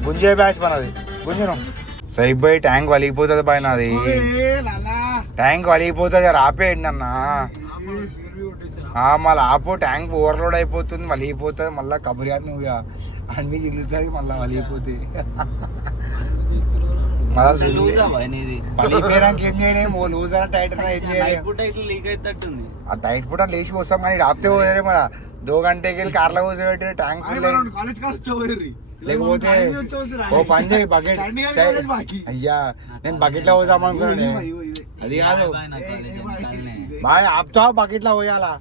గుంజే బ్యాచ్ మనది గుంజను సైబ్ బాయ్ ట్యాంక్ వలిగిపోతుంది బాయ్ నాది ట్యాంక్ వలిగిపోతుంది ఆపేయండి అన్న మళ్ళీ ఆపో ట్యాంక్ ఓవర్లోడ్ అయిపోతుంది వలిగిపోతుంది మళ్ళీ కబుర్యాది నువ్వు అన్ని చిల్లుతుంది మళ్ళీ వలిగిపోతుంది పలిపోయానికి ఏం చేయలేము లూజ్ అయినా టైట్ అయినా ఏం చేయలేము లీక్ అవుతుంటుంది ఆ టైట్ పూట లేచి పోస్తాం కానీ ఆపితే పోతే మళ్ళీ 2 గంటకి వెళ్ళి కార్లో కూర్చోబెట్టి ట్యాంక్ లేకపోతే ఓ పని చేయి బకెట్ అయ్యా నేను బకెట్ లో పోదాం అనుకున్నాను అది కాదు బాయ్ ఆపుతావు బకెట్ లో పోయాలా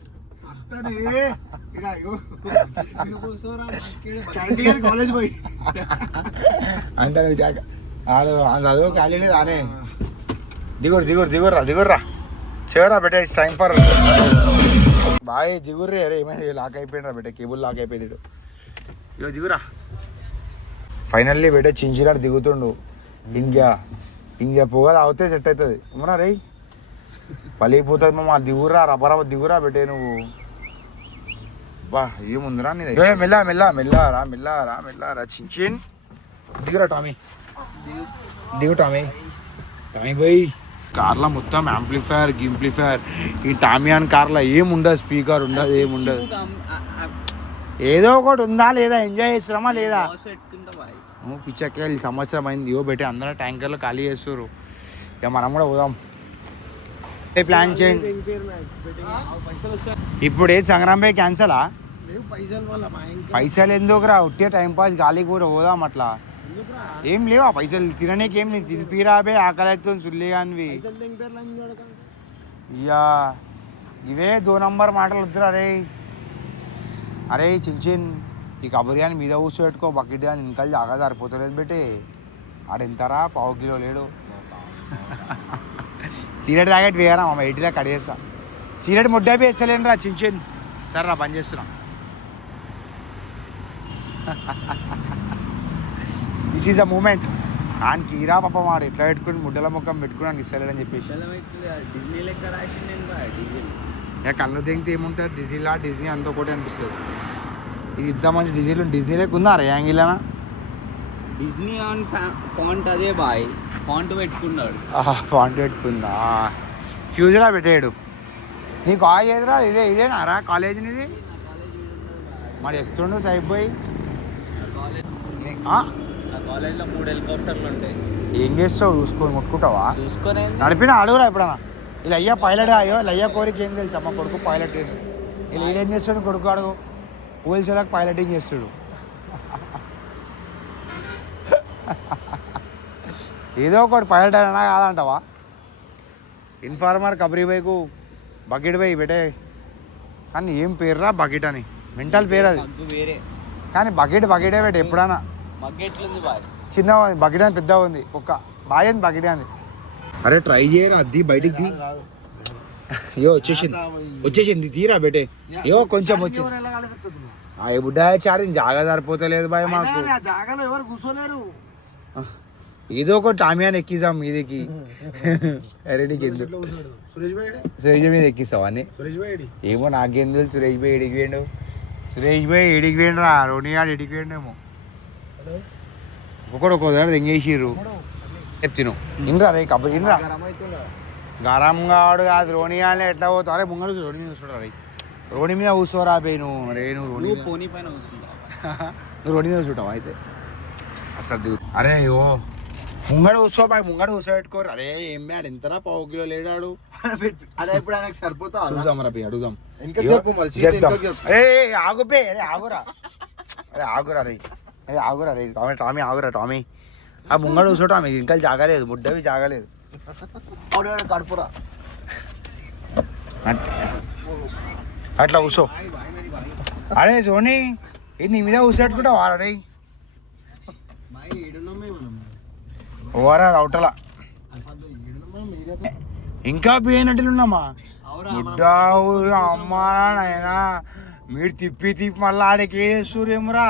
అంటే చదువు ఖాళీ లేదు అనే దిగుర్రా చివరా బెటే టైం ఫర్ బాయ్ దిగుర్రే అరే ఏమైంది లాక్ అయిపోయినరా బెటే కేబుల్ లాక్ అయిపోయింది ఇగో దిగురా ఫైనల్లీ బెటే చించినాడు దిగుతుండు ఇంకా పొగ తాగితే సెట్ అవుతుంది ఏమన్నా రే పలిగిపోతుంది మా దిగురా రబ్బరా దిగురా బెటే నువ్వు బా ఏముందిరా నీ దగ్గర మెల్లారా చించిన్ దిగురా టామీ దిగు టామీ పోయి కార్లో మొత్తం యాంప్లిఫైర్ గింప్లిఫైర్ ఈ టామియాన్ కార్లో ఏముండదు స్పీకర్ ఉండదు ఏముండదు ఏదో ఒకటి ఉందా లేదా ఎంజాయ్ చేస్తున్నామా లేదా పిచ్చకెళ్ళి సంవత్సరం అయింది ఇవో పెట్టి అందరూ ట్యాంకర్లు ఖాళీ చేస్తారు ఇక మనం కూడా పోదాం ప్లాన్ చేయండి ఇప్పుడు ఏది సంగ్రామ్ భాయ్ క్యాన్సలా లేవు పైసలు వల్ల మా ఇంకా పైసలు ఎందుకురా ఉట్టే టైం పాస్ గాలి కూర పోదాం అట్లా ఎందుకురా ఏం లేవా పైసలు తిననీకేం నేను తినిపిరాబే ఆకలి అవుతుంది సుల్లిగానివి పైసలు తింటారు లంచ్ చూడక ఇయ్యా ఇవే 2 నంబర్ మాటలు వద్దురా అరే అరే చిన్ ఈ కబురి కానీ మీద కూర్చోబెట్టుకో బకెట్ కానీ ఇంకా జాగా సరిపోతలేదు బెట్టే ఆడెంతరా 1/2 కిలో లేడు సిగరెట్ తాగేటి వేయరా మా 80 కట్ చేస్తా సిగరెట్ ముడ్డా వేస్తలేను రా చిన్ సరే రా పని చేస్తున్నా దిస్ ఈజ్ అ మూమెంట్ ఆయనకి ఈరా పాప వాడు ఎట్లా పెట్టుకుని ముడ్డల ముఖం పెట్టుకుని ఇస్తలేడని చెప్పేసి డిజ్నీ లెక్క రాసింది నేను డీజిల్ ఇక కళ్ళు దిగితే ఏముంటుంది డిజ్నీ అంత ఒకటి అనిపిస్తుంది ఇది ఇద్దామని డిజ్నీ లేక ఉందా రే యాంగిల్నా డిజ్నీ ఆన్ ఫాంట్ అదే బాయ్ ఫాంట్ పెట్టుకున్నాడు ఫాంట్ పెట్టుకుందా ఫ్యూజరా పెట్టాడు నీకు ఆ ఏదిరా ఇదేనారా కాలేజ్ ఇది మరి ఎత్తుండు సైపోయి నా కాలేజ్లో 3 హెలికాప్టర్లు ఉంటాయి. ఏం చేస్తావు చూసుకొని కొట్టుకుంటావా చూసుకొని నడిపినా అడుగురా ఎప్పుడన్నా ఇలా అయ్యా పైలట్ అయ్యో ఇలా అయ్యా కోరిక ఏం తెలుసు అమ్మ కొడుకు పైలట్ ఇలా ఈడేం చేస్తాడు కొడుకు అడుగు పోలీసులకు పైలటింగ్ చేస్తాడు ఏదో ఒకటి పైలట్ అయినా కాదంటావా ఇన్ఫార్మర్ కబరీ బైకు బకెట్ బై బెటే కానీ ఏం పేరురా బకెట్ అని మెంటల్ పేరు అది మగ్గు వేరే కానీ బకెటే పెట్టే ఎప్పుడన్నా మగ్గెట్లుంది బాయ్ చిన్న బకెట్ అని పెద్దగా ఉంది ఒక్క బాగా ఉంది బకెట్ అని అరే ట్రై చేయరా అది బయటికి తీ అయ్యో వచ్చేసింది తీరా బెటే అయ్యో కొంచెం వచ్చేసి ఆ బుడ్డ చారి జాగా సరిపోతలేదు బాయ్ మాకు జాగాలో ఎవరు కూర్చోలేరు ఏదో ఒక టామియాని ఎక్కిస్తాం మీదికి రెడీకి ఎందుకు సురేష్ మీద ఎక్కిస్తావా అని ఏమో నాకేం తెలుసు సురేష్ భాయ్ ఎడికి వేయండు సురేష్ భాయ్ ఎడికి వేయండు రా రోని గాడు ఎడికి వేయండేమో ఒకడు ఒక దగ్గర తెంగేసిర్రు చెప్తిను ఇన్రా రే కబుర్ ఇన్రా గరం కాడు కాదు రోని గానే ఎట్లా పోతావు అరే ముంగడు రోని మీద చూడరా రే రోని మీద కూర్చోరా బే నువ్వు రే నువ్వు రోని పోనీ పైన వస్తుందా నువ్వు రోని మీద చూడవా అయితే అసలు అరే ఓ ముంగడు కూర్చో బాయ్ ముంగడు కూర్చోబెట్టుకోరు అరే ఏం బ్యాడ్ ఎంతనా 1/2 కిలో లేడాడు అదే ఇప్పుడు ఆయనకు సరిపోతా చూద్దాం రా అడుగుదాం అరే ఆగుపే అరే ఆగురా రే అరే ఆగురా రే టామీ ఆగురా టామీ ఆ ముంగడు కూర్చో టామీ ఇంకా జాగలేదు ముడ్డవి జాగలేదు కడుపురా అట్లా కూర్చో అరే సోనీ ఇది నీ మీద కూర్చోట్టుకుంటా వారే ఓవరా రౌటలా ఇంకా పోయినట్టున్నామా ముడ్డా అమ్మా నాయనా మీరు తిప్పి మళ్ళీ ఆడికి వేస్తురేమరా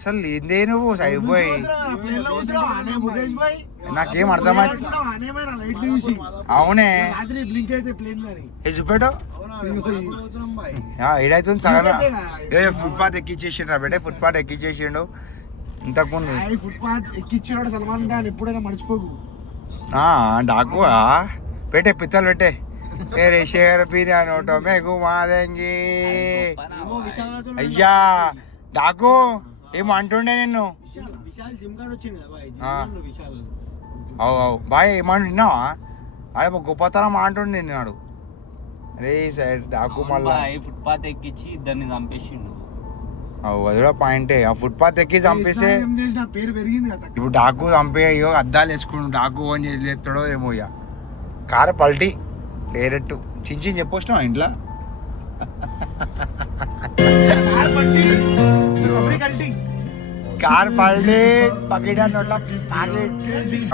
అసలు ఏందే నువ్వు సైపోయి నాకేం అర్థమైంది అవునే చూపెట్టు ఏడైతుంది సగం ఫుట్పాత్ ఎక్కిచ్చేసిండు బేటే ఫుట్పాత్ ఎక్కిచ్చేసిండు ఇంతకుముందు ఫుట్పాత్ ఎక్కిచ్చాడు సల్మాన్ ఖాన్ ఎప్పుడైనా మర్చిపోకు డాకు పెట్టే పిత్తలు పెట్టే तेरे शेर पीना नोटो में घुमा देंगे అయ్యా డాకు ఏమో అంటుండే నిన్ను అవు బాయ్ ఏమంటున్నావా అదే గొప్పతనం అంటుండే నిన్నాడు అరే సైడ్ డాకు మళ్ళీ ఫుట్పాత్ ఎక్కించి ఇద్దరిని చంపేసిండు అవు అది కూడా పాయింటే ఆ ఫుట్పాత్ ఎక్కి చంపేస్తే పేరు పెరిగింది కదా ఇప్పుడు డాకు చంపే అయ్యో అద్దాలు వేసుకుని డాకు అని చేసి ఎత్తాడో ఏమో ఇక కారు పల్టీ డైరెక్ట్ చించి చెప్పొచ్చినావా ఇంట్లో కార్ పల్టీ బకెట్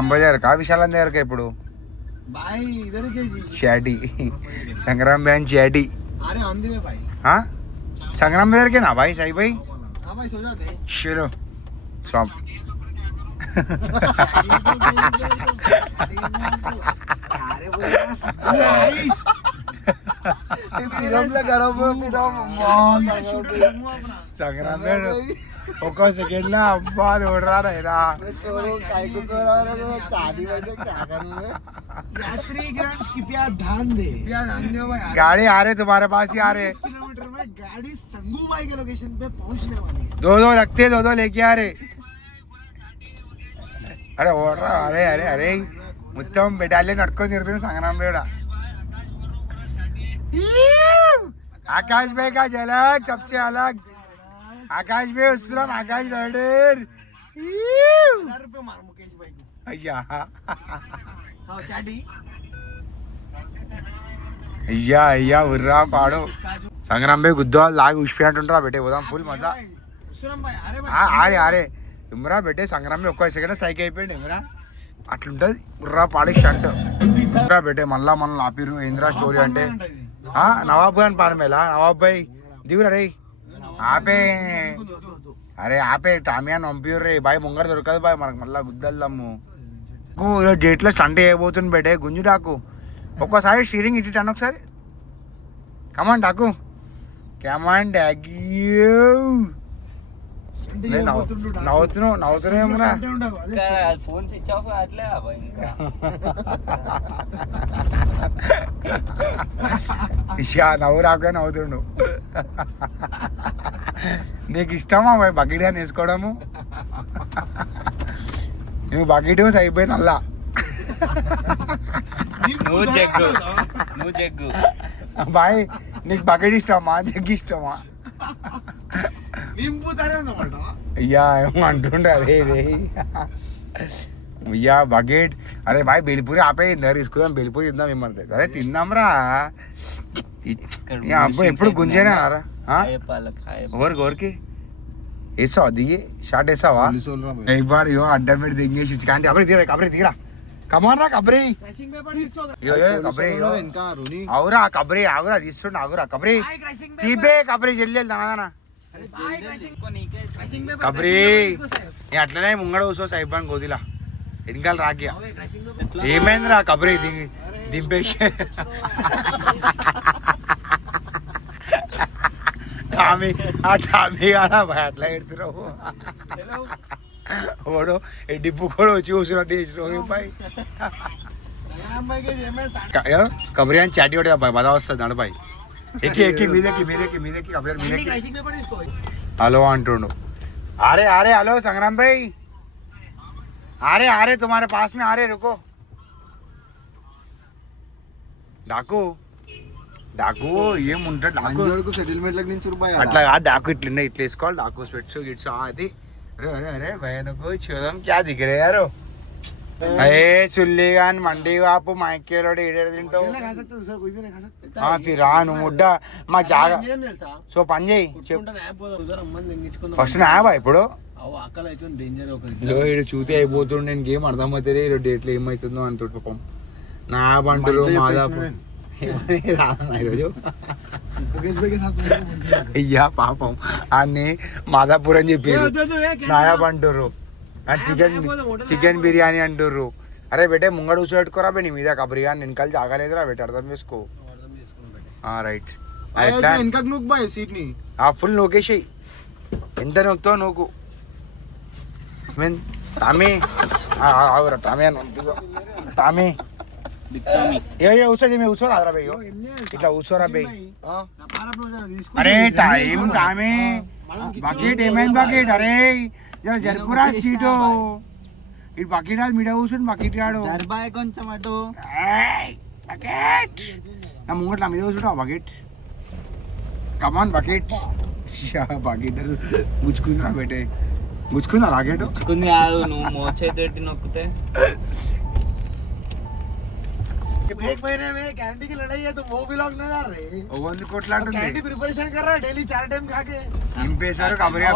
అంబై దగ్గర కా విశాలం దగ్గరకా ఇప్పుడు షాటీ సంగ్రామ్ బ్యాన్ షాటీ संग्राम में के ना भाई सही भाई चलो स्वाम संग्राम में ఒక సెకండ్ లో అబ్బా చూడరా రా गाड़ी आ रहे तुम्हारे पास ही आ रहे किलोमीटर में गाड़ी संगू भाई के लोकेशन पे पहुंचने वाली है दो रखते दो लेके आ रहे अरे ఓడరా అరే అరే అరే మొత్తం బెటాలియన్ కట్టుకొని తిరుగుతుంది సంగ్రామ్ వేడ आकाश भाई का झलक सबसे अलग. आकाश भाई उसराम आकाश रायडर. अय्या అయ్యా అయ్యా ఉర్రా పాడు సంగ్రామ్ భాయ్ గుద్దా లాగి ఉష్పినట్టుంటారా బెటే పోదాం ఫుల్ మజా ఆరే ఆరే ఇమ్రా బెటే సంగ్రామ్ భాయ్ ఒక్క సెకండ్ సైకి అయిపోయింది ఇమ్రా అట్లుంటది ఉర్రా పాడి స్టంట్ ఇమ్రా బెటే మళ్ళా మనల్ని ఆపిరు ఏంద్రా స్టోరీ అంటే నవాబ్ గాని పాడమేలా నవాబ్ భాయ్ దిగురా రే ఆపే అరే ఆపే టామియాన్ పంపిరు రే బాయ్ ముంగడ దొరకదు బాయ్ మనకు మళ్ళా గుద్దల్దాము ఈరోజు డేట్లో స్టంట్ చేయబోతుంది బెటే గుంజు డాకు ఒక్కోసారి స్టీరింగ్ ఇటు అన్న ఒకసారి కమాన్ డాకు కమాన్ డాగ్యూ నవ్వుతున్నావురా ఫోన్ స్విచ్ ఆఫ్ అట్లే ఇంకా నవ్వు రాక నవ్వుతుండు నీకు ఇష్టమా బకెట్ అని వేసుకోవడము నువ్వు బకెట్ అయిపోయి నల్లా నువ్వు జగ్గు బాయ్ నీకు బకెట్ ఇష్టమా జగ్గు ఇష్టమా అయ్యా ఏమో అంటుండే అదే అయ్యా బకెట్ అరే బాయ్ బెల్పూరి ఆపే ఇందరు తీసుకుందాం బెల్పూరి తిందాం ఏమన్నా అరే తిందాంరా అప్పుడు ఎప్పుడు గుంజేనా ఎవరికి వేసావా దిగి షార్ట్ వేసావా ఇవ్వాలి అడ్డం పెట్టి దిగేసి కానీ కబరి దిగరా కబరి దిగరా కమాన్రా కబరి కబరి అవురా కబరి ఆగురా తీస్తుండ ఆగురా కబరి తీపే కబరి జల్లి వెళ్తానా కబరి నీ అట్లనే ముంగడ కూర్చో సైబాన్ గోదిలా వెనకాల రాకియా ఏమైందిరా కబరి దిగి దింపేసి టామీ కాదా భయ అట్లా ఎడుతున్నావు ఓడో ఈ డిప్పు కూడా వచ్చి కూర్చున్నా తీసిన కబరి అని చాటి కూడా అబ్బాయి బాధ వస్తుంది నడబాయి ఎక్కి మీదకి కబరి మీదకి హలో అంటుండు అరే అరే హలో సంగ్రామ్ భాయ్ अरे अरे तुम्हारे पास में आ रहे रुको डाकू डाकू ఏముంటాడు డాకు సెటిల్మెంట్ లకి నుంచి రూపాయి అట్లా డాకు ఇట్లా ఇట్లా వేసుకోవాలి డాకు స్వెట్స్ గిట్స్ అది అరే అరే అరే భయనకు చూద్దాం క్యా దిగ రే యారో అరే సుల్లి గాని మండి వాపు మైకేలోడు ఏడేడు తింటావు ఫిర్ నువ్వు ముడ్డ మా జాగా సో పని చేయి ఫస్ట్ నాయబా ఇప్పుడు చూతే అయిపోతుండే నేను గేమ్ అర్థమవుతుంది ఈరోజు డేట్లో ఏమవుతుందో అంటుండు పాపం నా బంటురు మాదాపు ఈరోజు అయ్యా పాపం అన్ని మాదాపూర్ అని చెప్పారు నాయా బంటుర్రు చికెన్ బిర్యానీ అంటుర్రు అరే బెటే ముంగడు కూర్చోబెట్టుకోరా బే నీ మీద కబరిగా నేను కలిసి ఆగలేదురా బెట అర్థం చేసుకో రైట్ ఫుల్ నోకేసి ఎంత నొక్కుతావు నోకు టామీ ఆగురా టామీ అని పంపిస్తాం టామీ ఏ కూర్చోది మేము కూర్చోరా అదరా బయ్యో ఇట్లా కూర్చోరా బే అరే టైం టామీ బకెట్ ఏమైంది బకెట్ అరే జరుపురా సీటు ఇటు బకెట్ అది మిడ కూర్చొని బకెట్ కాడు కొంచెం అటు బకెట్ నా ముంగట్లా మీద కూర్చుంటావు బకెట్ కమాన్ బకెట్ బకెట్ గుచ్చుకుందిరా బెటే గుచ్చుకుందా రాకెట్ గుచ్చుకుంది కాదు నువ్వు మోచేతి నొక్కితే एक महीने में कैंडी की लड़ाई है तो वो भी लोग न जा रहे ओवन कोटलांటుంది कैंडी प्रिपरेशन कर रहा है डेली 4 टाइम खा के इंपेसर कबरे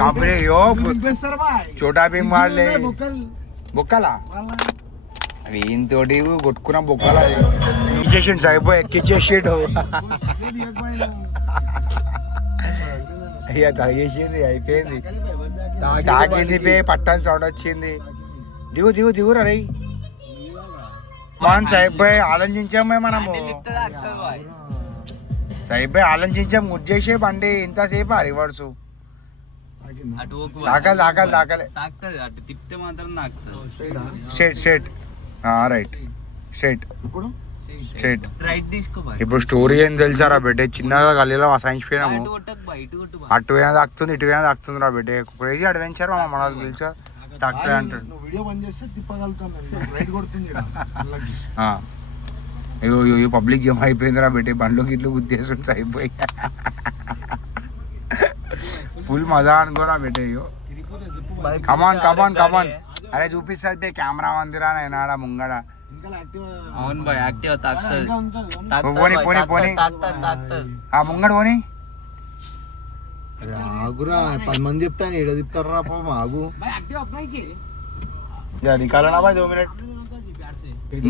कबरे यो इंपेसर भाई छोटा भीम वाले బొక్కలా అవి ఇంతోటి కొట్టుకున్న బొక్కలా ఇచ్చేసిండు సాయిబో ఎక్కిచ్చేసాడు అయ్యా తాగేసింది అయిపోయింది తాగింది పే పట్టాని సౌండ్ వచ్చింది దిగు దిగు దిగురా రై మనం సాయిబ్ భాయ్ ఆలోచించామే మనము సాయిబ్ భాయ్ ఆలోచించాం ముద్దేసే బండి ఇంతసేపు రివర్సు తాకాలి తాకాలి తాకాలి అటు తిప్పితే మాత్రం straight straight right straight straight right తీసుకో ఇప్పుడు స్టోరీ ఏం తెలుసారా బిడ్డ చిన్నగా గల్లీలో వసాయించిపోయినాము అటు పోయినా తాకుతుంది ఇటు పోయినా తాకుతుంది రా బిడ్డ క్రేజీ అడ్వెంచర్ మన తెలుసా తాకుతుంది అంటాడు వీడియో బంద్ చేస్తే తిప్పగలుగుతాను రైట్ కొడుతుంది అయ్యో అయ్యో పబ్లిక్ జమ అయిపోయిందిరా బెట్టే బండ్లు గిట్లు గుద్దేసుకుంటే అయిపోయి ఫుల్ మజా అనుకోరా బెట్టే అయ్యో కమాన్ కమాన్ కమాన్ అరే చూపిస్తుంది బే కెమెరా మందిరా నేను ఆడ ముంగడ అవును బాయ్ యాక్టివ్ తాకుతుంది పోనీ పోనీ పోనీ ఆ ముంగడ పోనీ ఆగురా 10 మంది చెప్తాను ఏడో చెప్తారా పాపం ఆగు నికాలనా బాయ్ 2 మినిట్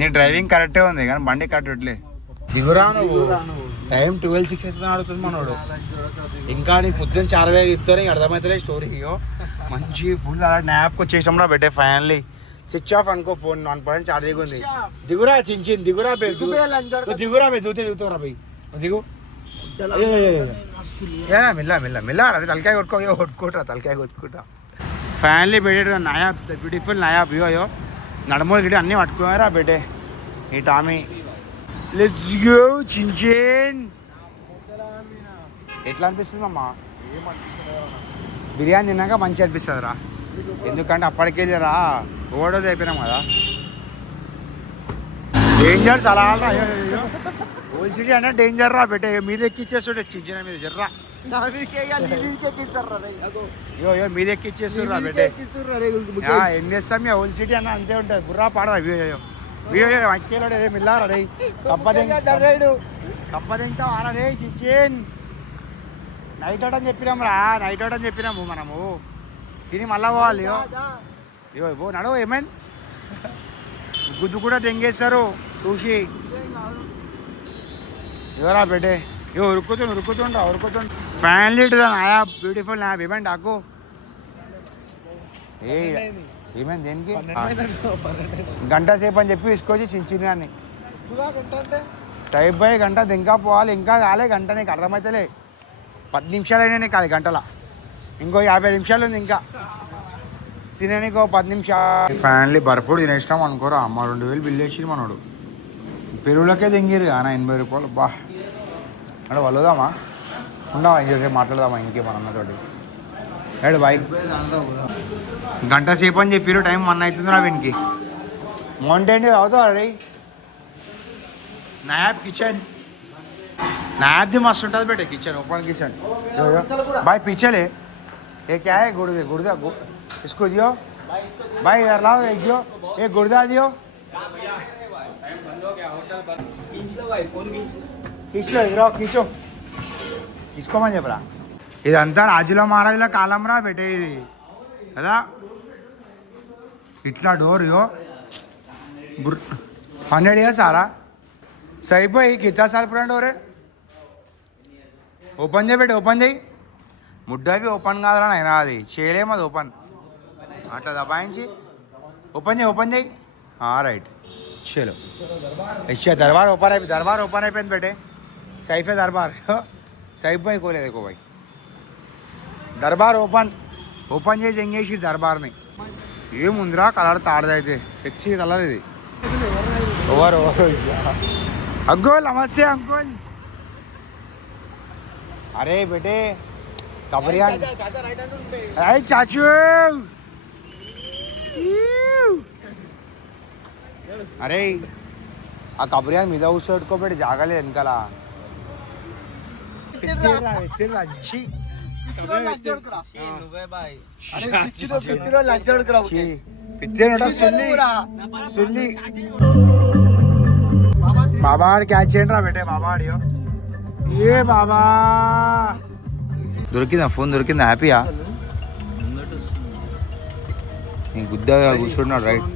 నీ డ్రైవింగ్ కరెక్టే ఉంది కానీ బండి కట్టట్లే దిగురా నువ్వు టైం 12:06 ఆడుతుంది మనోడు ఇంకా నీకు పొద్దున్న 4 చెప్తారు నీకు అర్థమవుతలే స్టోరీ మంచి ఫుల్ అలా న్యాప్కి వచ్చేసాం రా బెట్టే ఫైనల్లీ స్విచ్ ఆఫ్ అనుకో ఫోన్ 1% ఛార్జింగ్ ఉంది దిగురా చిన్న దిగురా బే దిగురా బే దిగుతావురా బై దిగు మిల్లా మిల్లా మిల్లా రా తలకాయ కొట్టుకోరా తలకాయ కొట్టుకుంటా ఫైనల్లీ బెట్టే నయా బ్యూటిఫుల్ నయా వ్యూ అయ్యో నడుమూలు గిడి అన్నీ పట్టుకున్నారా బెట్టే ఈ టామీ లెట్స్ గో చించేన్ ఎట్లా అనిపిస్తుంది అమ్మా బిర్యానీ తిన్నాక మంచి అనిపిస్తుంది రా ఎందుకంటే అప్పటికే రా ఓడోది అయిపోయినాం కదా డేంజర్ చాలా ఓల్డ్ సిటీ అంటే డేంజర్ రా బెట్టే మీద ఎక్కిచ్చేస్తుండే చించిన మీద జర్రా అయ్యో మీద ఎక్కిచ్చేస్తుర్రా బెట్టే ఏం చేస్తాం ఓల్డ్ సిటీ అన్న అంతే ఉంటుంది బుర్రా పాడదా అయ్యో అక్కేలో రే మిల్లారా రే కప్పదెంతా ఆరా రే చిచ్చేన్ నైట్ అవుట్ అని చెప్పినాం రా నైట్ అవుట్ అని చెప్పినాము మనము తిని మళ్ళా పోవాలి ఇగో నడవ ఏమైంది గుద్దు కూడా దెంగేస్తారు చూసి ఎవరా బెట్టే ఉరుకుతుండ్రా ఫైనల్లీ నాయా బ్యూటిఫుల్ నా ఏమైంది ఆకు ఏమైంది దేనికి గంట సేపు అని చెప్పి తీసుకొచ్చి చిన్న సైబ్ బాయ్ గంట ఇంకా పోవాలి ఇంకా కాలే గంట నీకు అర్థమవుతలే 10 నిమిషాలైనా నీకు కాదు గంటల ఇంకో 50 నిమిషాలు ఉంది ఇంకా తిననీకో 10 నిమిషాలు ఫైనల్లీ బర్ఫుడ్ తినేసినాం అనుకోరా అమ్మ 2000 బిల్ వేసి మనోడు పెరుగులకే దింగిరు అన్న 80 రూపాయలు బా అంటే వల్లుదామా ఉండవా ఇంకేసేపు మాట్లాడదామా ఇంకేమన్నతోటి ఏడు బాయ్ గంట సేపు అని చెప్పారు టైం 1 అవుతుందిరా వీనికి మౌంటైన్ అవుతావు రెడీ నాయాబ్ కిచెన్ नायाब मस्त ఉంటుంది बेटे किचन ओपन किचन भाई पीछे ले ये क्या है गुर्दा इसको दियो भाई इधर लाओ एक दियो एक गुर्दा दियो खींच लो इधर खींचो इसको मैं చెప్పరా ఇదంతా రాజుల మహారాజుల కాలం రా బెటే ఇది కదా ఇట్లా డోర్ యో 100 ఇయర్స్ ఆరా सही भाई कितना साल पुराना डोर है ఓపెన్ చేయి ఓపెన్ చేయి ముడ్డ అవి ఓపెన్ కాదురా అయినా అది చేయలేము అది ఓపెన్ అట్లా దబాయించి ఓపెన్ చేయి రైట్ చలో ఇచ్చే దర్బార్ ఓపెన్ అయిపోయింది బేటే సైఫే దర్బార్ సైఫ్ భాయ్ కోలే देखो भाई దర్బార్ ఓపెన్ చేసి ఎంగేసి దర్బార్ని ఏముందిరా కలర్ తాడదైతే సెక్సీ కలర్ ఇది ఓవర్ అంకుల్ నమస్తే అంకుల్ अरे बेटे कबरिया अरे चाचू अरे आ कबरिया మీద కూర్చోబెట్టుకోబెట్టి జాగలే వెనకాల బాబా క్యాచ్ చేయండి రా బేటే బాబా ఆడియో ఏ బాబా దొరికిందా ఫోన్ దొరికిందా హ్యాపీయా నీ గుద్దగా కూర్చున్నాడు రైట్